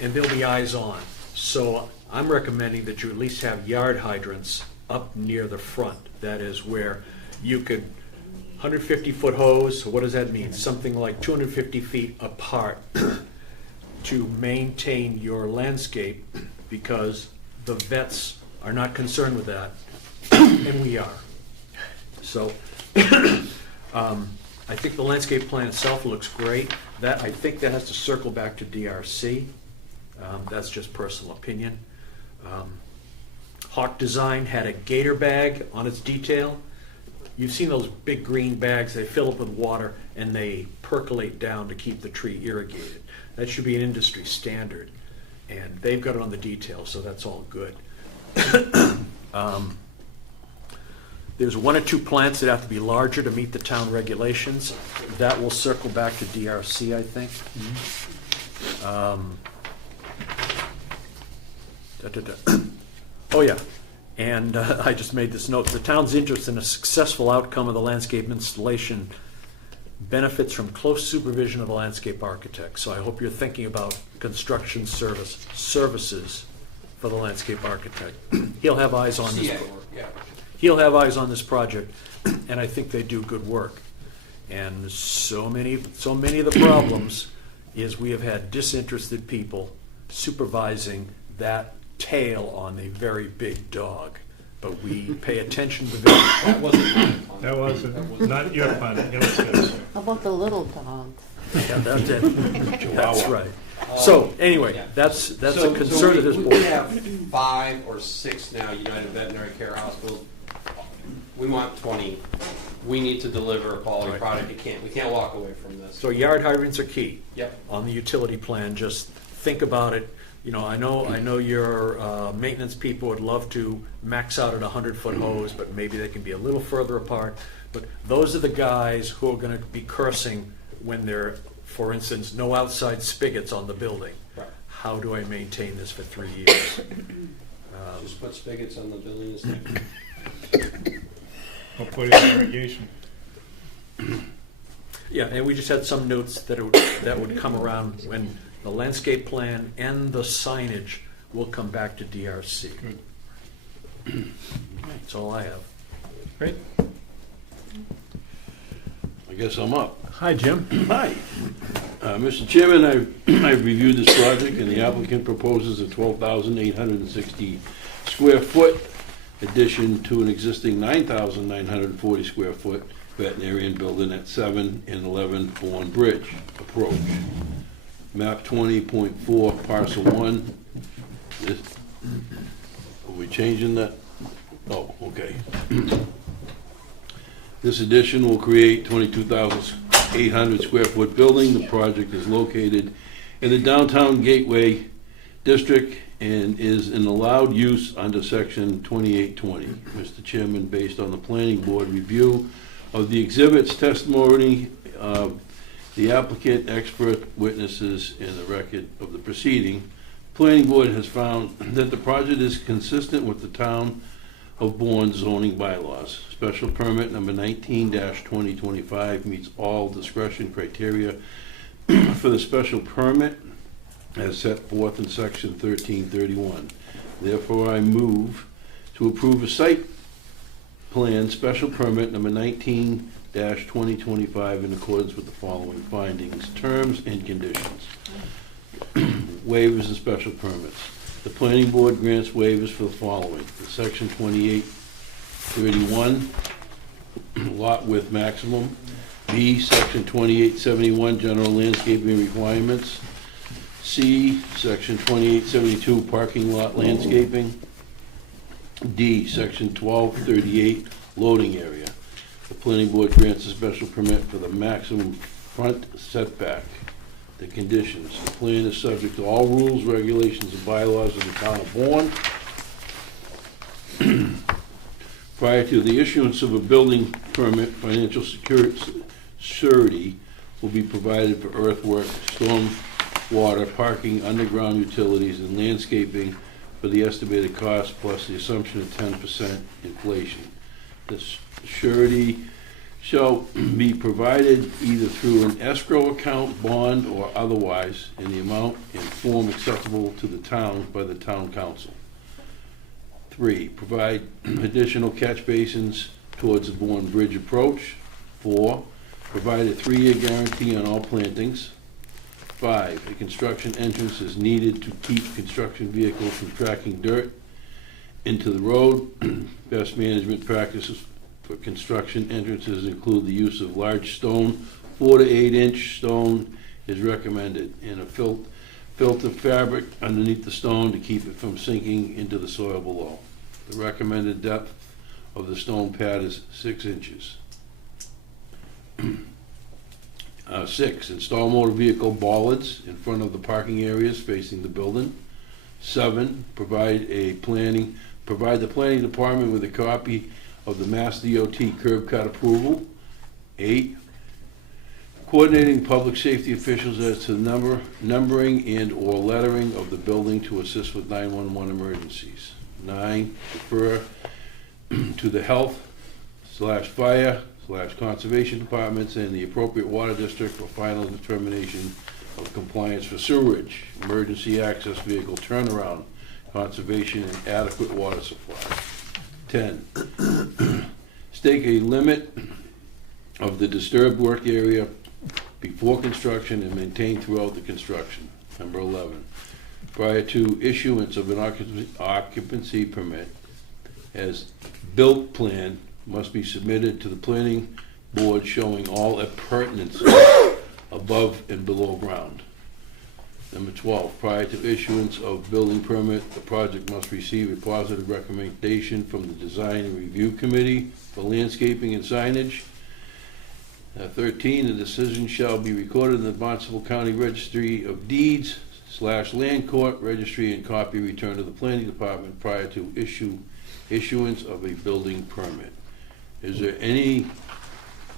And there'll be eyes on. So I'm recommending that you at least have yard hydrants up near the front. That is where you could 150-foot hose, what does that mean? Something like 250 feet apart to maintain your landscape, because the vets are not concerned with that, and we are. So I think the landscape plan itself looks great. I think that has to circle back to DRC. That's just personal opinion. Hawk Design had a gator bag on its detail. You've seen those big green bags, they fill up with water and they percolate down to keep the tree irrigated. That should be an industry standard. And they've got it on the detail, so that's all good. There's 1 or 2 plants that have to be larger to meet the town regulations. That will circle back to DRC, I think. Oh, yeah. And I just made this note. The town's interest in a successful outcome of the landscape installation benefits from close supervision of the landscape architect. So I hope you're thinking about construction services for the landscape architect. He'll have eyes on this. He'll have eyes on this project, and I think they do good work. And so many of the problems is we have had disinterested people supervising that tail on a very big dog. But we pay attention to that. That wasn't my fun. That wasn't, not your fun, it was his. How about the little dogs? Yeah, that's it. That's right. So, anyway, that's a concern of this board. We have 5 or 6 now United Veterinary Care Hospitals. We want 20. We need to deliver a quality product. We can't walk away from this. So yard hydrants are key. Yep. On the utility plan, just think about it. You know, I know your maintenance people would love to max out at a 100-foot hose, but maybe they can be a little further apart. But those are the guys who are going to be cursing when they're, for instance, no outside spigots on the building. Right. How do I maintain this for 3 years? Just put spigots on the building instead. Or put in irrigation. Yeah, and we just had some notes that would come around when the landscape plan and the signage will come back to DRC. Good. That's all I have. Great. I guess I'm up. Hi, Jim. Hi. Mr. Chairman, I've reviewed this project, and the applicant proposes a 12,860 square foot addition to an existing 9,940 square foot veterinarian building at 7 and 11 Bourne Bridge approach. Map 20.4, parcel 1. Are we changing that? Oh, okay. This addition will create 22,800 square foot building. The project is located in the downtown Gateway District and is an allowed use under section 2820. Mr. Chairman, based on the planning board review of the exhibits, testimony of the applicant, expert witnesses, and the record of the proceeding, Planning Board has found that the project is consistent with the Town of Bourne zoning bylaws. Special permit number 19-2025 meets all discretion criteria for the special permit as set forth in section 1331. Therefore, I move to approve a site plan special permit number 19-2025 in accordance with the following findings, terms, and conditions. Waivers and special permits. The planning board grants waivers for the following. The section 2831, lot width maximum. B, section 2871, general landscaping requirements. C, section 2872, parking lot landscaping. D, section 1238, loading area. The planning board grants a special permit for the maximum front setback. The conditions. The plan is subject to all rules, regulations, and bylaws of the Town of Bourne. Prior to the issuance of a building permit, financial surety will be provided for earthwork, storm water, parking, underground utilities, and landscaping for the estimated cost plus the assumption of 10% inflation. This surety shall be provided either through an escrow account, bond, or otherwise in the amount and form acceptable to the town by the town council. 3, provide additional catch basins towards the Bourne Bridge approach. 4, provide a 3-year guarantee on all plantings. 5, a construction entrance is needed to keep construction vehicles from tracking dirt into the road. Best management practices for construction entrances include the use of large stone. 4 to 8 inch stone is recommended, and a filter fabric underneath the stone to keep it from sinking into the soil below. The recommended depth of the stone pad is 6 inches. 6, install motor vehicle bollards in front of the parking areas facing the building. 7, provide the planning department with a copy of the Mass DOT curb cut approval. 8, coordinating public safety officials as to the numbering and or lettering of the building to assist with 911 emergencies. 9, refer to the health/fire/conservation departments and the appropriate water district for final determination of compliance for sewerage, emergency access vehicle turnaround, conservation, and adequate water supply. 10, stake a limit of the disturbed work area before construction and maintained throughout the construction. Number 11, prior to issuance of an occupancy permit, as built plan must be submitted to the planning board showing all appurtenances above and below ground. Number 12, prior to issuance of building permit, the project must receive a positive recommendation from the Design and Review Committee for landscaping and signage. 13, the decision shall be recorded in the Barnstable County Registry of Deeds / Land Court Registry and copy returned to the Planning Department prior to issuance of a building permit. Is there anything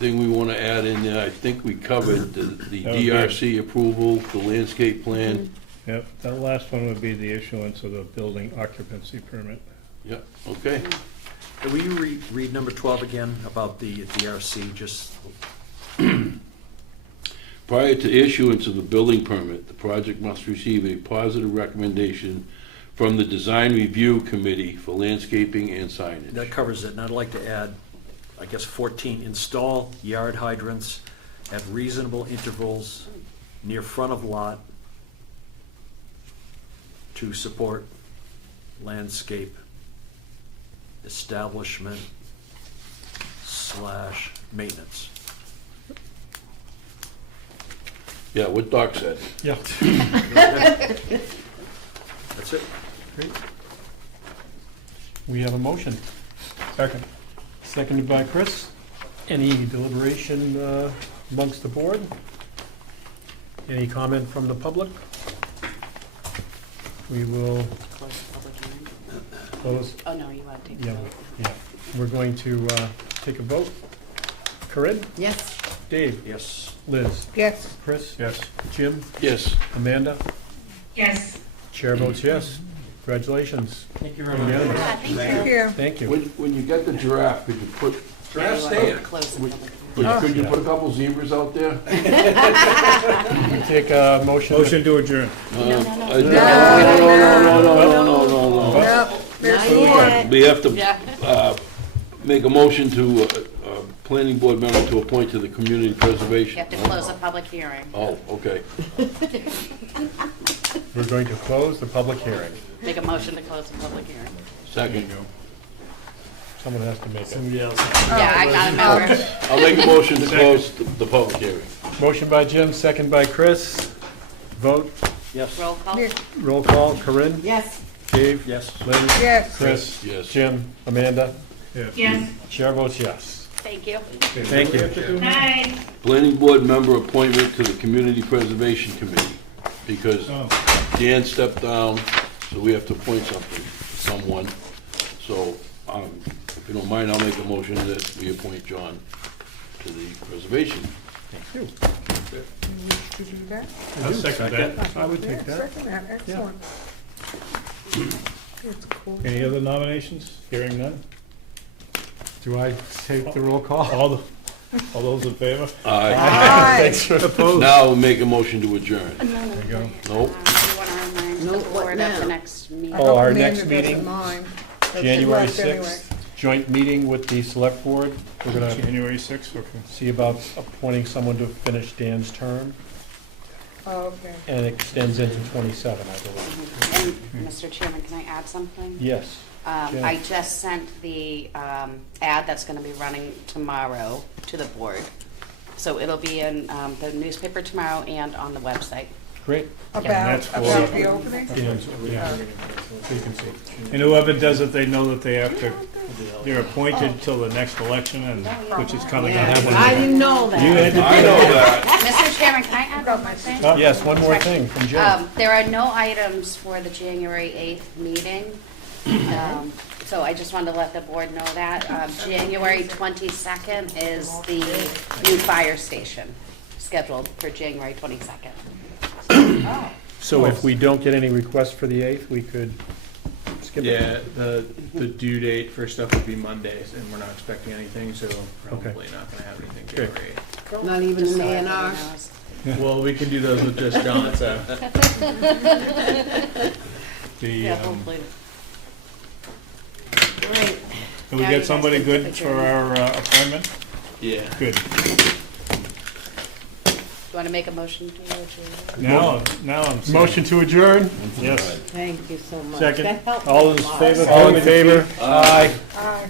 we want to add in there? I think we covered the DRC approval, the landscape plan. Yep, that last one would be the issuance of the building occupancy permit. Yep, okay. Will you read number 12 again about the DRC, just? Prior to issuance of the building permit, the project must receive a positive recommendation from the Design Review Committee for landscaping and signage. That covers it, and I'd like to add, I guess, 14, install yard hydrants at reasonable intervals near front of lot to support landscape establishment / maintenance. Yeah, what Doc said. Yeah. That's it. Great. We have a motion. Second. Seconded by Chris. Any deliberation amongst the board? Any comment from the public? We will close. Oh, no, you want to take Yeah, yeah. We're going to take a vote. Corinne? Yes. Dave? Yes. Liz? Yes. Chris? Yes. Jim? Yes. Amanda? Yes. Chair votes yes. Congratulations. Thank you very much. Unanimous. Thank you. Thank you. When you get the giraffe, could you put, Draft stand. Close the public could you put a couple zebras out there? We take a motion. Motion to adjourn. No, No. no. Yep, there's more. We have to make a motion to planning board member to appoint to the community preservation. You have to close the public hearing. Oh, okay. We're going to close the public hearing. Make a motion to close the public hearing. Second. Someone has to make it. Somebody else. Yeah, I got a member. I'll make a motion to close the public hearing. Motion by Jim, second by Chris. Vote. Yes. Roll call. Roll call. Corinne? Yes. Dave? Yes. Liz? Yes. Chris? Yes. Jim? Amanda? Yes. Chair votes yes. Thank you. Thank you. Bye. Planning board member appointment to the community preservation committee, because Dan stepped down, so we have to appoint someone. So, if you don't mind, I'll make a motion that we appoint John to the preservation. Thank you. Did you do that? I'll second that. I would Yeah, take that. second that, excellent. It's cool. Any other nominations? Hearing none? Do I take the roll call? All those in favor? Aye. Aye. Thanks for Opposed? Now we'll make a motion to adjourn. There you go. Nope. Do you want to remind the Nope, what board of the now? next meeting? I Oh, hope our Amanda next doesn't meeting, mind. She January left anyway. 6th, joint meeting with the select board. We're going to January 6th, okay. see about appointing someone to finish Dan's term, Oh, okay. and it extends into 27, I believe. And, Mr. Chairman, can I add something? Yes. Jen. I just sent the ad that's going to be running tomorrow to the board. So it'll be in the newspaper tomorrow and on the website. Great. About that's for- the opening? Dan's, yeah. So you can see. And whoever does it, they know that they have to, they're appointed till the next election, and which is coming up. I didn't know that. You had to I know that. Mr. Chairman, can I add one more thing? Yes, one more thing from Jim. There are no items for the January 8th meeting. So I just wanted to let the board know that. January 22nd is the new fire station, scheduled for January 22nd. So if we don't get any requests for the 8th, we could skip it? Yeah, the due date for stuff would be Mondays, and we're not expecting anything, so probably not gonna have anything Good. January 8th. Not even Just an so A and R? everybody knows. Well, we can do those with just John, so. Yeah, hopefully. Great. Can we Now you get guys somebody can good put for your- our appointment? Yeah. Good. You want to make a motion to adjourn? Now I'm. saying- Motion to adjourn? Yes. Thank you so much. Second. That helped All me a those lot. favor? All in favor? Aye. Aye.